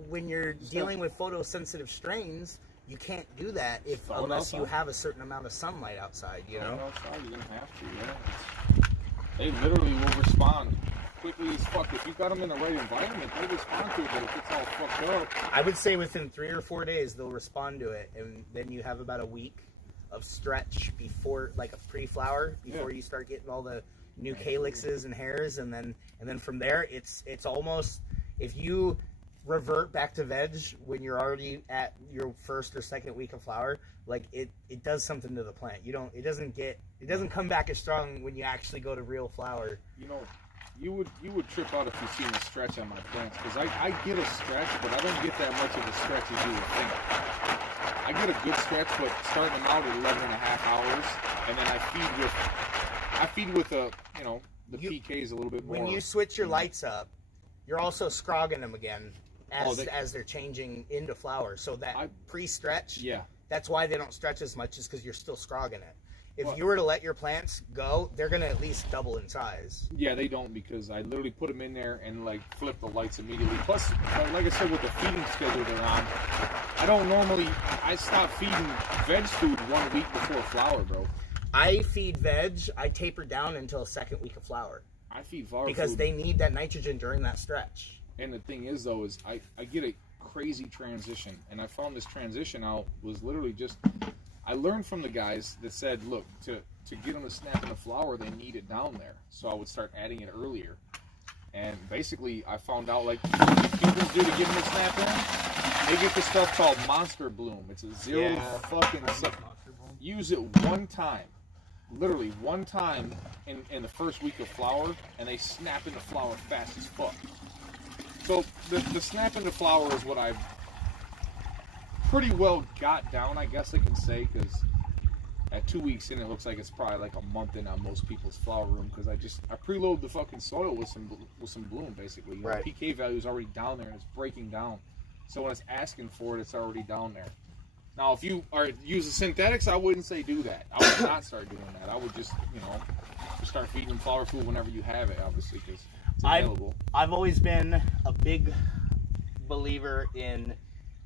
when you're dealing with photosensitive strains, you can't do that unless you have a certain amount of sunlight outside. You know. Outside, you're gonna have to. Yeah. They literally will respond quickly as fuck. If you got them in the right environment, they respond to it. But if it's all fucked up, I would say within 3 or 4 days they'll respond to it, and then you have about a week of stretch before, like a pre-flower, before you start getting all the new calyxes and hairs, and then from there it's almost, if you revert back to veg when you're already at your first or second week of flower, like it does something to the plant. It doesn't come back as strong when you actually go to real flower. You would trip out if you seen the stretch on my plants, because I get a stretch, but I don't get that much of a stretch as you would think. I get a good stretch, but starting them out at 11 and a half hours, and then I feed with the PKs a little bit more. When you switch your lights up, you're also scrogging them again as they're changing into flower. So that pre-stretch That's why they don't stretch as much, is because you're still scrogging it. If Well- you were to let your plants go, they're gonna at least double in size. Yeah, they don't, because I literally put them in there and like flip the lights immediately. Plus, like I said, with the feeding schedule they're on, I don't normally. I stop feeding veg food 1 week before flower, bro. I feed veg. I taper down until second week of flower I feed flower because food, they need that nitrogen during that stretch. and the thing is though, is I get a crazy transition, and I found this transition out was literally just. I learned from the guys that said, look, to get them to snap in the flower, they need it down there. So I would start adding it earlier. And basically, I found out, like, people do to get them to snap in, they get this stuff called Monster Bloom. It's a zero fucking... Use it one time, literally one time in the first week of flower, and they snap into flower fast as fuck. So the snap into flower is what I've pretty well got down, I guess I can say, because at 2 weeks in, it looks like it's probably like a month in on most people's flower room, because I preload the fucking soil with some bloom, basically. Right. The pK value is already down there, and it's breaking down. So when it's asking for it, it's already down there. Now, if you are using synthetics, I wouldn't say do that. I would not start doing that. I would just, just start feeding them flower food whenever you have it, obviously, because it's available. I've always been a big believer in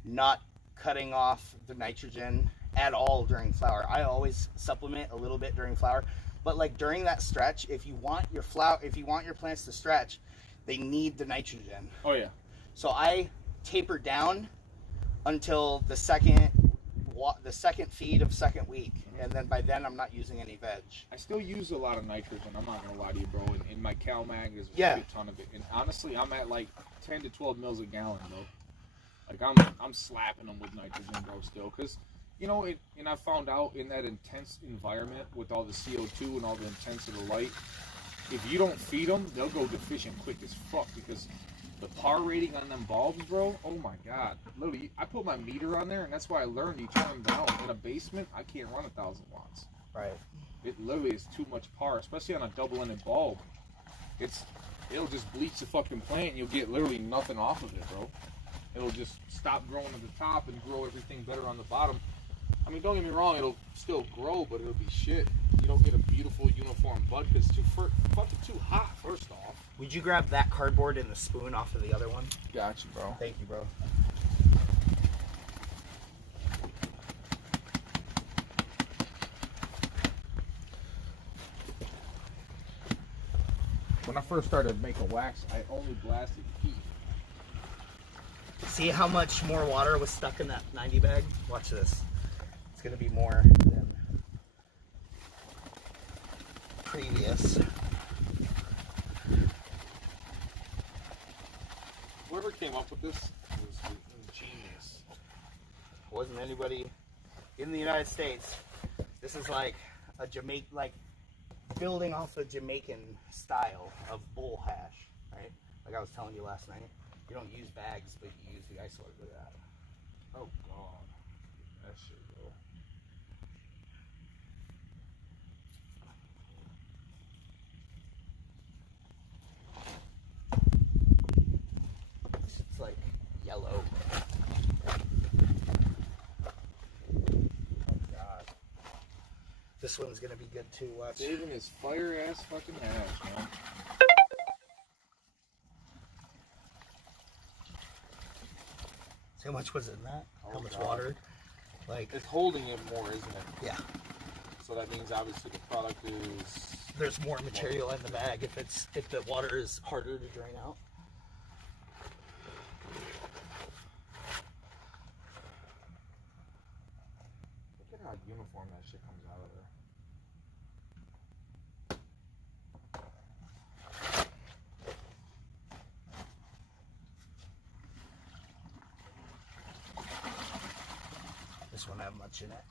not cutting off the nitrogen at all during flower. I always supplement a little bit during flower, but like during that stretch, if you want your plants to stretch, they need the nitrogen. Oh yeah. So I taper down until the second feed of second week, and then by then I'm not using any veg. I still use a lot of nitrogen. I'm not gonna lie to you, bro. In my Cal Mag, there's a shit ton of it, and honestly, I'm at like 10 to 12 mils a gallon, bro. Like I'm slapping them with nitrogen, bro, still, because and I found out in that intense environment with all the CO2 and all the intense of the light, if you don't feed them, they'll go deficient quick as fuck, because the par rating on them bulbs, bro, oh my god. Literally, I put my meter on there, and that's why I learned you turn them down. In a basement, I can't run 1,000 watts. Right. It literally is too much par, especially on a double-ended bulb. It'll just bleach the fucking plant, and you'll get literally nothing off of it, bro. It'll just stop growing at the top and grow everything better on the bottom. I mean, don't get me wrong, it'll still grow, but it'll be shit. You don't get a beautiful uniform bud because it's fucking too hot, first off. Would you grab that cardboard and the spoon off of the other one? Gotcha, bro. Thank you, bro. When I first started making wax, I only blasted heat. See how much more water was stuck in that 90 bag? Watch this. It's going to be more than previous. Whoever came up with this was genius. Wasn't anybody in the United States. This is like a building off the Jamaican style of bull hash, right? Like I was telling you last night. You don't use bags, but you use the ice water for that. Oh god, that shit, bro. It's like yellow. Oh god. This one's gonna be good too. Watch. Saving his fire ass fucking hash, man. See how much was in that? How much water? Like It's holding it more, isn't it? yeah. So that means obviously the product is. There's more material in the bag if the water is harder to drain out. Look at how uniform that shit comes out of there. This won't have much in it.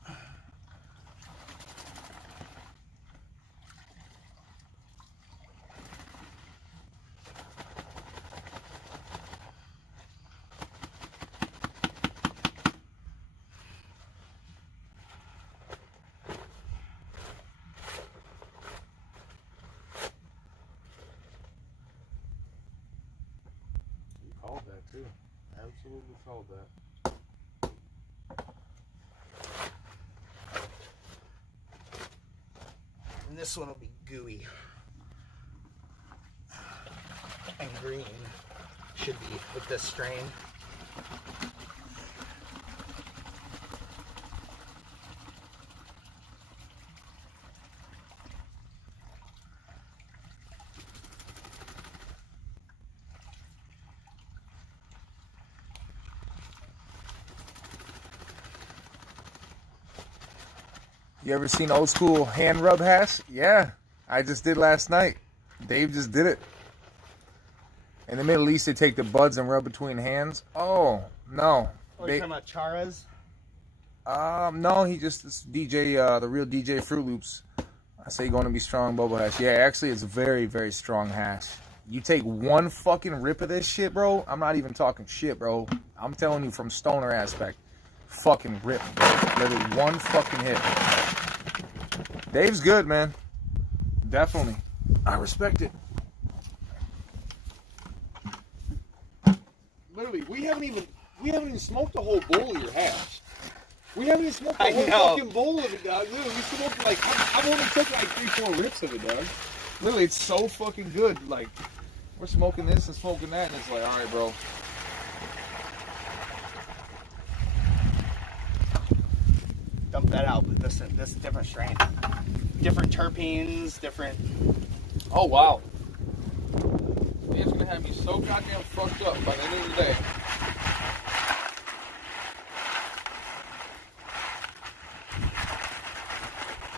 You called that too. Absolutely called that. This one will be gooey. And green should be with this strain. You ever seen old school hand rub hash? Yeah, I just did last night. Dave just did it. In the Middle East, they take the buds and rub between hands. Oh, no. Oh, you're talking about Charas? No, he just, this DJ, the real DJ Fruit Loops. I say going to be strong bubble hash. Yeah, actually, it's very, very strong hash. You take one fucking rip of this shit, bro. I'm not even talking shit, bro. I'm telling you from stoner aspect. Fucking rip, bro. Literally one fucking hit. Dave's good, man. Definitely. I respect it. Literally, we haven't even smoked a whole bowl of your hash. We haven't even smoked I a whole know. fucking bowl of it, dog. Literally, we smoked like, I've only taken like 3-4 rips of it, dog. Literally, it's so fucking good. Like, we're smoking this and smoking that, and it's like, all right, bro. Dump that out. But this is a different strain. Different terpenes, different. Oh, wow. Dave's gonna have me so goddamn fucked up by the end of the day.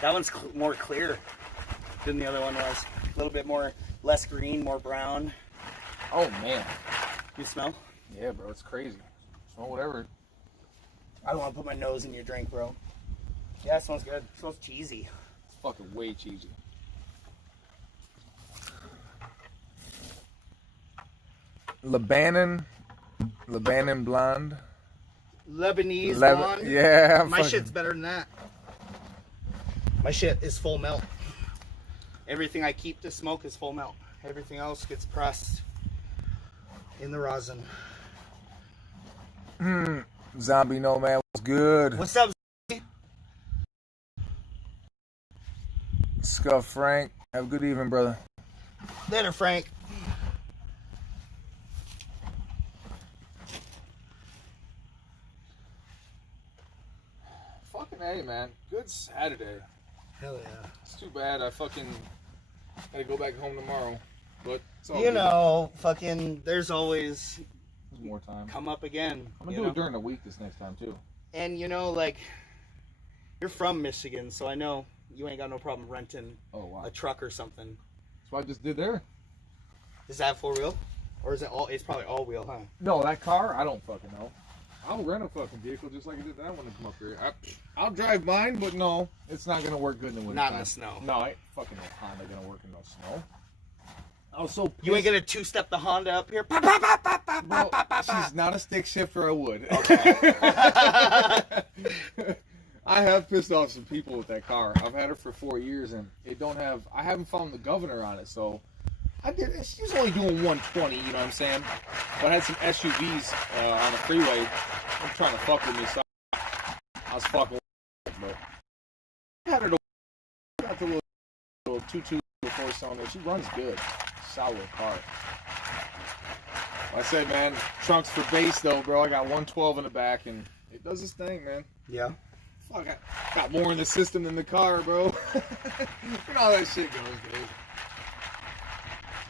That one's more clear than the other one was. A little bit more, less green, more brown. Oh, man. You smell? Yeah, bro, it's crazy. Smell whatever. I don't want to put my nose in your drink, bro. Yeah, it smells good. It smells cheesy. It's fucking way cheesy. Lebanon blonde. Lebanese blonde. Yeah. My shit's better than that. My shit is full melt. Everything I keep to smoke is full melt. Everything else gets pressed in the rosin. Zombie Nomad was good. What's up? Scuff Frank. Have a good evening, brother. Later, Frank. Fucking A, man. Good Saturday. Hell yeah. It's too bad I fucking gotta go back home tomorrow. But it's all You good. know, fucking, there's always There's more time. come up again. I'm gonna you do know? it during the week this next time too. And you know, like, you're from Michigan, so I know you ain't got no problem renting Oh wow. a truck or something. That's what I just did there. Is that 4-wheel? Or is it all, it's probably all wheel, huh? No, that car, I don't fucking know. I'll rent a fucking vehicle just like I did that one to come up here. I'll drive mine, but no, it's not gonna work good in the winter. Not in the snow. No, I ain't fucking no Honda gonna work in no snow. I was so pissed. You ain't gonna two-step the Honda up here? Bro, she's not a stick shifter, I would. I have pissed off some people with that car. I've had her for 4 years and I haven't found the governor on it, so she's only doing 120, you know what I'm saying? But I had some SUVs on the freeway. I'm trying to fuck with me, so I was fucking with her, but I had her to got the little 2.2 before cylinder. She runs good. Solid car. Like I said, man, trunks for bass though, bro. I got 112 in the back and it does its thing, man. Yeah. Fuck, I got more in the system than the car, bro. You know how that shit goes, dude.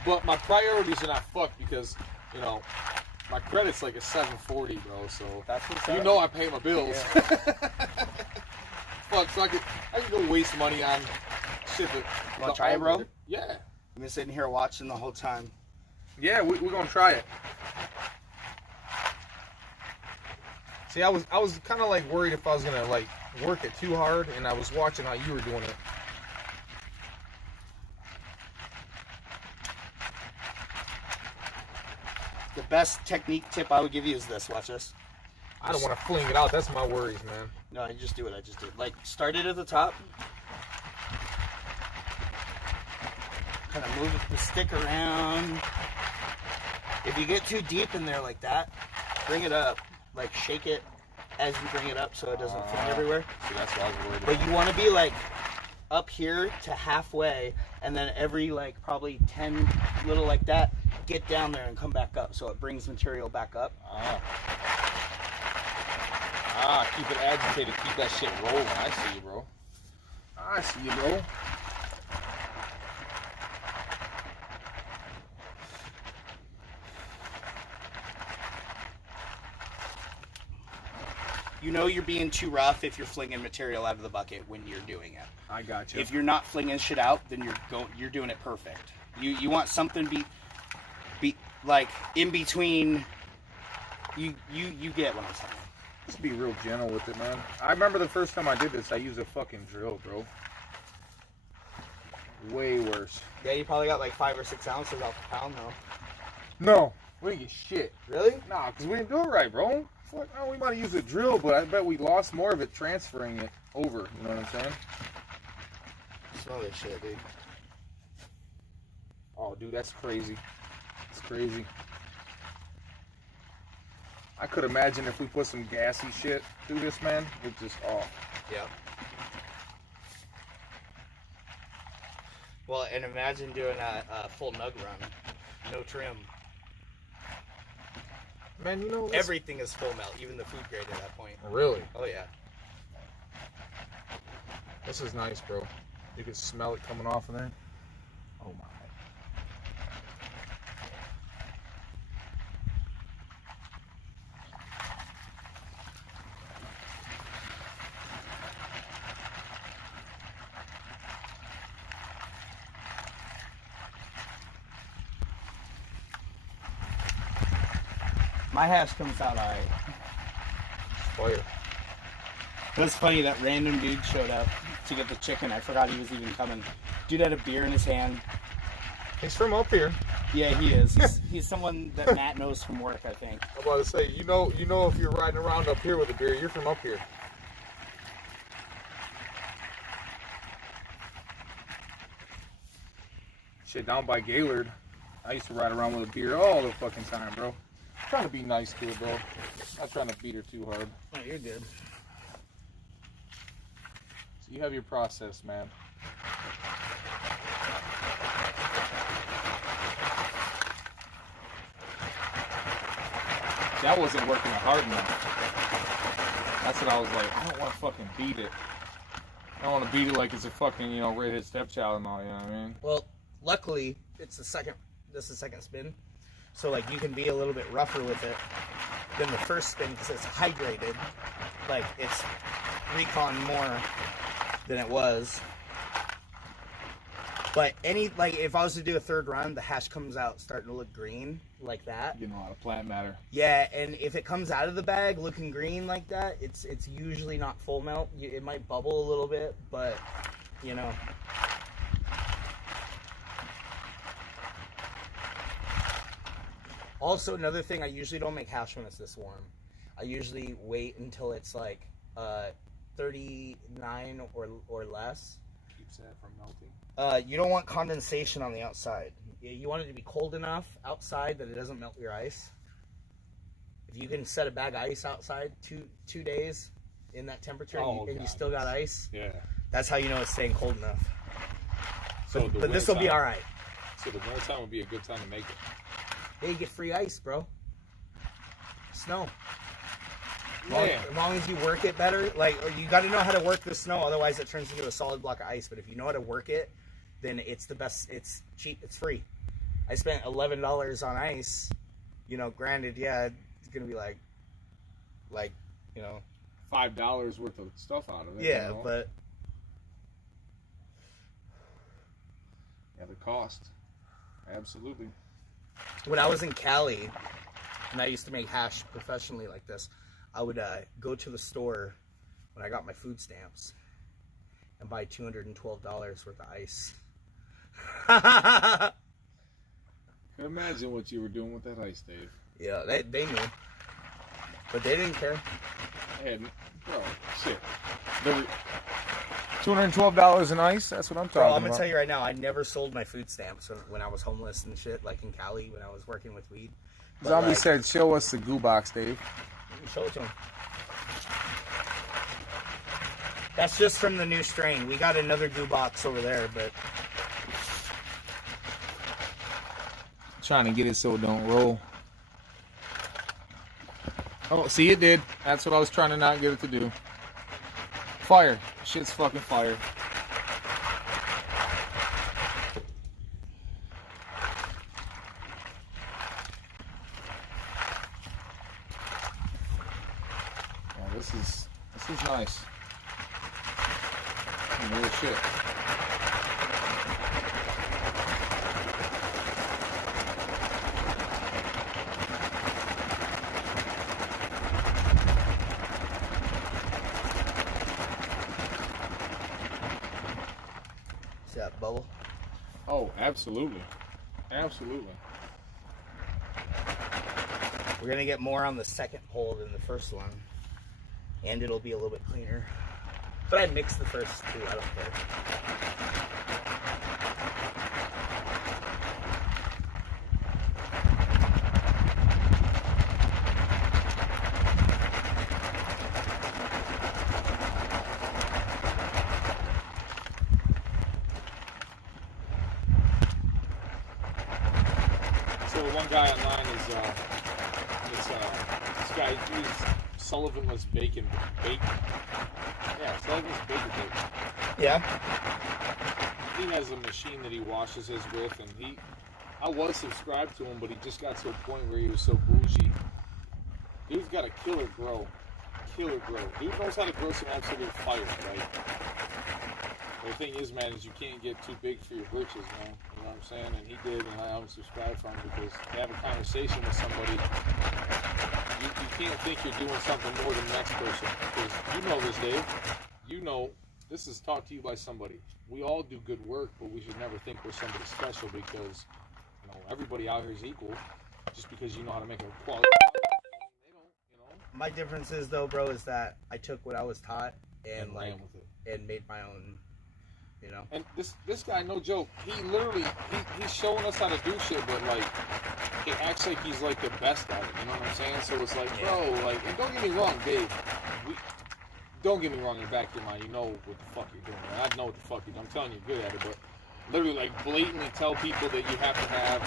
But my priorities are not fucked because, you know, my credit's like a 740, bro. So That's what's you up. know I pay my bills. Yeah. Fuck, so I could go waste money on shit that. Wanna try it, bro? Yeah. I've been sitting here watching the whole time. Yeah, we're gonna try it. See, I was kind of like worried if I was gonna like work it too hard, and I was watching how you were doing it. The best technique tip I would give you is this. Watch this. I don't want to fling it out. That's my worries, man. No, I just do what I just did. Like, start it at the top. Kind of move the stick around. If you get too deep in there like that, bring it up. Like, shake it as you bring it up so it doesn't fling everywhere. See, that's what I was worried about. But you want to be like up here to halfway, and then every like probably 10 little like that, get down there and come back up, so it brings material back up. Keep it agitated, keep that shit rolling. I see you, bro. I see you, bro. You know you're being too rough if you're flinging material out of the bucket when you're doing it. I got you. If you're not flinging shit out, then you're doing it perfect. You want something be like in between. You get what I'm saying. Just be real gentle with it, man. I remember the first time I did this, I used a fucking drill, bro. Way worse. Yeah, you probably got like 5 or 6 ounces off the pound though. No, we didn't get shit. Really? Nah, because we didn't do it right, bro. Fuck, no, we might have used a drill, but I bet we lost more of it transferring it over. You know what I'm saying? Smell this shit, dude. Oh, dude, that's crazy. It's crazy. I could imagine if we put some gassy shit through this, man. It just, Yeah. Well, and imagine doing a full nug run, no trim. Man, you know, Everything is full melt, even the food grade at that point. Really? Oh yeah. This is nice, bro. You can smell it coming off of there. Oh my. My hash comes out alright. Fire. It was funny that random dude showed up to get the chicken. I forgot he was even coming. Dude had a beer in his hand. He's from up here. Yeah, he is. He's someone that Matt knows from work, I think. I'm about to say, you know, if you're riding around up here with a beer, you're from up here. Shit, down by Gaylord, I used to ride around with a beer all the fucking time, bro. Trying to be nice to her, bro. Not trying to beat her too hard. Oh, you're good. So you have your process, man. That wasn't working hard enough. That's what I was like, I don't want to fucking beat it. I don't want to beat it like it's a fucking, you know, redhead stepchild and all, you know what I mean? Well, luckily, this is the second spin. So, like, you can be a little bit rougher with it than the first spin because it's hydrated. Like, it's recon more than it was. But if I was to do a third run, the hash comes out starting to look green like that. Getting a lot of plant matter. Yeah, and if it comes out of the bag looking green like that, it's usually not full melt. It might bubble a little bit, but, you know. Also, another thing, I usually don't make hash when it's this warm. I usually wait until it's like 39 or less. Keeps that from melting. You don't want condensation on the outside. You want it to be cold enough outside that it doesn't melt your ice. If you can set a bag of ice outside two days in that temperature and you still got ice, Yeah. that's how you know it's staying cold enough. So But this will be all right. So the winter time would be a good time to make it. Yeah, you get free ice, bro. Snow. Man. As long as you work it better, like, you got to know how to work the snow, otherwise it turns into a solid block of ice. But if you know how to work it, then it's the best. It's cheap. It's free. I spent $11 on ice. You know, granted, yeah, it's gonna be like, you know, $5 worth of stuff out of it. yeah, you know? but yeah, the cost. Absolutely. when I was in Cali, and I used to make hash professionally like this, I would go to the store when I got my food stamps and buy $212 worth of ice. Can imagine what you were doing with that ice, Dave. Yeah, they knew, but they didn't care. And, bro, shit. $212 in ice? That's what I'm talking Bro, about. I'm gonna tell you right now, I never sold my food stamps when I was homeless and shit, like in Cali when I was working with weed. But Zombie like, said, show us the goo box, Dave. show it to him. That's just from the new strain. We got another goo box over there, but Trying to get it so it don't roll. Oh, see, it did. That's what I was trying to not get it to do. Fire. Shit's fucking fire. Yeah, this is nice. Some real shit. see that bubble? Oh, absolutely. Absolutely. We're gonna get more on the second hole than the first one, and it'll be a little bit cleaner. But I mixed the first two. I don't care. So one guy online is this guy Sullivan's bacon. Yeah, Sullivan's bacon. Yeah. He has a machine that he washes his with, and I was subscribed to him, but he just got to a point where he was so bougie. Dude's got a killer grow. Dude knows how to grow some absolute fire, right? The thing is, man, is you can't get too big for your britches, man. You know what I'm saying? And he did, and I unsubscribed from him because to have a conversation with somebody, you can't think you're doing something more than the next person. Because you know this, Dave. You know, this is taught to you by somebody. We all do good work, but we should never think we're somebody special because, you know, everybody out here is equal. Just because you know how to make a quality product, they don't, you know. My difference is, though, bro, is that I took what I was taught and ran with it. and made my own. You know? And this guy, no joke, he literally, he's showing us how to do shit, but like, he acts like he's like the best at it, you know what I'm saying? So it's like, bro, like, and don't get me wrong, Dave, don't get me wrong in the back of your mind, you know what the fuck you're doing, man. I know what the fuck you're doing, I'm telling you, you're good at it, but literally, like, blatantly tell people that you have to have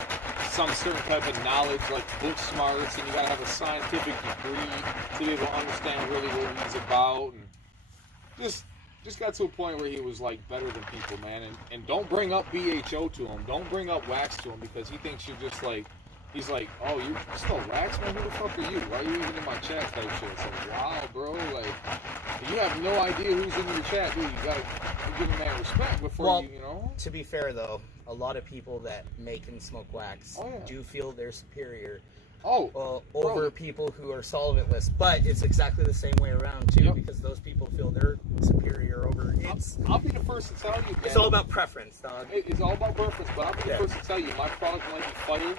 some certain type of knowledge, like book smarts, and you gotta have a scientific degree to be able to understand really what he's about, and just got to a point where he was like better than people, man. And don't bring up BHO to him. Don't bring up wax to him because he thinks you're just like, he's like, oh, you still wax, man? Who the fuck are you? Why are you even in my chat type shit? It's like, wow, bro. Like, you have no idea who's in your chat, dude. You gotta give a man respect before you know? To be fair, though, a lot of people that make and smoke wax do feel they're superior. Over people who are solventless, but it's exactly the same way around too, because those people feel they're superior over. I'll be the first to tell you, man. It's all about preference, dog. It's all about preference, but I'll be the first to tell you, my product might be fire,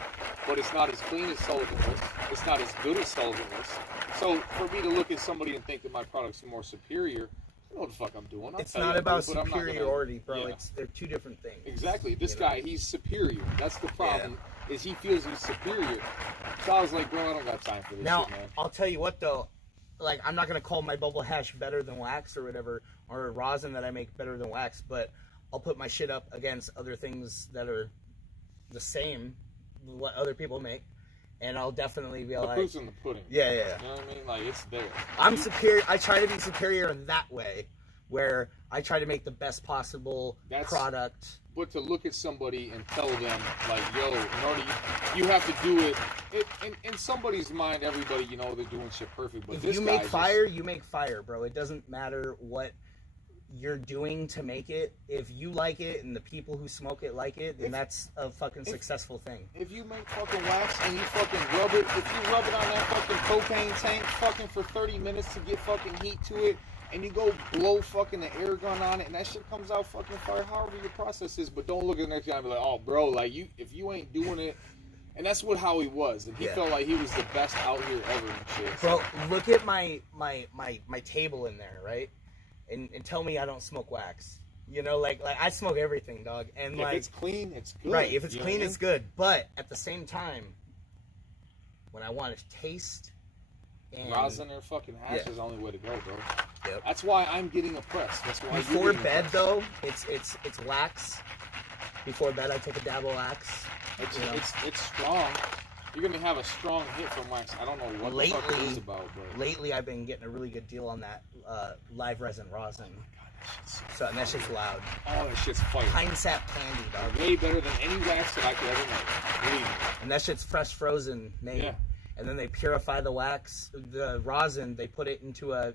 but it's not as clean as solventless. It's not as good as solventless. So for me to look at somebody and think that my product's more superior, I know what the fuck I'm doing. It's not about superiority, bro. They're two different things. Exactly. This guy, he's superior. That's the problem. Is he feels he's superior. So I was like, bro, I don't got time for this now, shit, man. I'll tell you what, though. Like, I'm not going to call my bubble hash better than wax or whatever, or rosin that I make better than wax, but I'll put my shit up against other things that are the same, what other people make, and I'll definitely be like... The proof's in the pudding. Yeah. You know what I mean? Like, it's there. I'm superior. I try to be superior in that way, where I try to make the best possible product. But to look at somebody and tell them, like, yo, in order you have to do it, in somebody's mind, everybody, you know, they're doing shit perfect. But if you make fire, you make fire, bro. It doesn't matter what you're doing to make it. If you like it and the people who smoke it like it, then that's a fucking successful thing. If you make fucking wax and you fucking rub it, if you rub it on that fucking propane tank fucking for 30 minutes to get fucking heat to it, and you go blow fucking the air gun on it, and that shit comes out fucking fire, however your process is. But don't look at the next guy and be like, oh, bro, like, if you ain't doing it. And that's what how he was. And he felt like he was the best out here ever and shit. Bro, look at my table in there, right? And tell me I don't smoke wax. You know, like I smoke everything, dog. And if it's clean, it's good. Right, if it's clean, it's good. But at the same time, when I want to taste And rosin or fucking hash Yeah. is the only way to go, bro. Yep. That's why I'm getting a press. That's why Before you're getting bed a press. though, it's wax. Before bed, I take a dab of wax. It's strong. You're gonna have a strong hit from wax. I don't know what the fuck it is about, but Lately, I've been getting a really good deal on that live resin rosin. So and that shit's loud. Oh, that shit's fire. Pine sap candy, dog. Way better than any wax that I could ever make. Believe me. And that shit's fresh frozen made. Yeah. And then they purify the wax, the rosin. They put it into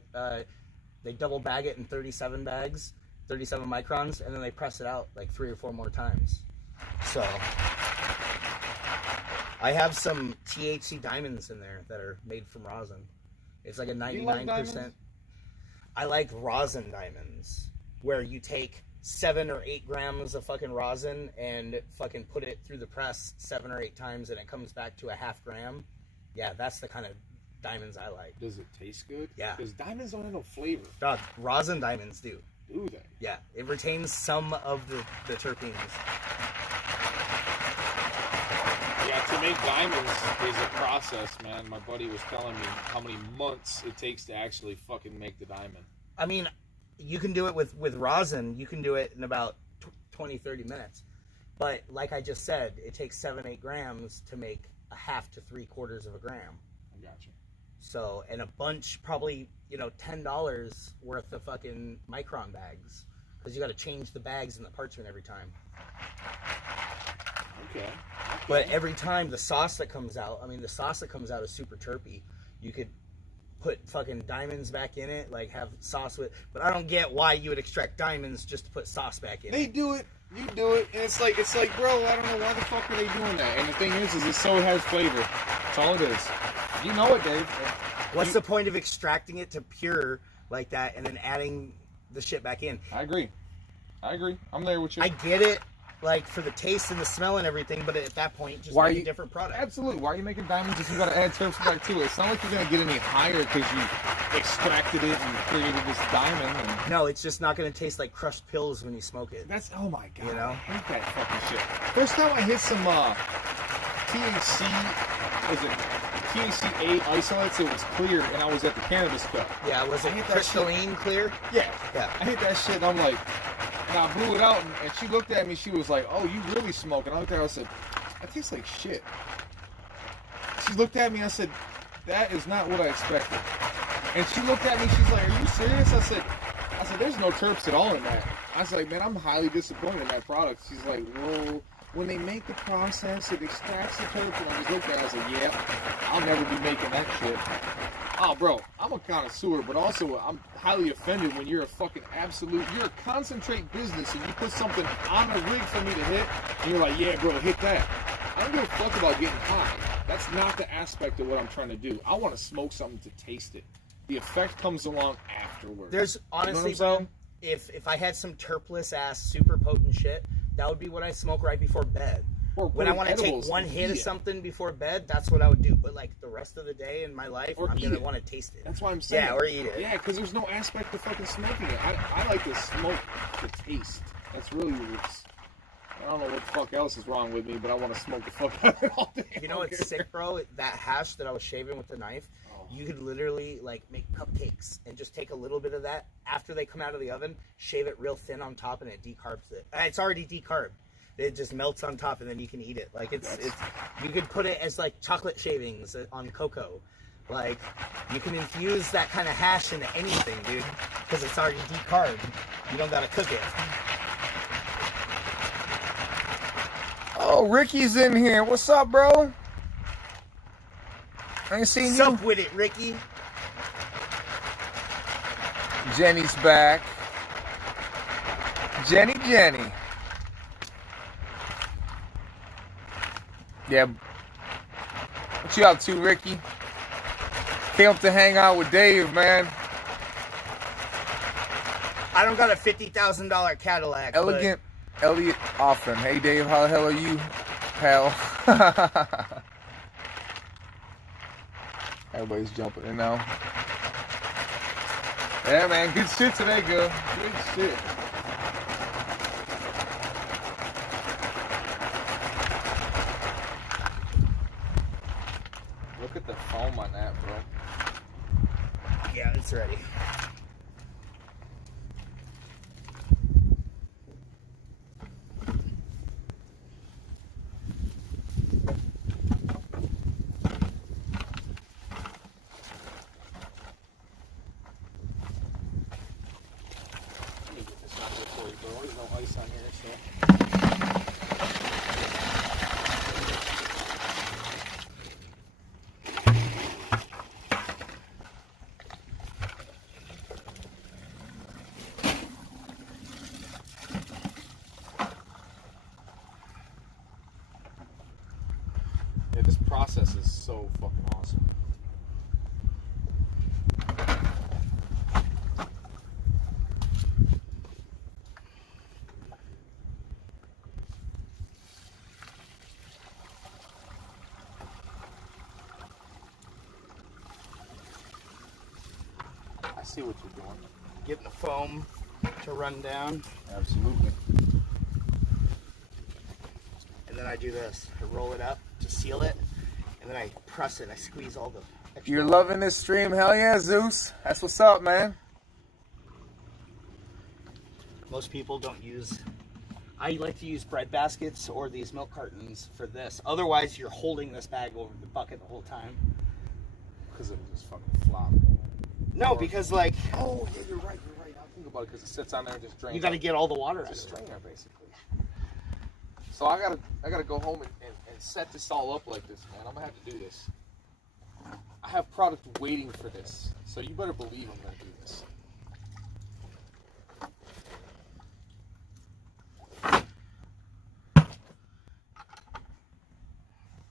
they double bag it in 37 bags, 37 microns, and then they press it out like 3 or 4 more times. So I have some THC diamonds in there that are made from rosin. It's like a 99%. I like rosin diamonds, where you take 7 or 8 grams of fucking rosin and fucking put it through the press 7 or 8 times, and it comes back to a half gram. Yeah, that's the kind of diamonds I like. Does it taste good? Yeah. Because diamonds don't have no flavor. Dog, rosin diamonds do. Do they? Yeah, it retains some of the terpenes. Yeah, to make diamonds is a process, man. My buddy was telling me how many months it takes to actually fucking make the diamond. I mean, you can do it with rosin. You can do it in about 20, 30 minutes. But like I just said, it takes 7, 8 grams to make a half to 3/4 of a gram. I gotcha. So, and a bunch, probably, $10 worth of fucking micron bags. Because you got to change the bags and the parchment every time. Okay. But every time the sauce that comes out, the sauce that comes out is super terpy. You could put fucking diamonds back in it, like have sauce with. But I don't get why you would extract diamonds just to put sauce back in They it. do it. You do it, and it's like, bro, I don't know why the fuck are they doing that. And the thing is it so has flavor. That's all it is. You know it, Dave. What's the point of extracting it to pure like that and then adding the shit back in? I agree. I'm there with you. I get it, like for the taste and the smell and everything, but at that point, just make a different product. Absolutely. Why are you making diamonds if you got to add terps back to it? It's not like you're gonna get any higher because you extracted it and created this diamond. And... No, it's just not gonna taste like crushed pills when you smoke it. That's oh my god. You know? I hate that fucking shit. First time I hit some THC, was it THCA isolates? It was clear, and I was at the cannabis cup. Yeah, was it crystalline clear? Yeah. Yeah. I hit that shit, and I'm like. And I blew it out, and she looked at me. She was like, "Oh, you really smoke?" And I looked at her. I said, "That tastes like shit." She looked at me. I said, "That is not what I expected." And she looked at me. She's like, "Are you serious?" I said, "There's no terps at all in that." I was like, "Man, I'm highly disappointed in that product." She's like, "Well, when they make the process, it extracts the terps." And I just looked at her. I was like, "Yeah, I'll never be making that shit." Oh, bro, I'm a connoisseur, but also I'm highly offended when you're you're a concentrate business and you put something on a rig for me to hit, and you're like, yeah, bro, hit that. I don't give a fuck about getting high. That's not the aspect of what I'm trying to do. I want to smoke something to taste it. The effect comes along afterwards. There's honestly, you know what I'm bro, if I had some terpless ass super potent shit, that would be what I smoke right before bed. When I want to take one hit of something before bed, that's what I would do. But like the rest of the day in my life, I'm gonna want to taste it. That's why I'm saying. Yeah, or eat it. Yeah, because there's no aspect to fucking smoking it. I like to smoke the taste. That's really what it's. I don't know what the fuck else is wrong with me, but I want to smoke the fuck out of it all day. You know what's sick, bro? That hash that I was shaving with the knife, you could literally like make cupcakes and just take a little bit of that after they come out of the oven, shave it real thin on top, and it decarbs it. It's already decarbed. It just melts on top, and then you can eat it. Like it's you could put it as like chocolate shavings on cocoa. Like you can infuse that kind of hash into anything, dude, because it's already decarbed. You don't gotta cook it. Oh, Ricky's in here. What's up, bro? I ain't seen you. Sup with it, Ricky. Jenny's back. Jenny. Yeah. What you up to, Ricky? Came up to hang out with Dave, man. I don't got a $50,000 Cadillac. Elegant Elliot Offen. Hey, Dave, how the hell are you, pal? Everybody's jumping in now. Yeah, man, good shit today, girl. Good shit. Look at the foam on that, bro. There's always no ice on here, so. Yeah, this process is so fucking awesome. I see what you're doing. Getting the foam to run down. Absolutely. And then I do this. I roll it up to seal it. And then I press it. I squeeze all the extra. You're loving this stream? Hell yeah, Zeus. That's what's up, man. Most people don't use... I like to use bread baskets or these milk cartons for this. Otherwise, you're holding this bag over the bucket the whole time. Because it just fucking flop. No, because like... Oh, yeah, you're right. I think about it because it sits on there and just drains. You got to get all the water out It's a of it. strainer, basically. So I gotta go home and set this all up like this, man. I'm gonna have to do this. I have product waiting for this, so you better believe I'm gonna do this.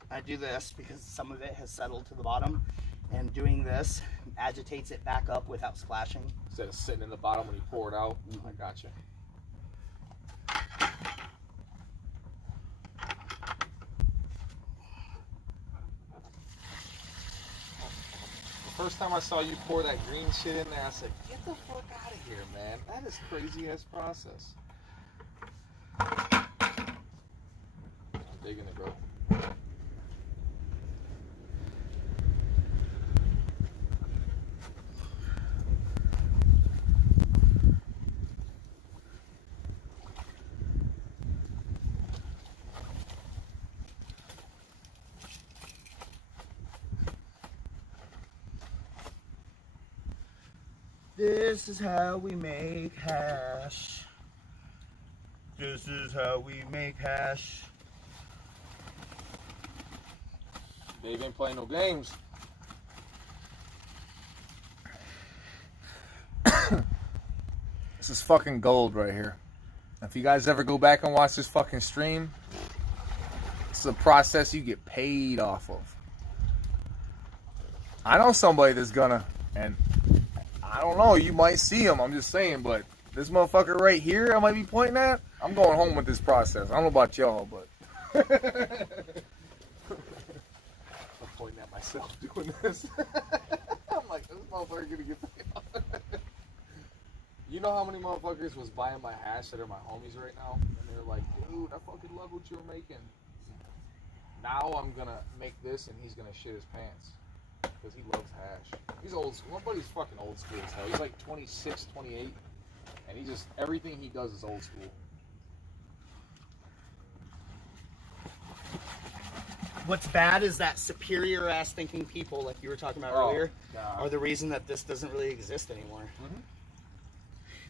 I do this because some of it has settled to the bottom, and doing this agitates it back up without splashing. Instead of sitting in the bottom when you pour it out. I gotcha. The first time I saw you pour that green shit in there, I said, get the fuck out of here, man. That is crazy ass process. I'm digging it, bro. This is how we make hash. This is how we make hash. Dave ain't playing no games. This is fucking gold right here. If you guys ever go back and watch this fucking stream, it's a process you get paid off of. I know somebody that's gonna, and I don't know, you might see him, I'm just saying, but this motherfucker right here I might be pointing at, I'm going home with this process. I don't know about y'all, but I'm pointing at myself doing this. I'm like, this motherfucker gonna get paid off. You know how many motherfuckers was buying my hash that are my homies right now? And they're like, dude, I fucking love what you're making. Now I'm gonna make this and he's gonna shit his pants. Because he loves hash. He's old school. My buddy's fucking old school as hell. He's like 26, 28. And he just, everything he does is old school. What's bad is that superior ass thinking people, like you were talking about earlier, are the reason that this doesn't really exist anymore. Mm-hmm.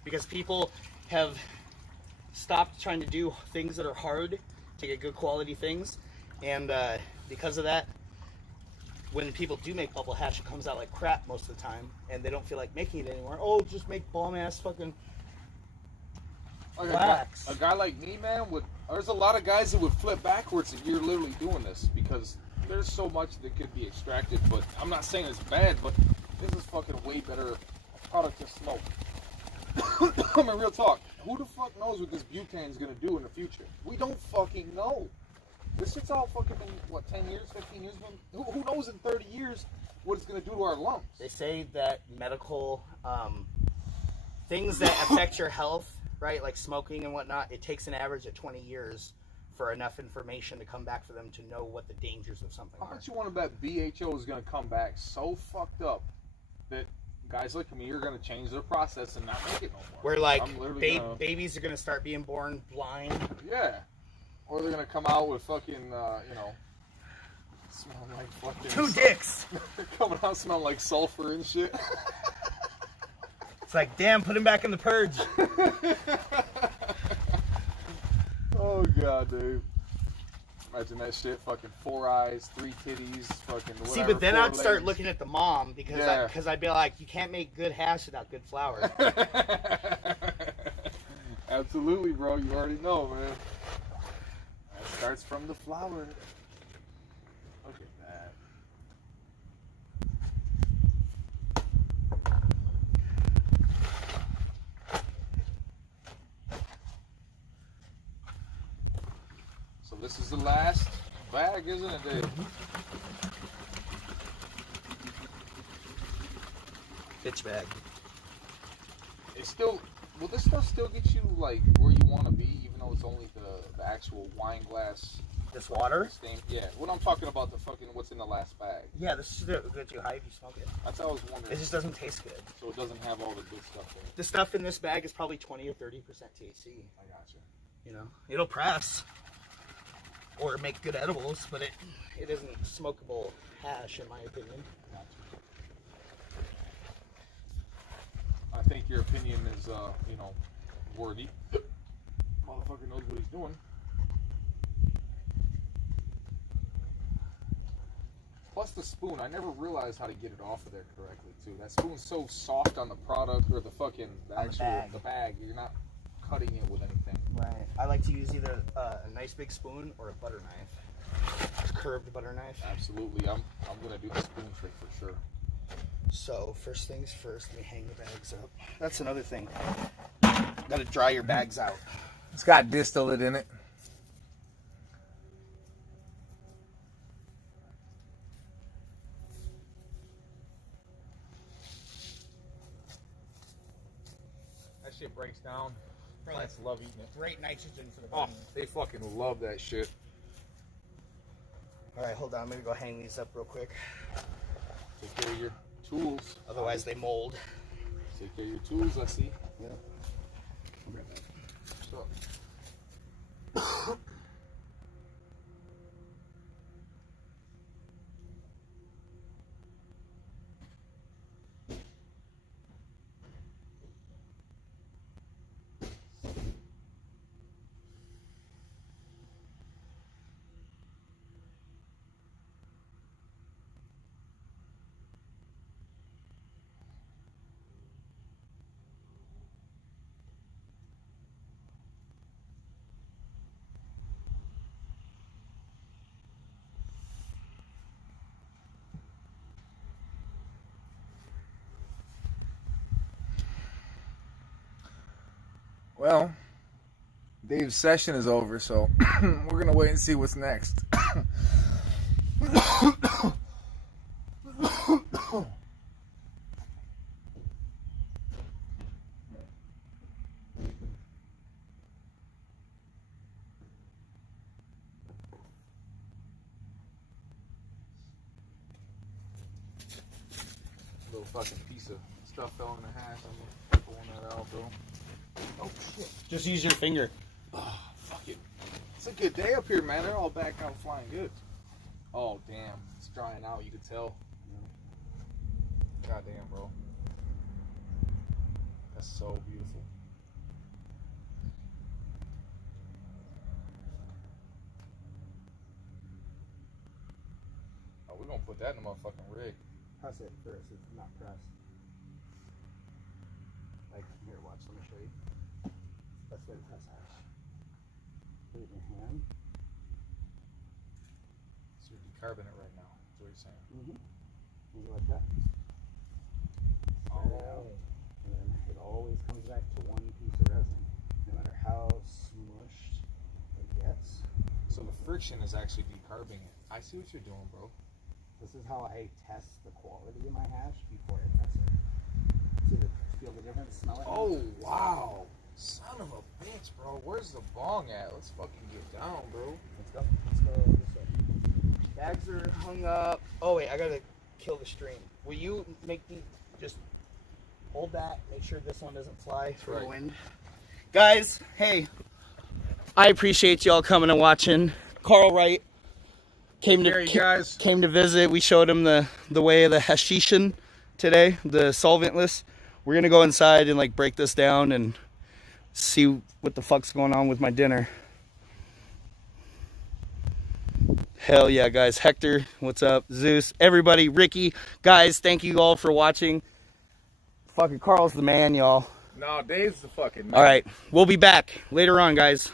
Because people have stopped trying to do things that are hard to get good quality things. And because of that, when people do make bubble hash, it comes out like crap most of the time, and they don't feel like making it anymore. Oh, just make bomb ass fucking wax. A guy like me, man, there's a lot of guys that would flip backwards if you're literally doing this, because there's so much that could be extracted. But I'm not saying it's bad, but this is fucking way better product to smoke. I mean, real talk. Who the fuck knows what this butane's gonna do in the future? We don't fucking know. This shit's all fucking been, what, 10 years, 15 years? Who knows in 30 years what it's going to do to our lungs? They say that medical things that affect your health, right, like smoking and whatnot, it takes an average of 20 years for enough information to come back for them to know what the dangers of something are. How much you want to bet BHO is going to come back so fucked up that guys like me are going to change their process and not make it no more? Where, like, babies are going to start being born blind. Yeah. Or they're gonna come out with fucking, you know, smelling like fucking... Two dicks! Coming out smelling like sulfur and shit. It's like, damn, put him back in the purge. God, dude. Imagine that shit, fucking 4 eyes, 3 titties, fucking whatever. See, but then 4 I'd start legs. looking at the mom because I'd be like, you can't make good hash without good flour. Absolutely, bro. You already know, man. That starts from the flour. Look at that. So this is the last bag, isn't it, Dave? Bitch bag. It's still, will this stuff still get you like where you want to be, even though it's only the actual wine glass? This water? Stain? Yeah. What I'm talking about, the fucking what's in the last bag. Yeah, this is good too high if you smoke it. That's what I was wondering. It just doesn't taste good. So it doesn't have all the good stuff in it. The stuff in this bag is probably 20 or 30% THC. I gotcha. You know, it'll press or make good edibles, but it isn't smokable hash in my opinion. Gotcha. I think your opinion is, worthy. Motherfucker knows what he's doing. Plus the spoon, I never realized how to get it off of there correctly too. That spoon's so soft on the product or the fucking the bag. You're not cutting it with anything. Right. I like to use either a nice big spoon or a butter knife, a curved butter knife. Absolutely, I'm gonna do the spoon trick for sure. So first things first, let me hang the bags up. That's another thing. Got to dry your bags out. It's got distillate in it. That shit breaks down. Plants love eating it. Great nitrogen for the Oh, body. they fucking love that shit. All right, hold on. I'm gonna go hang these up real quick. Take care of your tools. Otherwise, they mold. Take care of your tools, I see. Yeah. So, well, Dave's session is over, so we're gonna wait and see what's next. Little fucking piece of stuff fell in the hash. I'm pulling that out, bro. Oh shit. Just use your finger. Oh, fuck it. It's a good day up here, man. They're all back out flying good. Oh, damn. It's drying out. You can tell. God damn, bro. That's so beautiful. Oh, we're going to put that in the motherfucking rig. Press it first. It's not pressed. Like, here, watch. Let me show you. That's the way to press hash. Put it in your hand. So you're decarbonate right now. That's what you're saying. Mm-hmm. You go like that. Oh. And then it always comes back to one piece of resin, no matter how smushed it gets. So the friction is actually decarbing it. I see what you're doing, bro. This is how I test the quality of my hash before I press it. See feel the difference? Smell it? Oh, wow. Son of a bitch, bro. Where's the bong at? Let's fucking get down, bro. Let's go. Let's go this way. Bags are hung up. Oh, wait. I gotta kill the stream. Will you make me just hold that? Make sure this one doesn't fly through the wind. Guys, hey. I appreciate y'all coming and watching. Karl Wright came to visit. We showed him the way of the Hashishin today, the solventless. We're gonna go inside and like break this down and see what the fuck's going on with my dinner. Hell yeah, guys. Hector, what's up? Zeus, everybody, Ricky, guys, thank you all for watching. Fucking Carl's the man, y'all. No, Dave's the fucking man. All right, we'll be back later on, guys.